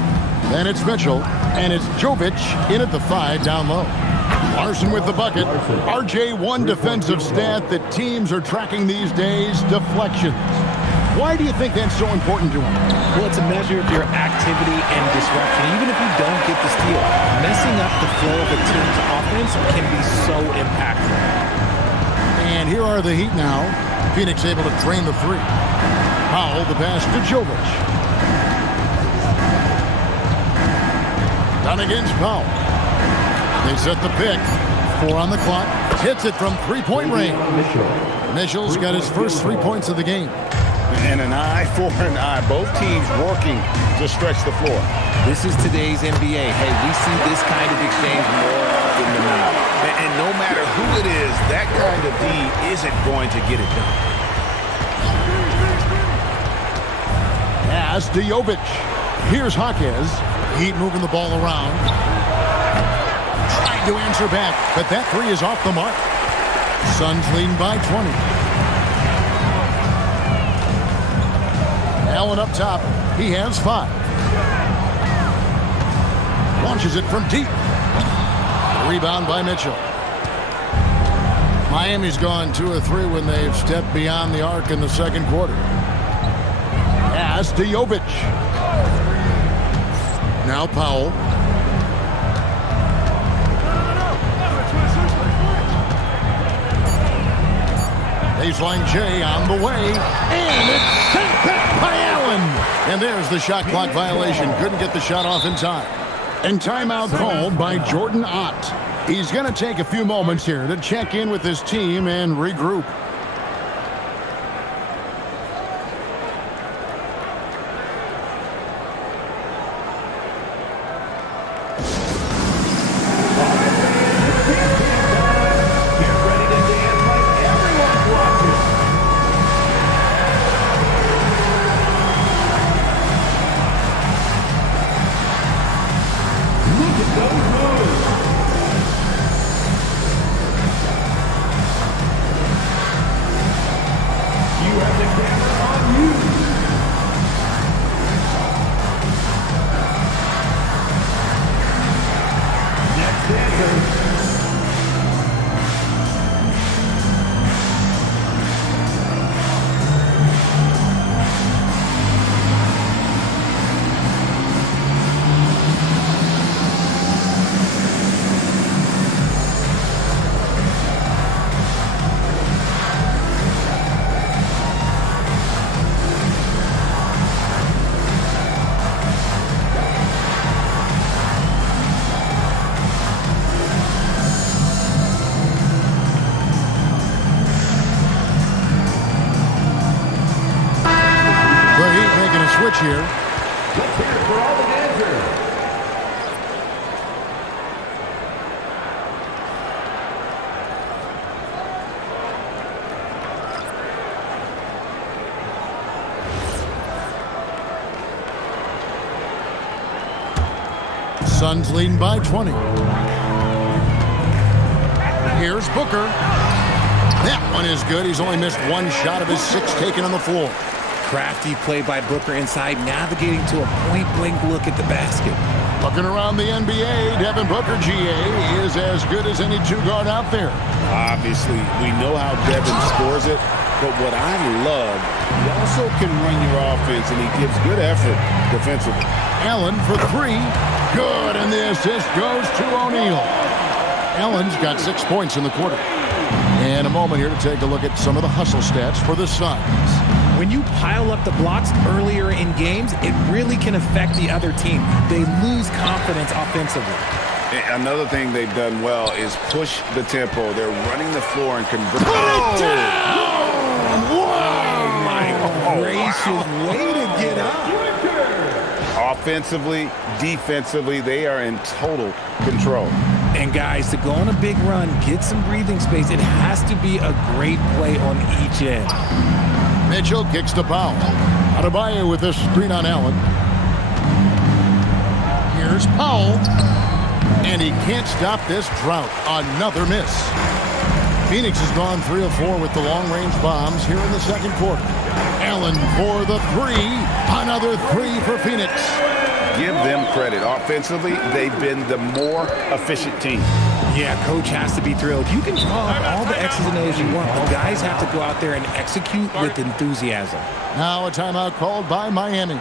Then it's Mitchell, and it's Jovic in at the 5 down low. Larson with the bucket. RJ, one defensive stat that teams are tracking these days, deflections. Why do you think that's so important to him? Well, it's a measure of your activity and disruption. Even if you don't get the steal, messing up the flow of a team's offense can be so impactful. And here are the Heat now. Phoenix able to drain the 3. Powell, the pass to Jovic. Down against Powell. They set the pick. 4 on the clock. Hits it from three-point range. Mitchell's got his first 3 points of the game. And an eye for an eye. Both teams working to stretch the floor. This is today's NBA. Hey, we see this kind of exchange more often than not. And no matter who it is, that kind of D isn't going to get it done. Pass to Jovic. Here's Jaquez. Heat moving the ball around. Trying to answer back, but that 3 is off the mark. Suns leading by 20. Allen up top. He has 5. Launches it from deep. Rebound by Mitchell. Miami's gone 2 of 3 when they've stepped beyond the arc in the second quarter. Pass to Jovic. Now Powell. Baseline J on the way. And it's sent back by Allen. And there's the shot clock violation. Couldn't get the shot off in time. And timeout called by Jordan Ott. He's going to take a few moments here to check in with his team and regroup. Switch here. Let's hear it for all the dancers. Suns leading by 20. Here's Booker. That one is good. He's only missed 1 shot of his 6 taken on the floor. Crafty play by Booker inside, navigating to a point-blank look at the basket. Looking around the NBA, Devin Booker, GA, is as good as any 2-guard out there. Obviously, we know how Devin scores it, but what I love, he also can run your offense, and he gives good effort defensively. Allen for 3. Good, and the assist goes to O'Neal. Allen's got 6 points in the quarter. And a moment here to take a look at some of the hustle stats for the Suns. When you pile up the blocks earlier in games, it really can affect the other team. They lose confidence offensively. Another thing they've done well is push the tempo. They're running the floor and converting. Put it down! Oh, my gracious. Way to get up. Offensively, defensively, they are in total control. And guys, to go on a big run, get some breathing space, it has to be a great play on each end. Mitchell kicks the foul. Adebayo with this screen on Allen. Here's Powell. And he can't stop this drought. Another miss. Phoenix has gone 3 of 4 with the long-range bombs here in the second quarter. Allen for the 3. Another 3 for Phoenix. Give them credit. Offensively, they've been the more efficient team. Yeah, coach has to be thrilled. You can draw up all the X's and O's you want, but guys have to go out there and execute with enthusiasm. Now a timeout called by Miami.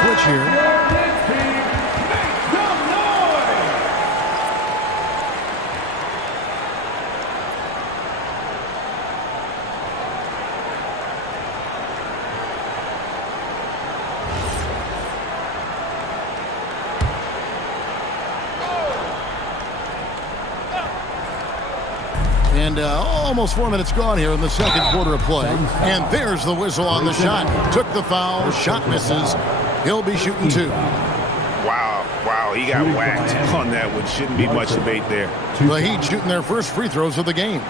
Switch here. And almost 4 minutes gone here in the second quarter of play. And there's the whistle on the shot. Took the foul. Shot misses. He'll be shooting 2. Wow, he got whacked on that one. Shouldn't be much debate there. The Heat shooting their first free throws of the game.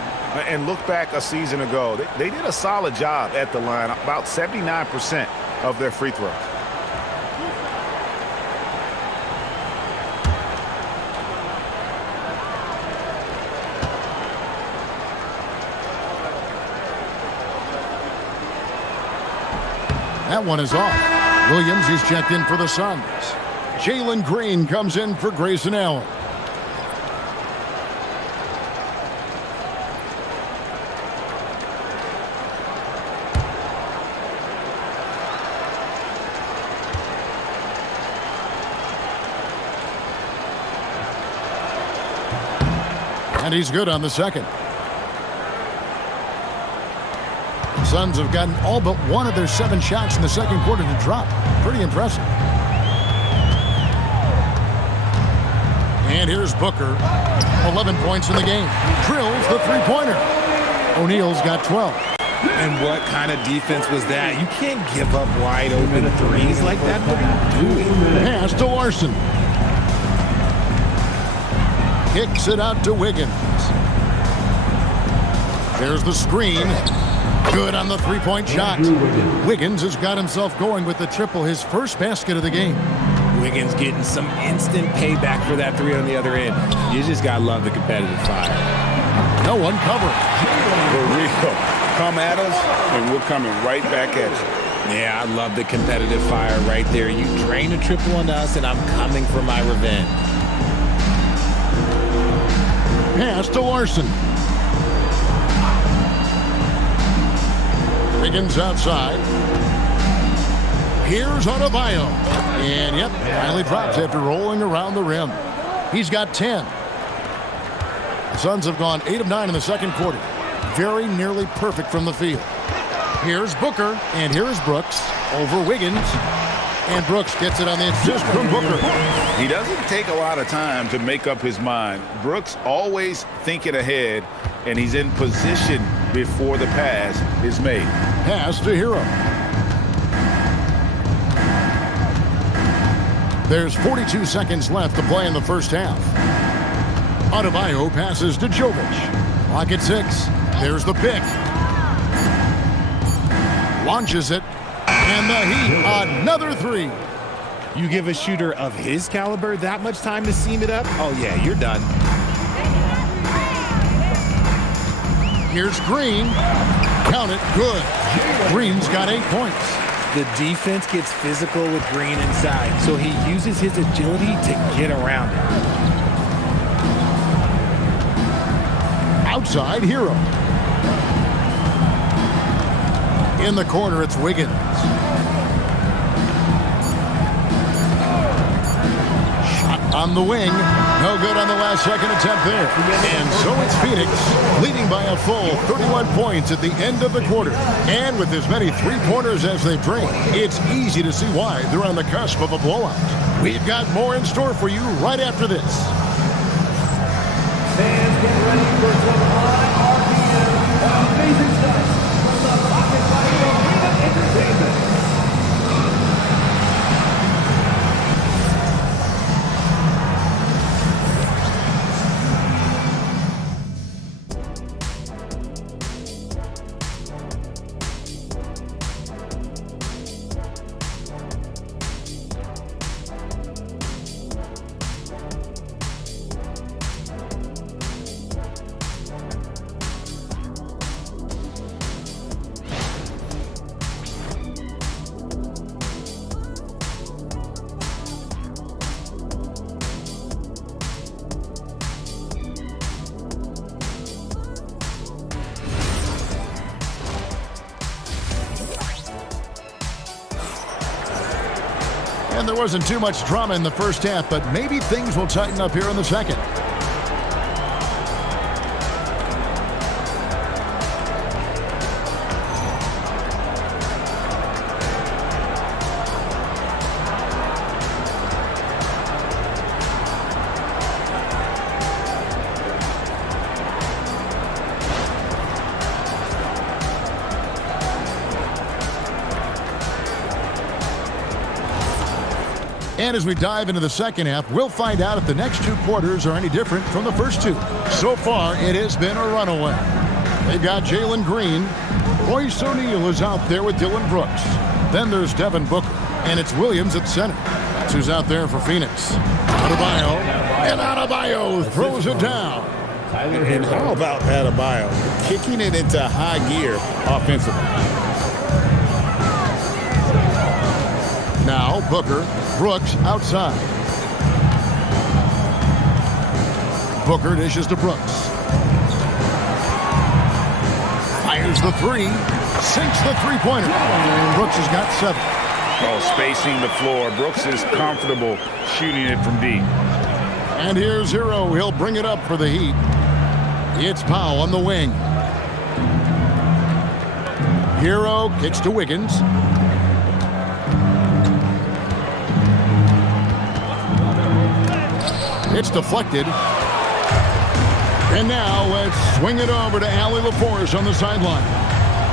And look back a season ago. They did a solid job at the line. About 79% of their free throws. That one is off. Williams is checked in for the Suns. Jalen Green comes in for Grayson Allen. And he's good on the second. Suns have gotten all but one of their 7 shots in the second quarter to drop. Pretty impressive. And here's Booker. 11 points in the game. Drills the three-pointer. O'Neal's got 12. And what kind of defense was that? You can't give up wide open threes like that. What are you doing? Pass to Larson. Kicks it out to Wiggins. There's the screen. Good on the three-point shot. Wiggins has got himself going with the triple, his first basket of the game. Wiggins getting some instant payback for that 3 on the other end. You just got to love the competitive fire. No one covering. For real. Come at us, and we're coming right back at you. Yeah, I love the competitive fire right there. You drain a triple on us, and I'm coming for my revenge. Pass to Larson. Wiggins outside. Here's Adebayo. And, yep, finally drops after rolling around the rim. He's got 10. The Suns have gone 8 of 9 in the second quarter. Very nearly perfect from the field. Here's Booker, and here's Brooks over Wiggins. And Brooks gets it on the assist from Booker. He doesn't take a lot of time to make up his mind. Brooks always thinking ahead, and he's in position before the pass is made. Pass to Hero. There's 42 seconds left to play in the first half. Adebayo passes to Jovic. Clock at 6. There's the pick. Launches it. And the Heat, another 3. You give a shooter of his caliber that much time to seam it up? Oh, yeah, you're done. Here's Green. Count it. Good. Green's got 8 points. The defense gets physical with Green inside, so he uses his agility to get around it. Outside, Hero. In the corner, it's Wiggins. Shot on the wing. No good on the last second attempt there. And so it's Phoenix leading by a full 31 points at the end of the quarter. And with as many three-pointers as they've drained, it's easy to see why they're on the cusp of a blowout. We've got more in store for you right after this. Fans, get ready for some high RPM, amazing stuff from the Pocket Body Arena Entertainment. And there wasn't too much drama in the first half, but maybe things will tighten up here in the second. And as we dive into the second half, we'll find out if the next 2 quarters are any different from the first 2. So far, it has been a runaway. They've got Jalen Green. Royce O'Neal is out there with Dylan Brooks. Then there's Devin Booker, and it's Williams at center. That's who's out there for Phoenix. Adebayo, and Adebayo throws it down. And how about Adebayo kicking it into high gear offensively? Now Booker, Brooks outside. Booker dishes to Brooks. Fires the 3. Sinks the three-pointer. Brooks has got 7. Oh, spacing the floor. Brooks is comfortable shooting it from deep. And here's Hero. He'll bring it up for the Heat. It's Powell on the wing. Hero kicks to Wiggins. It's deflected. And now let's swing it over to Allie LaForce on the sideline.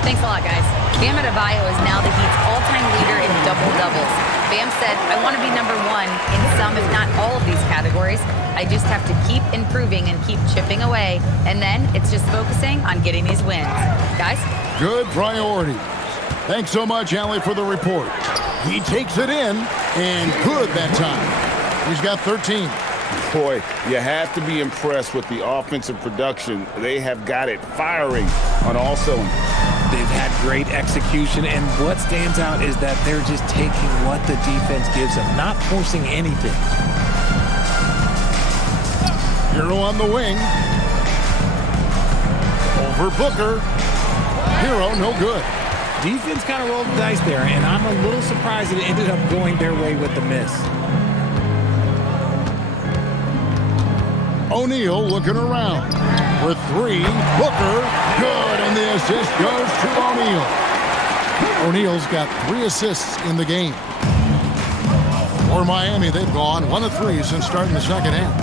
Thanks a lot, guys. Bam Adebayo is now the Heat's all-time leader in double-doubles. Bam said, I want to be number 1 in some, if not all of these categories. I just have to keep improving and keep chipping away. And then it's just focusing on getting these wins. Guys? Good priority. Thanks so much, Allie, for the report. He takes it in, and good that time. He's got 13. Boy, you have to be impressed with the offensive production. They have got it firing on all cylinders. They've had great execution, and what stands out is that they're just taking what the defense gives them, not forcing anything. Hero on the wing. Over Booker. Hero no good. Defense kind of rolled the dice there, and I'm a little surprised that it ended up going their way with the miss. O'Neal looking around. For three, Booker, good, and the assist goes to O'Neal. O'Neal's got 3 assists in the game. For Miami, they've gone 1 of 3 since starting the second half.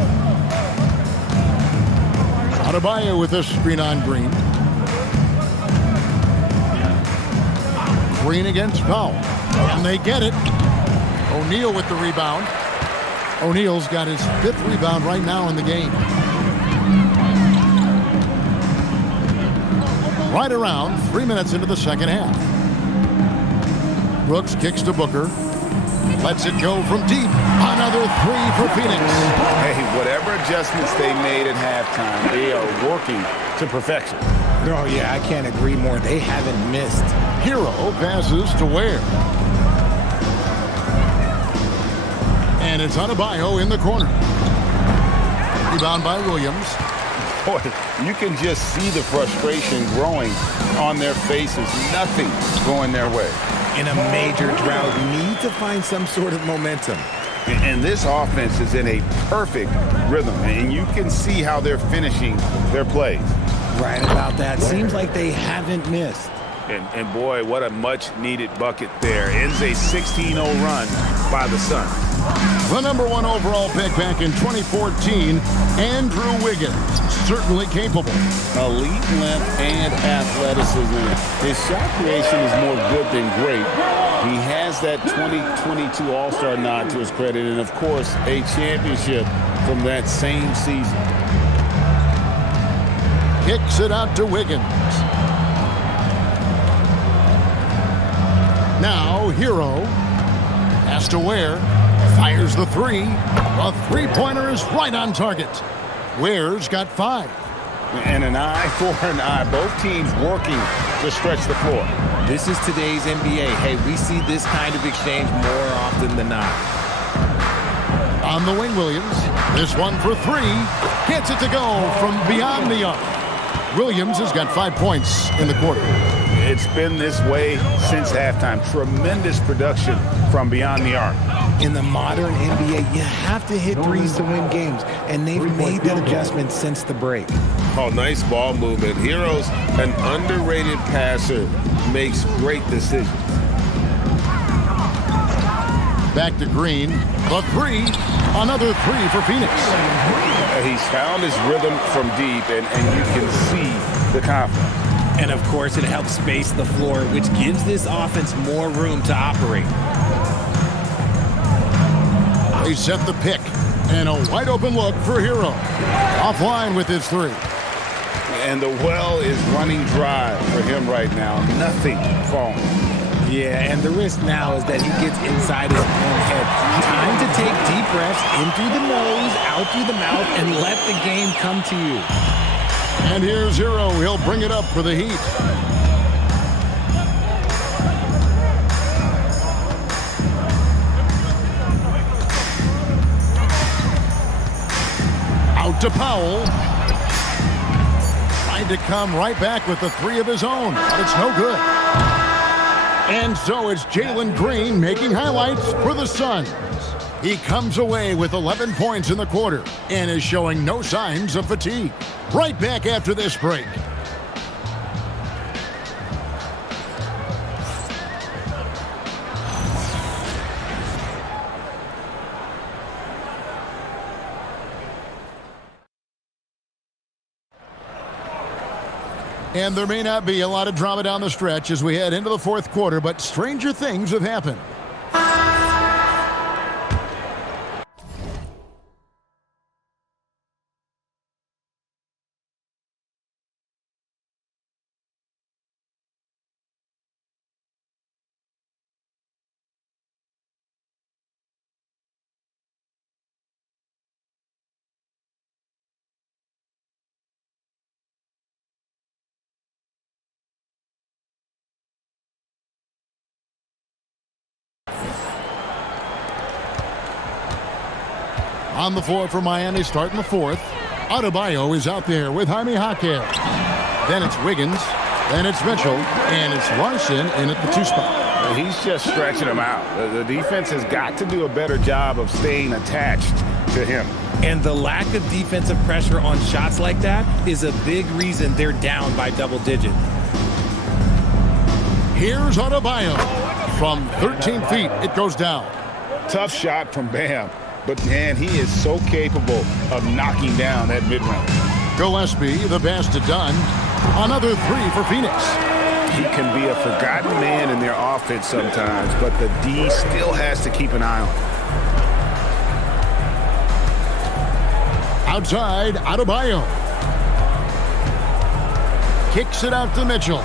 Adebayo with this screen on Green. Green against Powell, and they get it. O'Neal with the rebound. O'Neal's got his 5th rebound right now in the game. Right around 3 minutes into the second half. Brooks kicks to Booker. Lets it go from deep. Another 3 for Phoenix. Hey, whatever adjustments they made at halftime, they are working to perfection. Oh, yeah, I can't agree more. They haven't missed. Hero passes to Ware. And it's Adebayo in the corner. Rebound by Williams. Boy, you can just see the frustration growing on their faces. Nothing going their way. In a major drought, need to find some sort of momentum. And this offense is in a perfect rhythm, and you can see how they're finishing their play. Right about that. Seems like they haven't missed. And boy, what a much-needed bucket there. Ends a 16-0 run by the Suns. The number 1 overall pick back in 2014, Andrew Wiggins. Certainly capable. Elite length and athleticism. His shot creation is more good than great. He has that 2022 All-Star nod to his credit, and of course, a championship from that same season. Kicks it out to Wiggins. Now, Hero has to Ware. Fires the 3. A 3-pointer is right on target. Ware's got 5. And an eye for an eye. Both teams working to stretch the floor. This is today's NBA. Hey, we see this kind of exchange more often than not. On the wing, Williams. This one for 3. Gets it to go from beyond the arc. Williams has got 5 points in the quarter. It's been this way since halftime. Tremendous production from beyond the arc. In the modern NBA, you have to hit threes to win games, and they've made that adjustment since the break. Oh, nice ball movement. Hero's an underrated passer, makes great decisions. Back to Green. The 3. Another 3 for Phoenix. He's found his rhythm from deep, and you can see the confidence. And, of course, it helps space the floor, which gives this offense more room to operate. They set the pick, and a wide-open look for Hero. Offline with his 3. And the well is running dry for him right now. Nothing falling. Yeah, and the risk now is that he gets inside his own head. Time to take deep breaths in through the nose, out through the mouth, and let the game come to you. And here's Hero. He'll bring it up for the Heat. Out to Powell. Trying to come right back with the 3 of his own, but it's no good. And so it's Jalen Green making highlights for the Suns. He comes away with 11 points in the quarter and is showing no signs of fatigue. Right back after this break. And there may not be a lot of drama down the stretch as we head into the 4th quarter, but stranger things have happened. On the floor for Miami, starting the 4th. Adebayo is out there with Jaime Jaquez. Then it's Wiggins. Then it's Mitchell, and it's Larson in at the 2 spot. He's just stretching him out. The defense has got to do a better job of staying attached to him. And the lack of defensive pressure on shots like that is a big reason they're down by double digits. Here's Adebayo. From 13 feet, it goes down. Tough shot from Bam, but man, he is so capable of knocking down that mid-range. Gillespie, the pass to Dunn. Another 3 for Phoenix. He can be a forgotten man in their offense sometimes, but the D still has to keep an eye on him. Outside, Adebayo. Kicks it out to Mitchell.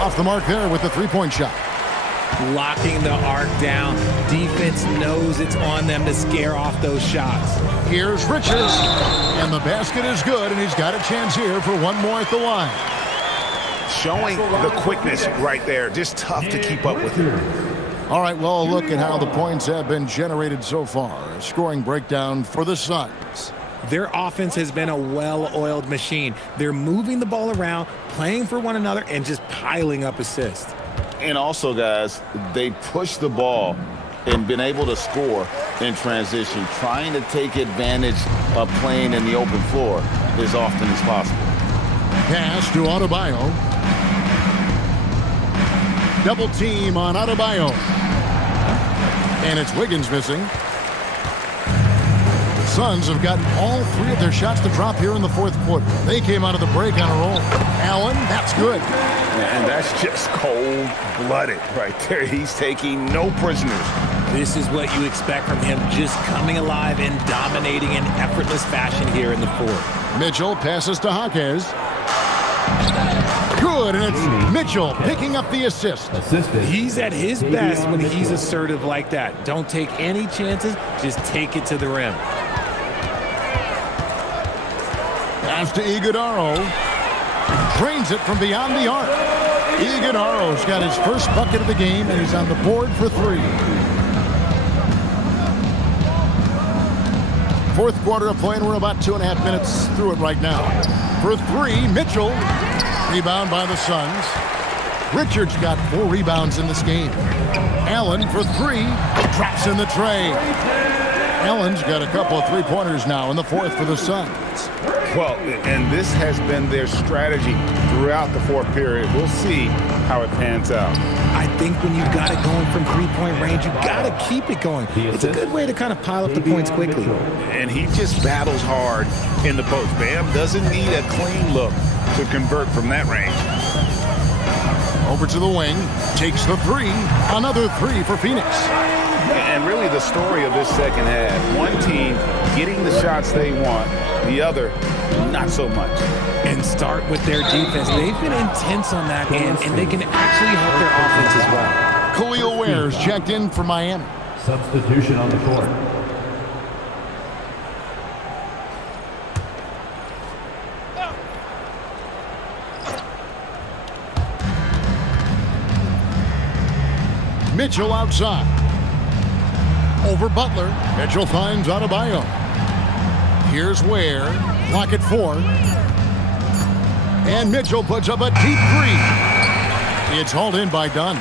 Off the mark there with the 3-point shot. Locking the arc down. Defense knows it's on them to scare off those shots. Here's Richards. And the basket is good, and he's got a chance here for one more at the line. Showing the quickness right there. Just tough to keep up with him. All right, well, look at how the points have been generated so far. A scoring breakdown for the Suns. Their offense has been a well-oiled machine. They're moving the ball around, playing for one another, and just piling up assists. And also, guys, they push the ball and been able to score in transition, trying to take advantage of playing in the open floor as often as possible. Pass to Adebayo. Double team on Adebayo. And it's Wiggins missing. Suns have got all 3 of their shots to drop here in the 4th quarter. They came out of the break on a roll. Allen, that's good. And that's just cold-blooded right there. He's taking no prisoners. This is what you expect from him, just coming alive and dominating in effortless fashion here in the 4th. Mitchell passes to Jaquez. Good, and it's Mitchell picking up the assist. He's at his best when he's assertive like that. Don't take any chances, just take it to the rim. Pass to Iguodaro. Drains it from beyond the arc. Iguodaro's got his first bucket of the game, and he's on the board for 3. 4th quarter of play, and we're about 2.5 minutes through it right now. For 3, Mitchell. Rebound by the Suns. Richards got 4 rebounds in this game. Allen for 3. Drops in the tray. Allen's got a couple of 3-pointers now in the 4th for the Suns. Well, and this has been their strategy throughout the 4th period. We'll see how it pans out. I think when you've got it going from 3-point range, you've got to keep it going. It's a good way to kind of pile up the points quickly. And he just battles hard in the post. Bam doesn't need a clean look to convert from that range. Over to the wing. Takes the 3. Another 3 for Phoenix. And really the story of this second half. One team getting the shots they want, the other not so much. And start with their defense. They've been intense on that end, and they can actually help their offense as well. Khalil Ware's checked in for Miami. Substitution on the court. Mitchell outside. Over Butler. Mitchell finds Adebayo. Here's Ware. Clock at 4. And Mitchell puts up a deep 3. It's hauled in by Dunn.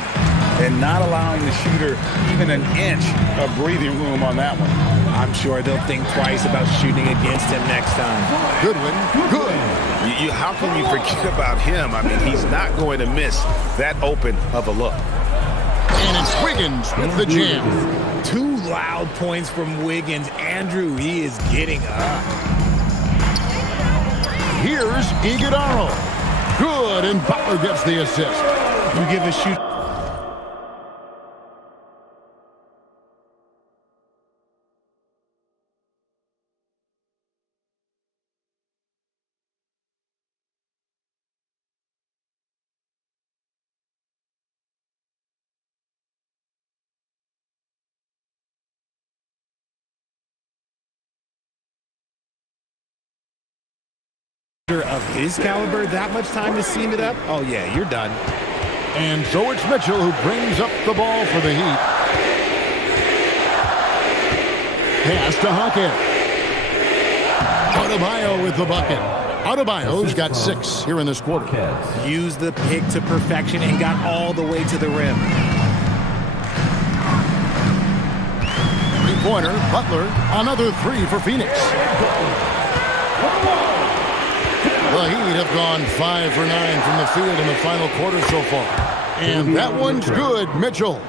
And not allowing the shooter even an inch of breathing room on that one. I'm sure they'll think twice about shooting against him next time. Goodwin. Good. How can you forget about him? I mean, he's not going to miss that open of a look. And it's Wiggins with the jam. 2 loud points from Wiggins. Andrew, he is getting up. Here's Iguodaro. Good, and Butler gets the assist. You give a shoot. Of his caliber, that much time to seam it up? Oh, yeah, you're done. And so it's Mitchell who brings up the ball for the Heat. Pass to Hawkins. Adebayo with the bucket. Adebayo's got 6 here in this quarter. Used the pick to perfection and got all the way to the rim. Three-pointer, Butler, another 3 for Phoenix. The Heat have gone 5 for 9 from the field in the final quarter so far. And that one's good, Mitchell.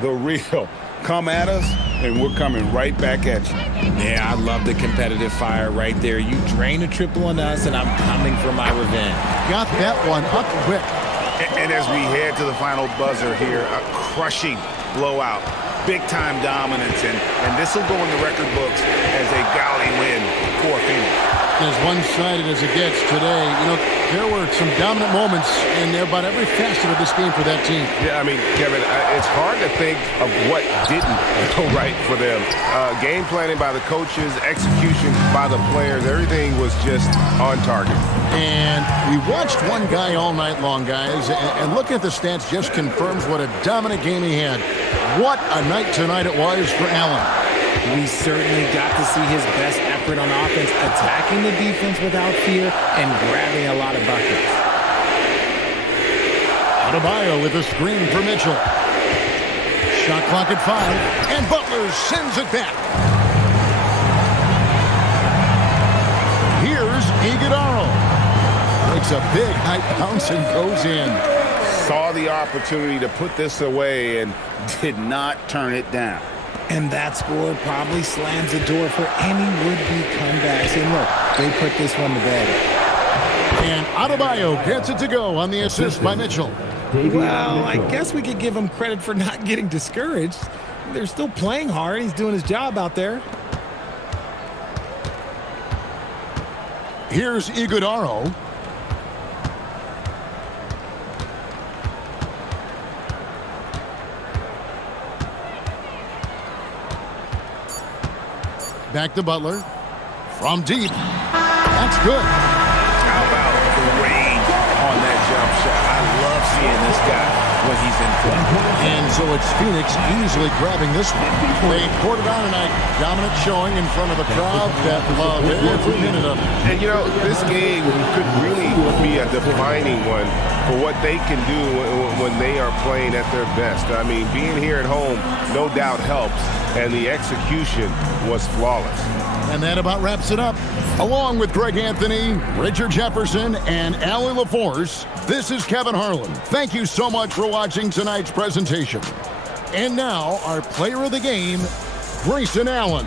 The real. Come at us, and we're coming right back at you. Yeah, I love the competitive fire right there. You drain a triple on us, and I'm coming for my revenge. Got that one up quick. And as we head to the final buzzer here, a crushing blowout, big-time dominance, and this will go in the record books as a gaudy win for Phoenix. As one-sided as it gets today, there were some dominant moments in about every facet of this game for that team. Yeah, I mean, Kevin, it's hard to think of what didn't go right for them. Game planning by the coaches, execution by the players, everything was just on target. And we watched one guy all night long, guys, and looking at the stats just confirms what a dominant game he had. What a night tonight it was for Allen. We certainly got to see his best effort on offense, attacking the defense without fear and grabbing a lot of buckets. Adebayo with a screen for Mitchell. Shot clock at 5, and Butler sends it back. Here's Iguodala. Takes a big high bounce and goes in. Saw the opportunity to put this away and did not turn it down. And that score probably slams the door for any would-be comebacks. And look, they put this one to bed. And Adebayo gets it to go on the assist by Mitchell. Well, I guess we could give him credit for not getting discouraged. They're still playing hard. He's doing his job out there. Here's Iguodala. Back to Butler. From deep. That's good. How about the range on that jump shot? I love seeing this guy when he's in play. And so it's Phoenix easily grabbing this one. They poured it on tonight. Dominant showing in front of a crowd that loved every minute of it. And, this game could really be a defining one for what they can do when they are playing at their best. I mean, being here at home no doubt helps, and the execution was flawless. And that about wraps it up. Along with Greg Anthony, Richard Jefferson, and Allie LaForce, this is Kevin Harlan. Thank you so much for watching tonight's presentation. And now, our player of the game, Grayson Allen.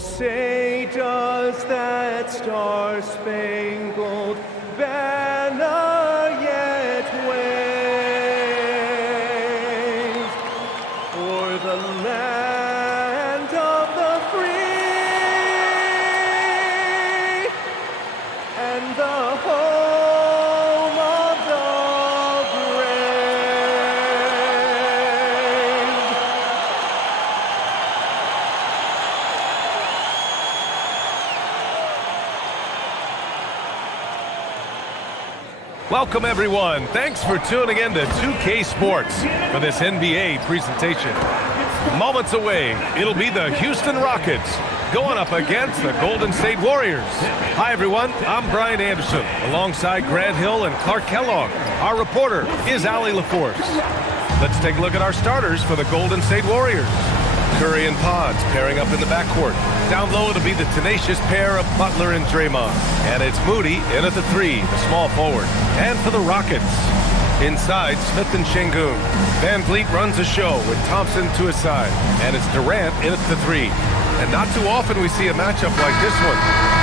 say does that star-spangled banner yet wave o'er the land of the free and the home of the brave. Welcome, everyone. Thanks for tuning in to 2K Sports for this NBA presentation. Moments away, it'll be the Houston Rockets going up against the Golden State Warriors. Hi, everyone. I'm Brian Anderson, alongside Grant Hill and Clark Kellogg. Our reporter is Allie LaForce. Let's take a look at our starters for the Golden State Warriors. Curry and Pods pairing up in the backcourt. Down low, it'll be the tenacious pair of Butler and Draymond. And it's Moody in at the 3, the small forward. And for the Rockets, inside, Smith and Şengün. Van Vliet runs the show with Thompson to his side. And it's Durant in at the 3. And not too often we see a matchup like this one.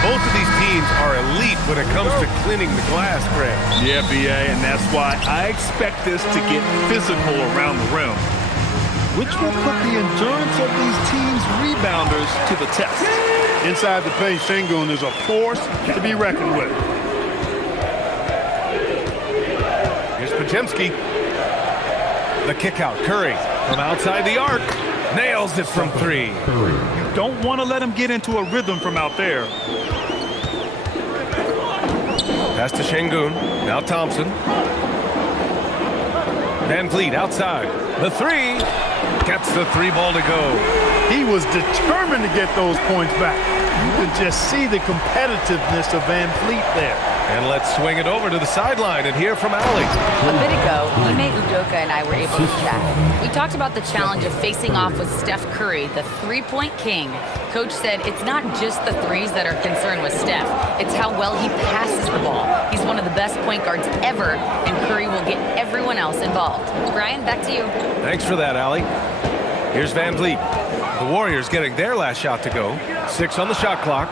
Both of these teams are elite when it comes to cleaning the glass, Grant. Yeah, B.A., and that's why I expect this to get physical around the rim, which will put the endurance of these teams' rebounders to the test. Inside the paint, Şengün is a force to be reckoned with. Here's Podziemski. The kick out. Curry from outside the arc. Nails it from 3. You don't want to let him get into a rhythm from out there. Pass to Şengün. Now Thompson. Van Vliet outside. The 3. Gets the 3 ball to go. He was determined to get those points back. You could just see the competitiveness of Van Vliet there. And let's swing it over to the sideline and hear from Allie. A bit ago, Ime Udoka and I were able to chat. We talked about the challenge of facing off with Steph Curry, the three-point king. Coach said it's not just the threes that are concerned with Steph. It's how well he passes the ball. He's one of the best point guards ever, and Curry will get everyone else involved. Brian, back to you. Thanks for that, Allie. Here's Van Vliet. The Warriors getting their last shot to go. 6 on the shot clock.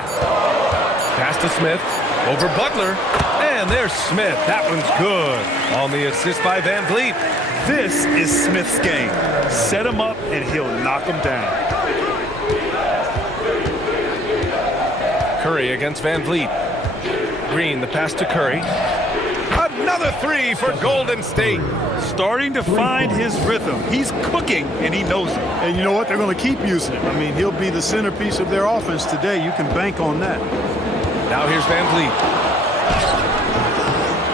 Pass to Smith. Over Butler. And there's Smith. That one's good. On the assist by Van Vliet. This is Smith's game. Set him up and he'll knock him down. Curry against Van Vliet. Green, the pass to Curry. Another 3 for Golden State. Starting to find his rhythm. He's cooking, and he knows it. And you know what? They're going to keep using it. I mean, he'll be the centerpiece of their offense today. You can bank on that. Now here's Van Vliet.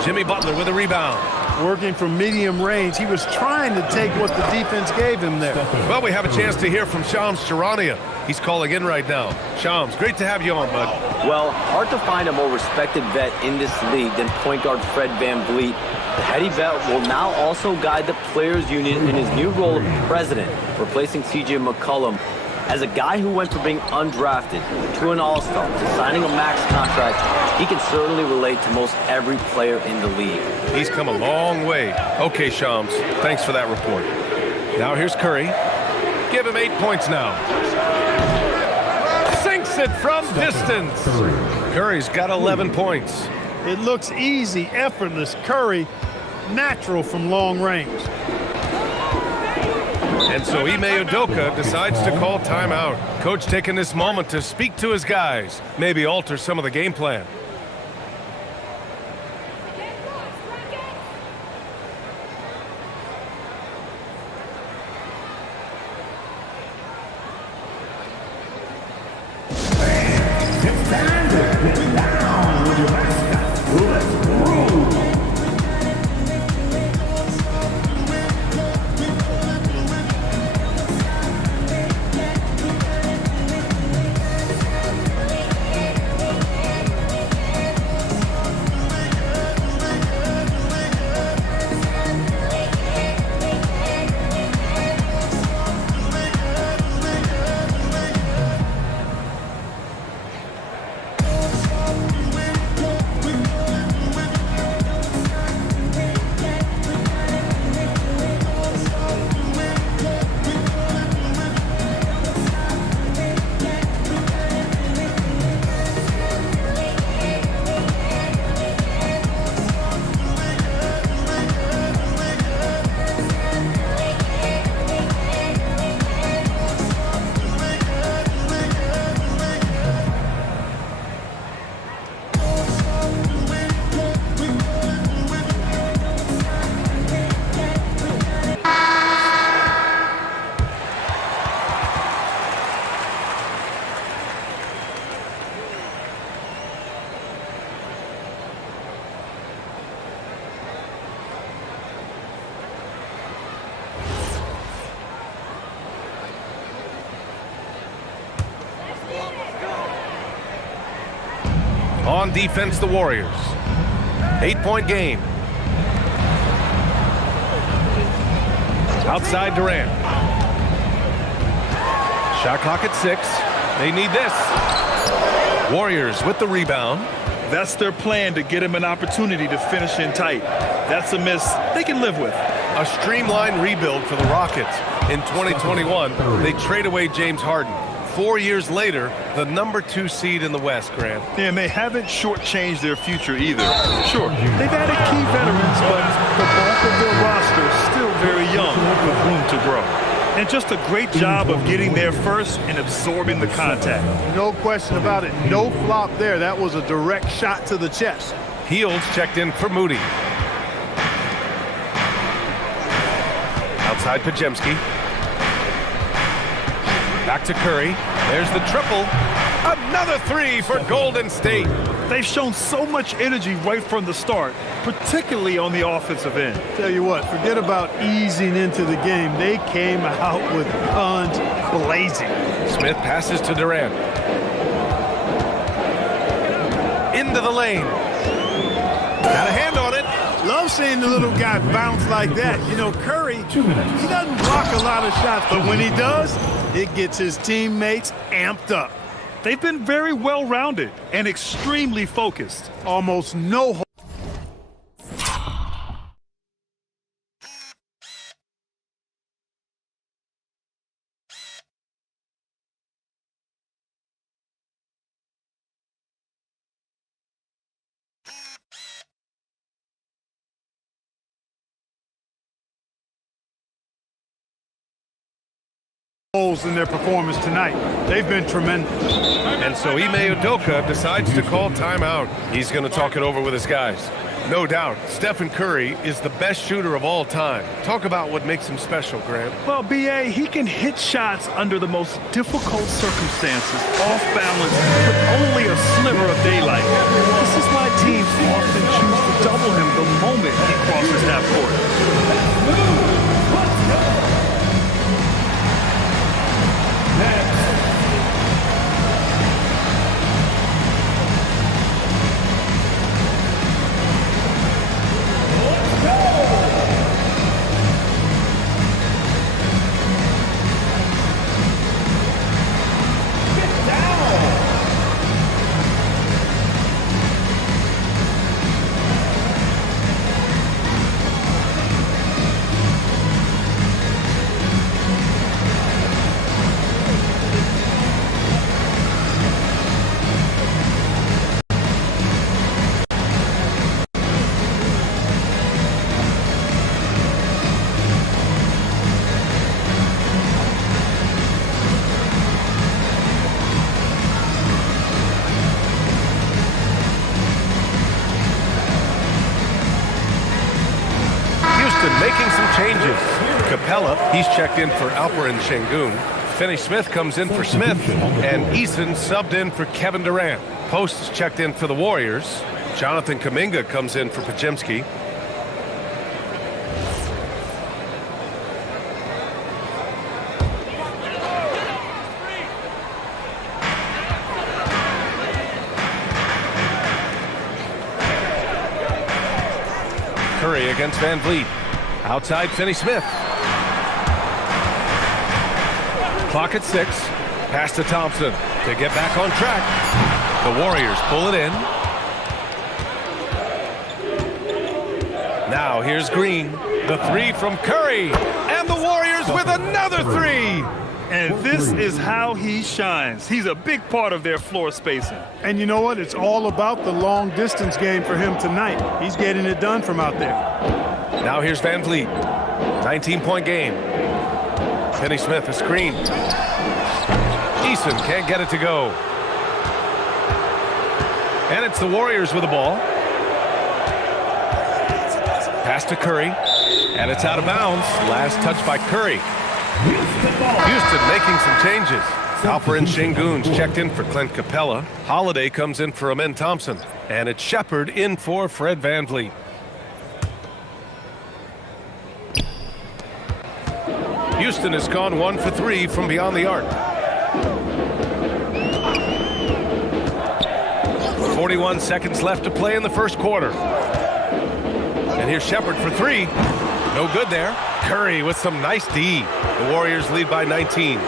Jimmy Butler with a rebound. Working from medium range. He was trying to take what the defense gave him there. Well, we have a chance to hear from Shams Charania. He's calling in right now. Shams, great to have you on, bud. Well, hard to find a more respected vet in this league than point guard Fred Van Vliet. The heady vet will now also guide the Players Union in his new role of president, replacing C.J. McCollum. As a guy who went from being undrafted to an all-star to signing a max contract, he can certainly relate to most every player in the league. He's come a long way. Okay, Shams, thanks for that report. Now here's Curry. Give him 8 points now. Sinks it from distance. Curry's got 11 points. It looks easy, effortless. Curry, natural from long range. And so Ime Udoka decides to call timeout. Coach taking this moment to speak to his guys, maybe alter some of the game plan. On defense, the Warriors. 8-point game. Outside Durant. Shot clock at 6. They need this. Warriors with the rebound. That's their plan, to get him an opportunity to finish in tight. That's a miss they can live with. A streamlined rebuild for the Rockets. In 2021, they trade away James Harden. 4 years later, the #2 seed in the West, Grant. And they haven't shortchanged their future either. Sure, they've added key veterans, but the bulk of their roster is still very young with room to grow. And just a great job of getting there first and absorbing the contact. No question about it. No flop there. That was a direct shot to the chest. Heels checked in for Moody. Outside Pajemski. Back to Curry. There's the triple. Another 3 for Golden State. They've shown so much energy right from the start, particularly on the offensive end. Tell you what, forget about easing into the game. They came out with guns blazing. Smith passes to Durant. Into the lane. Got a hand on it. Love seeing the little guy bounce like that. You know, Curry, he doesn't block a lot of shots, but when he does, it gets his teammates amped up. They've been very well-rounded and extremely focused. Almost no holes in their performance tonight. They've been tremendous. And so Ime Udoka decides to call timeout. He's going to talk it over with his guys. No doubt, Stephen Curry is the best shooter of all time. Talk about what makes him special, Grant. Well, B.A., he can hit shots under the most difficult circumstances, off balance, with only a sliver of daylight. This is why teams often choose to double him the moment he crosses half court. Making some changes. Capella, he's checked in for Alperen Şengün. Finney-Smith comes in for Smith, and Eason subbed in for Kevin Durant. Post is checked in for the Warriors. Jonathan Kuminga comes in for Pajemski. Curry against Van Vliet. Outside Finney-Smith. Clock at 6. Pass to Thompson to get back on track. The Warriors pull it in. Now here's Green. The 3 from Curry. And the Warriors with another 3. And this is how he shines. He's a big part of their floor spacing. And you know what? It's all about the long distance game for him tonight. He's getting it done from out there. Now here's Van Vliet. 19-point game. Finney-Smith a screen. Eason can't get it to go. And it's the Warriors with the ball. Pass to Curry. And it's out of bounds. Last touch by Curry. Houston making some changes. Alperen Şengün's checked in for Clint Capella. Holiday comes in for Amen Thompson. And it's Shepard in for Fred Van Vliet. Houston has gone 1 for 3 from beyond the arc. 41 seconds left to play in the first quarter. And here's Shepard for three. No good there. Curry with some nice D. The Warriors lead by 19.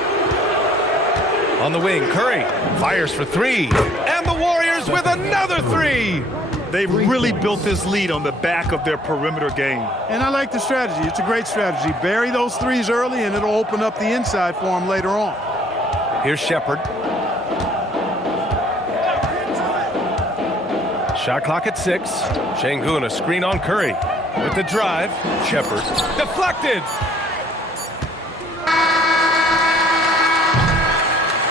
On the wing, Curry fires for three. And the Warriors with another three. They've really built this lead on the back of their perimeter game. And I like the strategy. It's a great strategy. Bury those threes early, and it'll open up the inside for them later on. Here's Shepard. Shot clock at 6. Şengün, a screen on Curry. With the drive, Shepard deflected.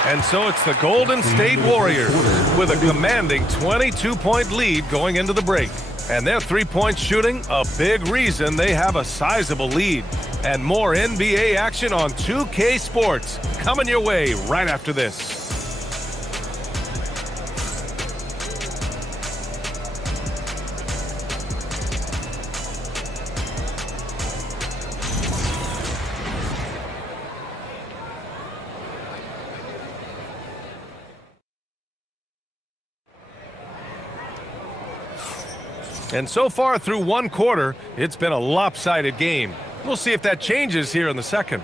And so it's the Golden State Warriors with a commanding 22-point lead going into the break. And their three-point shooting, a big reason they have a sizable lead. And more NBA action on 2K Sports coming your way right after this. And so far through one quarter, it's been a lopsided game. We'll see if that changes here in the second.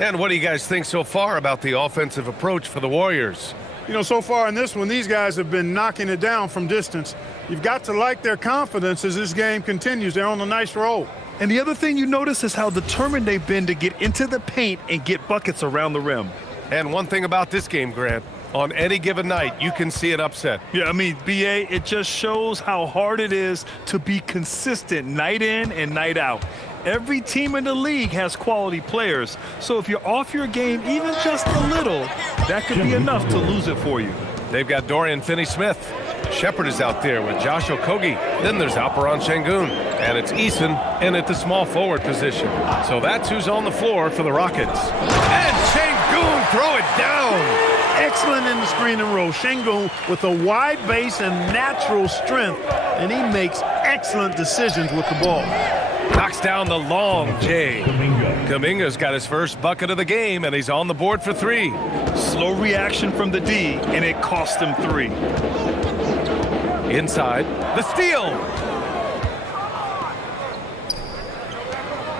And what do you guys think so far about the offensive approach for the Warriors? You know, so far in this one, these guys have been knocking it down from distance. You've got to like their confidence as this game continues. They're on a nice roll. And the other thing you notice is how determined they've been to get into the paint and get buckets around the rim. And one thing about this game, Grant, on any given night, you can see an upset. Yeah, I mean, BA, it just shows how hard it is to be consistent night in and night out. Every team in the league has quality players, so if you're off your game even just a little, that could be enough to lose it for you. They've got Dorian Finney-Smith. Shepard is out there with Josh Okogie. Then there's Alperen Şengün. And it's Eason in at the small forward position. So that's who's on the floor for the Rockets. And Şengün throw it down. Excellent in the screen and roll. Şengün with a wide base and natural strength, and he makes excellent decisions with the ball. Knocks down the long J. Kuminga's got his first bucket of the game, and he's on the board for three. Slow reaction from the D, and it cost him three. Inside, the steal.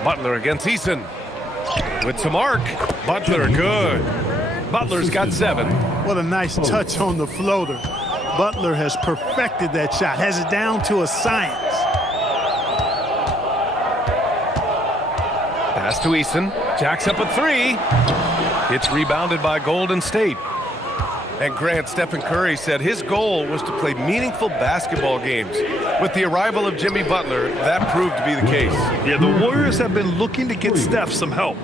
Butler against Eason. With some arc. Butler, good. Butler's got 7. What a nice touch on the floater. Butler has perfected that shot, has it down to a science. Pass to Eason. Jacks up a 3. It's rebounded by Golden State. And Grant, Stephen Curry said his goal was to play meaningful basketball games. With the arrival of Jimmy Butler, that proved to be the case. Yeah, the Warriors have been looking to get Steph some help.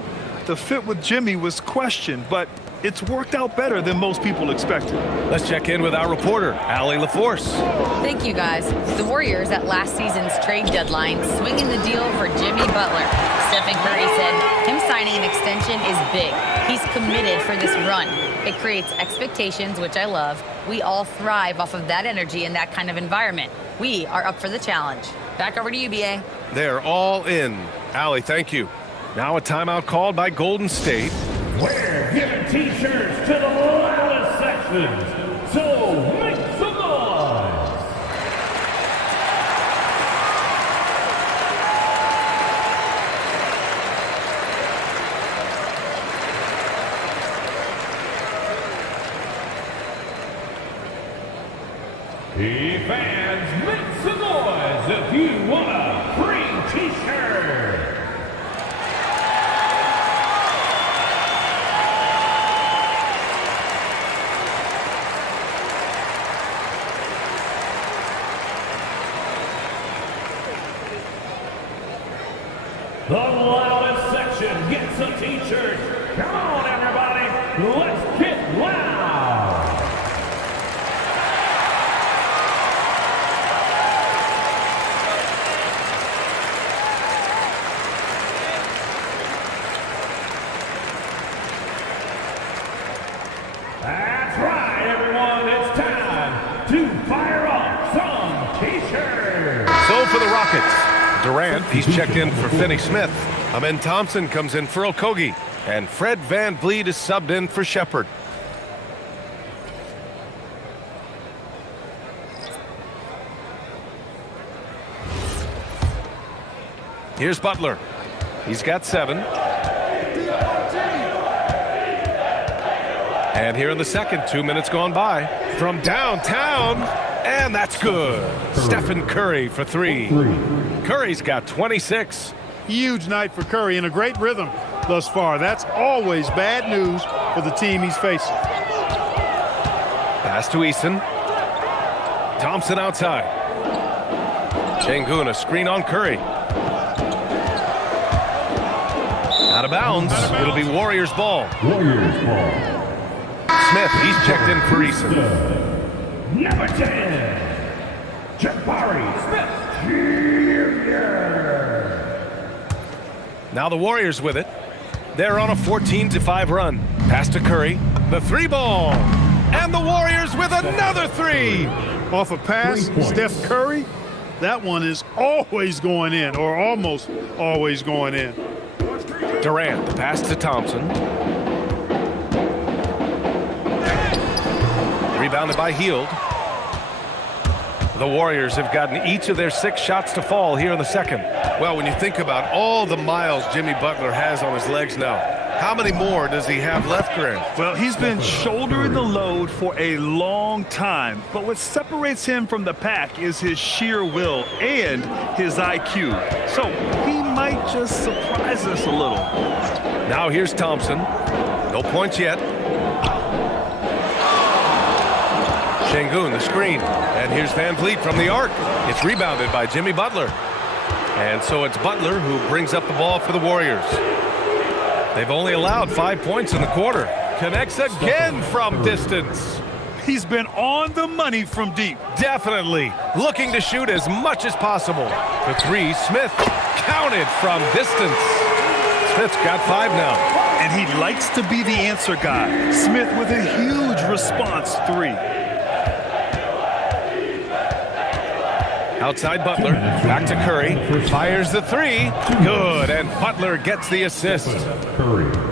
The fit with Jimmy was questioned, but it's worked out better than most people expected. Let's check in with our reporter, Allie LaForce. Thank you, guys. The Warriors at last season's trade deadline swinging the deal for Jimmy Butler. Stephen Curry said him signing an extension is big. He's committed for this run. It creates expectations, which I love. We all thrive off of that energy in that kind of environment. We are up for the challenge. Back over to you, BA. They're all in. Allie, thank you. Now a timeout called by Golden State. We're giving T-shirts to the loudest sections, so make some noise! Hey fans, make some noise if you want a free T-shirt! The loudest section gets a T-shirt. Come on, everybody, let's get loud! That's right, everyone, it's time to fire up some T-shirts! So for the Rockets, Durant, he's checked in for Finney-Smith. Amen Thompson comes in for Okogie. And Fred VanVleet is subbed in for Shepard. Here's Butler. He's got 7. And here in the second, 2 minutes gone by. From downtown, and that's good. Stephen Curry for 3. Curry's got 26. Huge night for Curry and a great rhythm thus far. That's always bad news for the team he's facing. Pass to Eason. Thompson outside. Şengün, a screen on Curry. Out of bounds. It'll be Warriors ball. Smith, he's checked in for Eason. Number 10, Jabari Smith Jr. Now the Warriors with it. They're on a 14-5 run. Pass to Curry. The 3 ball. And the Warriors with another 3. Off a pass, Steph Curry. That one is always going in, or almost always going in. Durant, the pass to Thompson. Rebounded by Hield. The Warriors have gotten each of their 6 shots to fall here in the second. Well, when you think about all the miles Jimmy Butler has on his legs now, how many more does he have left, Grant? Well, he's been shouldering the load for a long time, but what separates him from the pack is his sheer will and his IQ. So he might just surprise us a little. Now here's Thompson. No points yet. Şengün, the screen. And here's Van Vliet from the arc. It's rebounded by Jimmy Butler. And so it's Butler who brings up the ball for the Warriors. They've only allowed 5 points in the quarter. Connects again from distance. He's been on the money from deep. Definitely. Looking to shoot as much as possible. For 3, Smith counted from distance. Smith's got 5 now. And he likes to be the answer guy. Smith with a huge response 3. Outside Butler, back to Curry, fires the 3, good, and Butler gets the assist.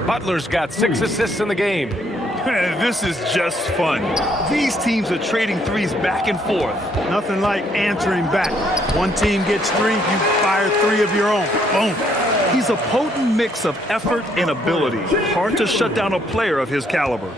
Butler's got 6 assists in the game. This is just fun. These teams are trading 3s back and forth. Nothing like answering back. One team gets 3, you fire 3 of your own. Boom. He's a potent mix of effort and ability. Hard to shut down a player of his caliber.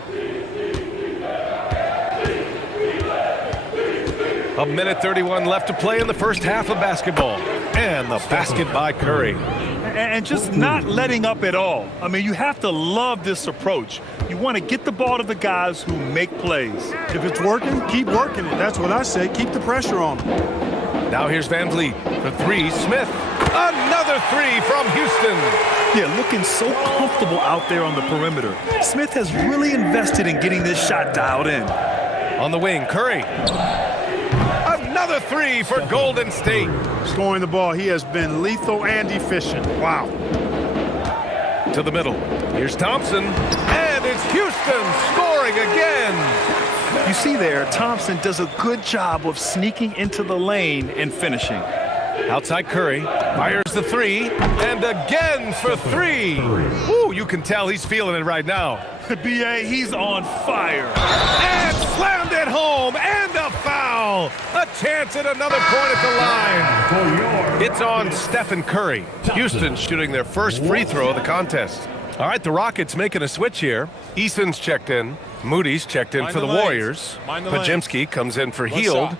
A minute 31 left to play in the first half of basketball. And the basket by Curry. And just not letting up at all. I mean, you have to love this approach. You want to get the ball to the guys who make plays. If it's working, keep working it. That's what I say. Keep the pressure on them. Now here's Van Vliet. For 3, Smith. Another 3 from Houston. Yeah, looking so comfortable out there on the perimeter. Smith has really invested in getting this shot dialed in. On the wing, Curry. Another 3 for Golden State. Scoring the ball, he has been lethal and efficient. Wow. To the middle. Here's Thompson. And it's Houston scoring again. You see there, Thompson does a good job of sneaking into the lane and finishing. Outside Curry. Fires the 3. And again for 3. Ooh, you can tell he's feeling it right now. B.A., he's on fire. And slammed it home. And a foul. A chance at another point at the line. It's on Stephen Curry. Houston shooting their first free throw of the contest. All right, the Rockets making a switch here. Eason's checked in. Moody's checked in for the Warriors. Podziemski comes in for Hield.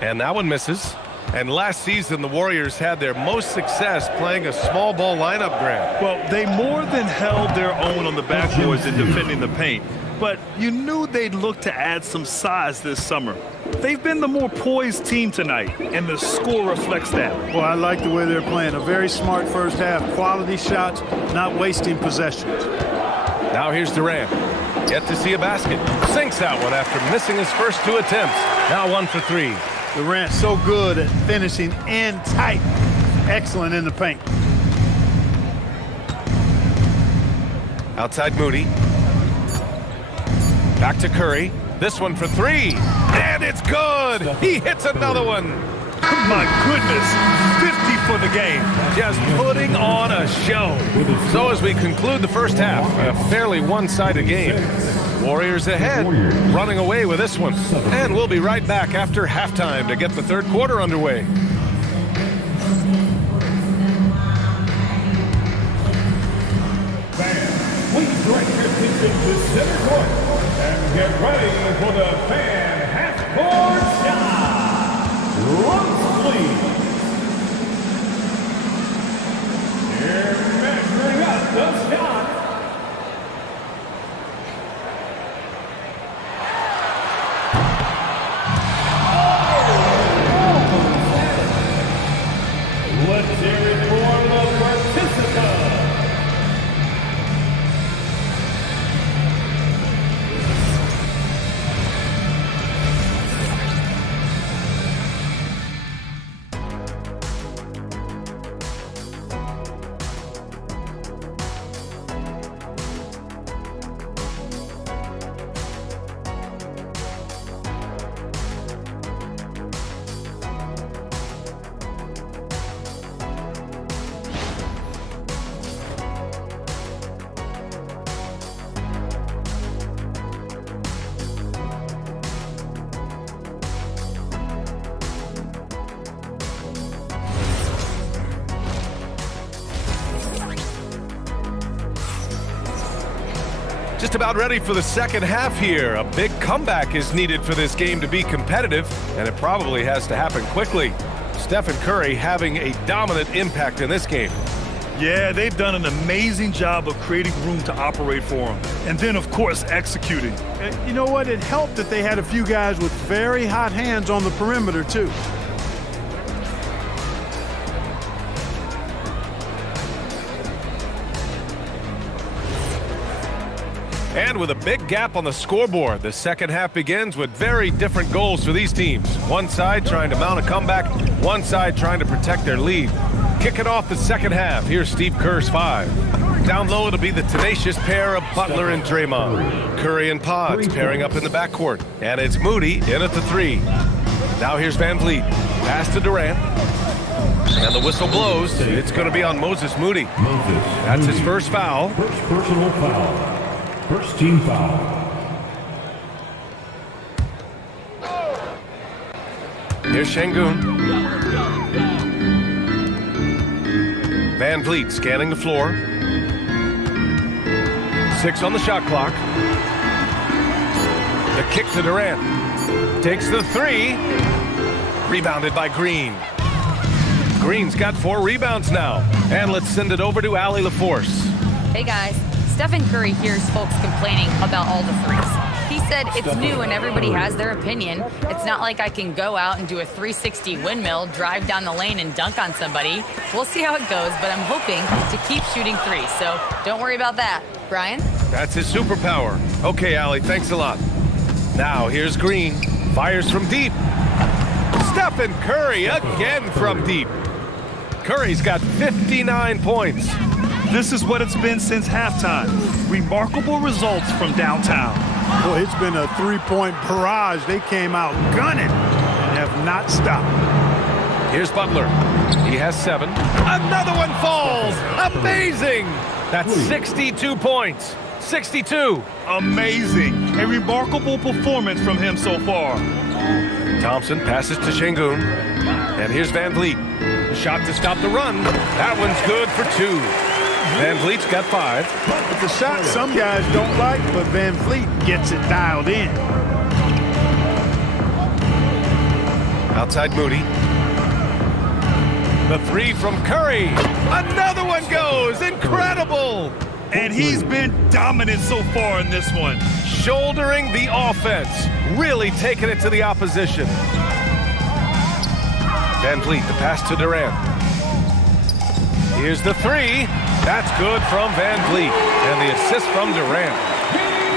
And that one misses. And last season, the Warriors had their most success playing a small ball lineup, Grant. Well, they more than held their own on the backboards in defending the paint. But you knew they'd look to add some size this summer. They've been the more poised team tonight, and the score reflects that. Well, I like the way they're playing. A very smart first half. Quality shots, not wasting possessions. Now here's Durant. Yet to see a basket. Sinks that one after missing his first 2 attempts. Now 1 for 3. Durant so good at finishing in tight. Excellent in the paint. Outside Moody. Back to Curry. This one for 3. And it's good. He hits another one. My goodness. 50 for the game. Just putting on a show. So as we conclude the first half, a fairly one-sided game. Warriors ahead, running away with this one. And we'll be right back after halftime to get the third quarter underway. Please direct your attention to center court and get ready for the fan half-court shot. Runs, please. Here measuring up the shot. Let's hear it for the participant. Just about ready for the second half here. A big comeback is needed for this game to be competitive, and it probably has to happen quickly. Stephen Curry having a dominant impact in this game. Yeah, they've done an amazing job of creating room to operate for him. And then, of course, executing. You know what? It helped that they had a few guys with very hot hands on the perimeter, too. And with a big gap on the scoreboard, the second half begins with very different goals for these teams. One side trying to mount a comeback, one side trying to protect their lead. Kicking off the second half, here's Steve Kerr's 5. Down low, it'll be the tenacious pair of Butler and Draymond. Curry and Pods pairing up in the backcourt. And it's Moody in at the 3. Now here's Van Vliet. Pass to Durant. And the whistle blows. It's going to be on Moses Moody. That's his first foul. First personal foul. First team foul. Here's Şengün. Van Vliet scanning the floor. 6 on the shot clock. The kick to Durant. Takes the 3. Rebounded by Green. Green's got 4 rebounds now. And let's send it over to Allie LaForce. Hey guys, Stephen Curry hears folks complaining about all the threes. He said it's new and everybody has their opinion. It's not like I can go out and do a 360 windmill, drive down the lane and dunk on somebody. We'll see how it goes, but I'm hoping to keep shooting threes, so don't worry about that. Brian? That's his superpower. Okay, Allie, thanks a lot. Now here's Green. Fires from deep. Stephen Curry again from deep. Curry's got 59 points. This is what it's been since halftime. Remarkable results from downtown. Well, it's been a three-point barrage. They came out gunning and have not stopped. Here's Butler. He has 7. Another one falls. Amazing. That's 62 points. 62. Amazing. A remarkable performance from him so far. Thompson passes to Şengün. And here's Van Vliet. The shot to stop the run. That one's good for 2. Van Vliet's got 5. But the shot some guys don't like, but Van Vliet gets it dialed in. Outside Moody. The 3 from Curry. Another one goes. Incredible. And he's been dominant so far in this one. Shouldering the offense. Really taking it to the opposition. Van Vliet, the pass to Durant. Here's the 3. That's good from Van Vliet. And the assist from Durant.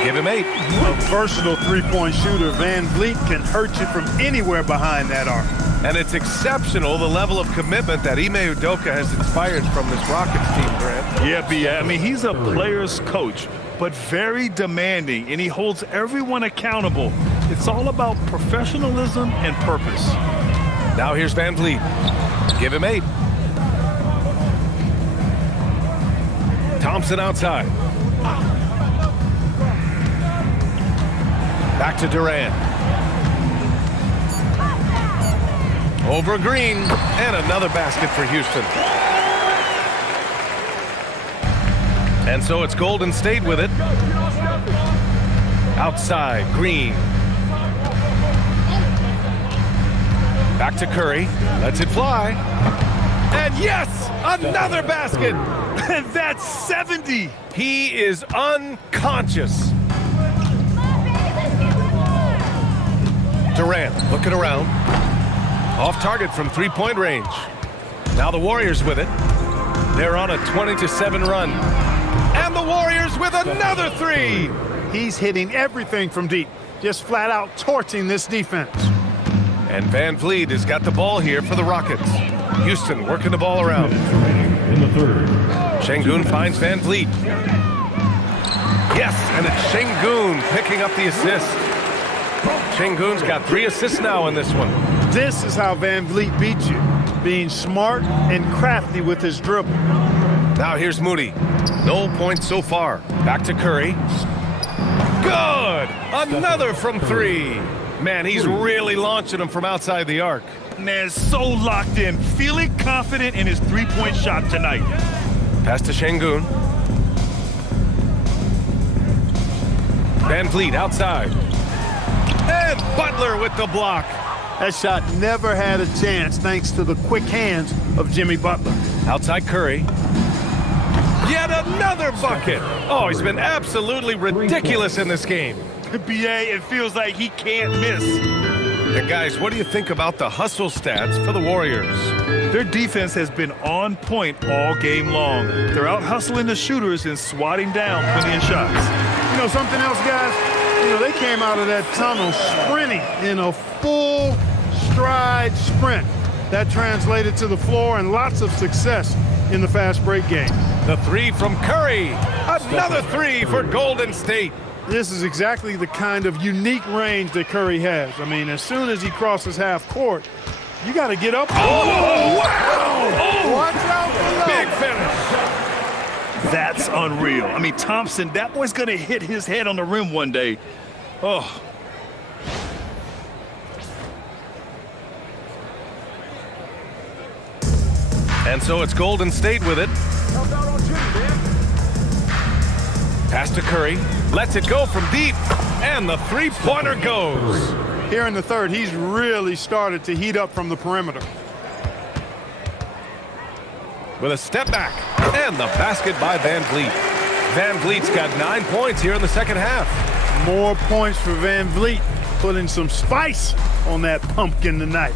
Give him 8. A versatile three-point shooter, Van Vliet can hurt you from anywhere behind that arc. And it's exceptional, the level of commitment that Ime Udoka has inspired from this Rockets team, Grant. Yeah, B.A. I mean, he's a player's coach, but very demanding, and he holds everyone accountable. It's all about professionalism and purpose. Now here's Van Vliet. Give him 8. Thompson outside. Back to Durant. Over Green, and another basket for Houston. And so it's Golden State with it. Outside, Green. Back to Curry, lets it fly. And yes, another basket. And that's 70. He is unconscious. Durant looking around. Off target from three-point range. Now the Warriors with it. They're on a 20-7 run. And the Warriors with another three. He's hitting everything from deep. Just flat out torching this defense. And Van Vliet has got the ball here for the Rockets. Houston working the ball around. In the third. Şengün finds Van Vliet. Yes, and it's Şengün picking up the assist. Şengün's got 3 assists now in this one. This is how Van Vliet beats you. Being smart and crafty with his dribble. Now here's Moody. No points so far. Back to Curry. Good! Another from 3. Man, he's really launching them from outside the arc. Man, so locked in, feeling confident in his three-point shot tonight. Pass to Şengün. Van Vliet outside. And Butler with the block. That shot never had a chance thanks to the quick hands of Jimmy Butler. Outside Curry. Yet another bucket. Oh, he's been absolutely ridiculous in this game. BA, it feels like he can't miss. And guys, what do you think about the hustle stats for the Warriors? Their defense has been on point all game long. They're out hustling the shooters and swatting down plenty of shots. You know something else, guys? You know, they came out of that tunnel sprinting in a full stride sprint. That translated to the floor and lots of success in the fast break game. The 3 from Curry. Another 3 for Golden State. This is exactly the kind of unique range that Curry has. I mean, as soon as he crosses half court, you got to get up. Oh, wow! Oh, watch out below. Big finish. That's unreal. I mean, Thompson, that boy's going to hit his head on the rim one day. Oh. And so it's Golden State with it. Pass to Curry. Lets it go from deep. And the three-pointer goes. Here in the third, he's really started to heat up from the perimeter. With a step back. And the basket by Van Vliet. Van Vliet's got 9 points here in the second half. More points for Van Vliet. Putting some spice on that pumpkin tonight.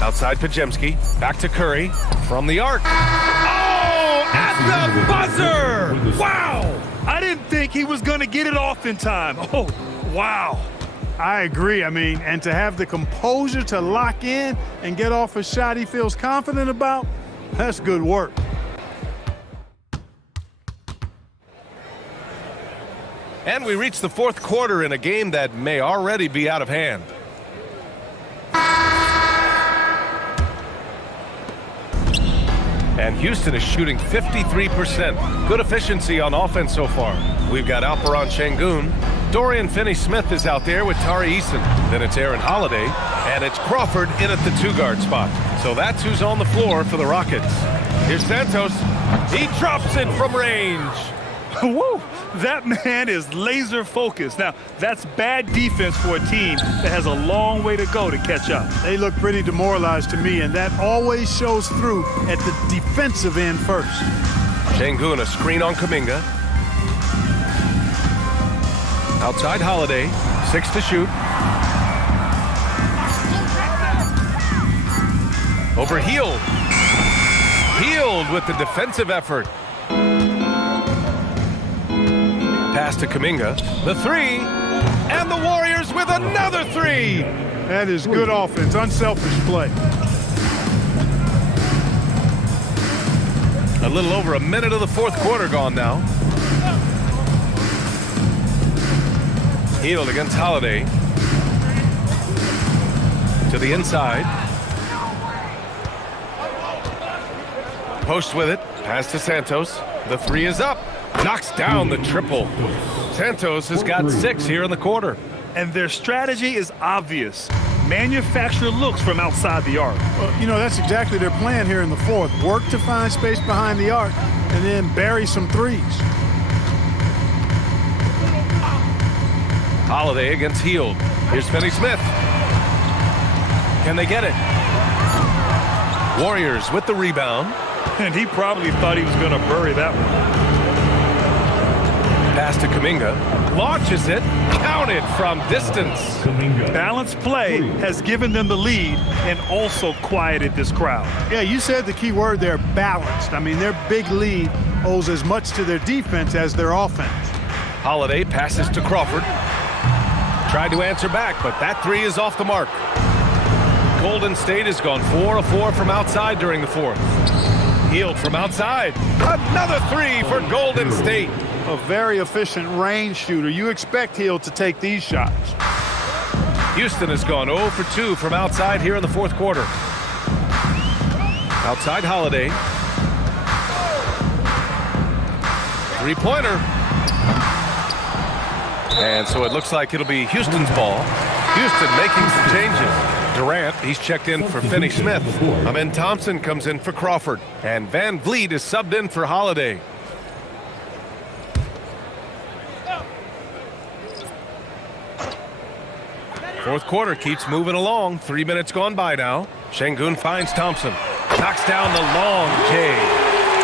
Outside Pajemski. Back to Curry. From the arc. Oh, at the buzzer! Wow! I didn't think he was going to get it off in time. Oh, wow. I agree. I mean, and to have the composure to lock in and get off a shot he feels confident about, that's good work. And we reach the fourth quarter in a game that may already be out of hand. And Houston is shooting 53%. Good efficiency on offense so far. We've got Alperen Şengün. Dorian Finney-Smith is out there with Tari Eason. Then it's Aaron Holiday. And it's Crawford in at the 2-guard spot. So that's who's on the floor for the Rockets. Here's Santos. He drops it from range. Woo! That man is laser focused. Now, that's bad defense for a team that has a long way to go to catch up. They look pretty demoralized to me, and that always shows through at the defensive end first. Şengün, a screen on Kuminga. Outside Holiday, 6 to shoot. Over Hield. Hield with the defensive effort. Pass to Kuminga. The 3. And the Warriors with another 3. That is good offense, unselfish play. A little over a minute of the fourth quarter gone now. Hield against Holiday. To the inside. Post with it. Pass to Santos. The three is up. Knocks down the triple. Santos has got 6 here in the quarter. And their strategy is obvious. Manufacture looks from outside the arc. Well, you know, that's exactly their plan here in the fourth. Work to find space behind the arc and then bury some threes. Holiday against Hield. Here's Finney Smith. Can they get it? Warriors with the rebound. And he probably thought he was going to bury that one. Pass to Kuminga. Launches it. Counted from distance. Balanced play has given them the lead and also quieted this crowd. Yeah, you said the key word there, balanced. I mean, their big lead owes as much to their defense as their offense. Holiday passes to Crawford. Tried to answer back, but that three is off the mark. Golden State has gone 4 of 4 from outside during the fourth. Hield from outside. Another three for Golden State. A very efficient range shooter. You expect Hield to take these shots. Houston has gone 0 for 2 from outside here in the fourth quarter. Outside Holiday. Three-pointer. And so it looks like it'll be Houston's ball. Houston making some changes. Durant, he's checked in for Finney Smith. Amen Thompson comes in for Crawford. And Van Vliet is subbed in for Holiday. Fourth quarter keeps moving along. 3 minutes gone by now. Şengün finds Thompson. Knocks down the long J.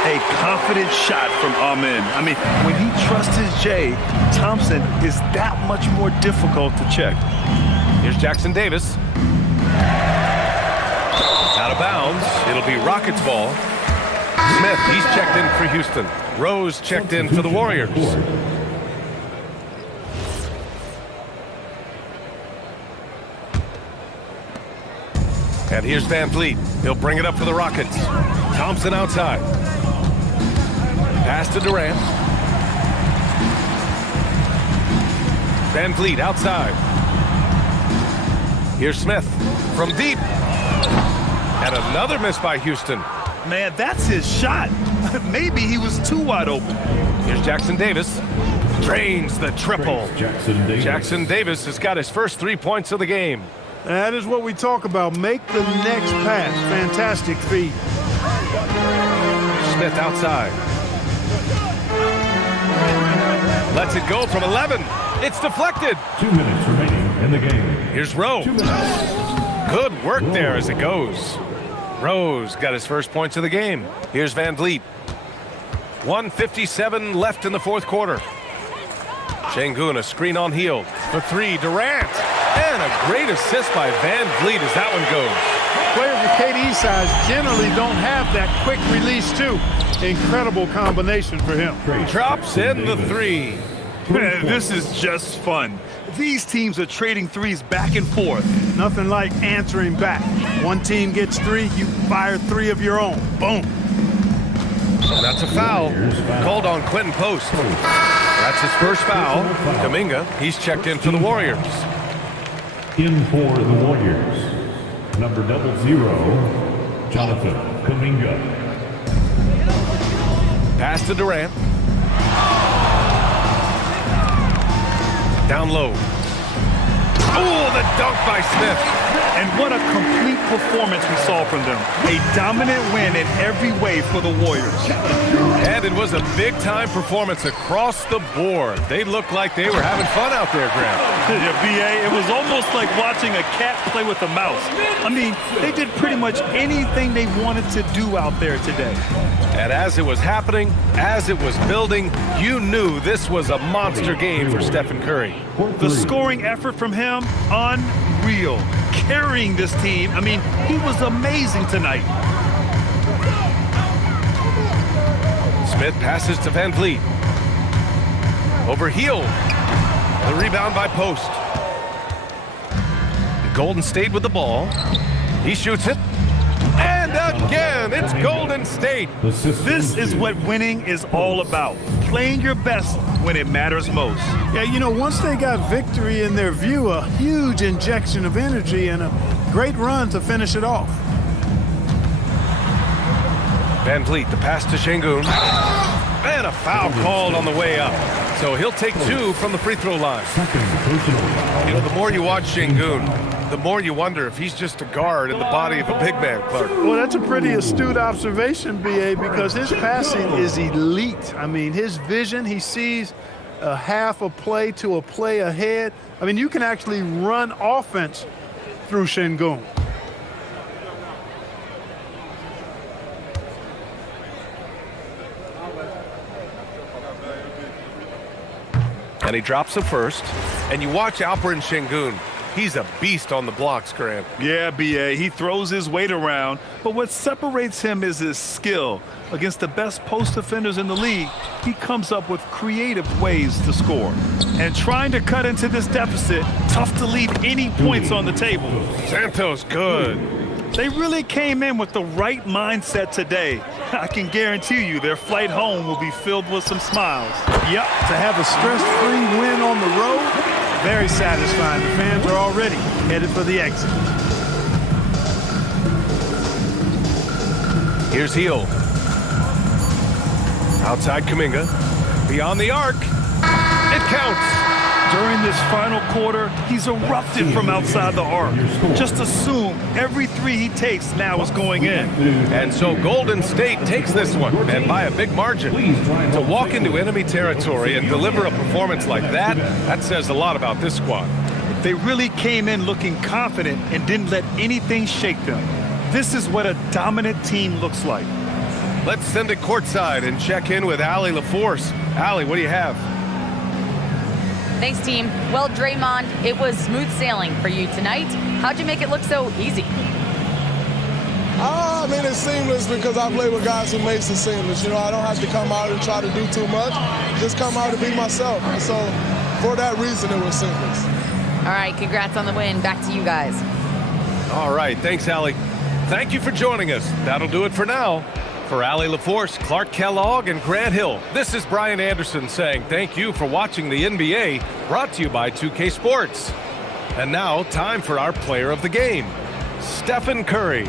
A confident shot from Amen. I mean, when he trusts his J, Thompson is that much more difficult to check. Here's Jackson Davis. Out of bounds. It'll be Rockets ball. Smith, he's checked in for Houston. Rose checked in for the Warriors. And here's Van Vliet. He'll bring it up for the Rockets. Thompson outside. Pass to Durant. Van Vliet outside. Here's Smith from deep. And another miss by Houston. Man, that's his shot. Maybe he was too wide open. Here's Jackson Davis. Drains the triple. Jackson Davis has got his first 3 points of the game. That is what we talk about. Make the next pass. Fantastic feed. Smith outside. Lets it go from 11. It's deflected. 2 minutes remaining in the game. Here's Rose. Good work there as it goes. Rose got his first points of the game. Here's Van Vliet. 1:57 left in the fourth quarter. Şengün, a screen on Hield. For three, Durant. And a great assist by Van Vliet as that one goes. Players with KD's size generally don't have that quick release too. Incredible combination for him. Drops in the three. Man, this is just fun. These teams are trading threes back and forth. Nothing like answering back. One team gets three, you fire three of your own. Boom. And that's a foul. Called on Quentin Post. That's his first foul. Kuminga, he's checked in for the Warriors. In for the Warriors, number 00, Jonathan Kuminga. Pass to Durant. Down low. Oh, the dunk by Smith. And what a complete performance we saw from them. A dominant win in every way for the Warriors. And it was a big-time performance across the board. They looked like they were having fun out there, Graham. Yeah, B.A., it was almost like watching a cat play with a mouse. I mean, they did pretty much anything they wanted to do out there today. And as it was happening, as it was building, you knew this was a monster game for Stephen Curry. The scoring effort from him, unreal. Carrying this team, I mean, he was amazing tonight. Smith passes to Van Vliet. Over Hield. The rebound by Post. Golden State with the ball. He shoots it. And again, it's Golden State. This is what winning is all about. Playing your best when it matters most. Yeah, you know, once they got victory in their view, a huge injection of energy and a great run to finish it off. Van Vliet, the pass to Şengün. And a foul called on the way up. So he'll take 2 from the free throw line. You know, the more you watch Şengün, the more you wonder if he's just a guard in the body of a big man, Clark. Well, that's a pretty astute observation, B.A., because his passing is elite. I mean, his vision, he sees a half a play to a play ahead. I mean, you can actually run offense through Şengün. And he drops the first. And you watch Alperen Şengün. He's a beast on the blocks, Grant. Yeah, B.A., he throws his weight around, but what separates him is his skill. Against the best post defenders in the league, he comes up with creative ways to score. And trying to cut into this deficit, tough to leave any points on the table. Santos good. They really came in with the right mindset today. I can guarantee you their flight home will be filled with some smiles. Yep, to have a stress-free win on the road, very satisfying. The fans are already headed for the exit. Here's Heel. Outside Kuminga. Beyond the arc. It counts. During this final quarter, he's erupted from outside the arc. Just assume every 3 he takes now is going in. And so Golden State takes this one, and by a big margin. To walk into enemy territory and deliver a performance like that, that says a lot about this squad. They really came in looking confident and didn't let anything shake them. This is what a dominant team looks like. Let's send it courtside and check in with Allie LaForce. Allie, what do you have? Thanks, team. Well, Draymond, it was smooth sailing for you tonight. How'd you make it look so easy? I mean, it's seamless because I play with guys who makes it seamless. You know, I don't have to come out and try to do too much. Just come out and be myself. And so, for that reason, it was seamless. All right, congrats on the win. Back to you guys. All right, thanks, Allie. Thank you for joining us. That'll do it for now. For Allie LaForce, Clark Kellogg, and Grant Hill, this is Brian Anderson saying thank you for watching the NBA, brought to you by 2K Sports. And now, time for our player of the game, Stephen Curry.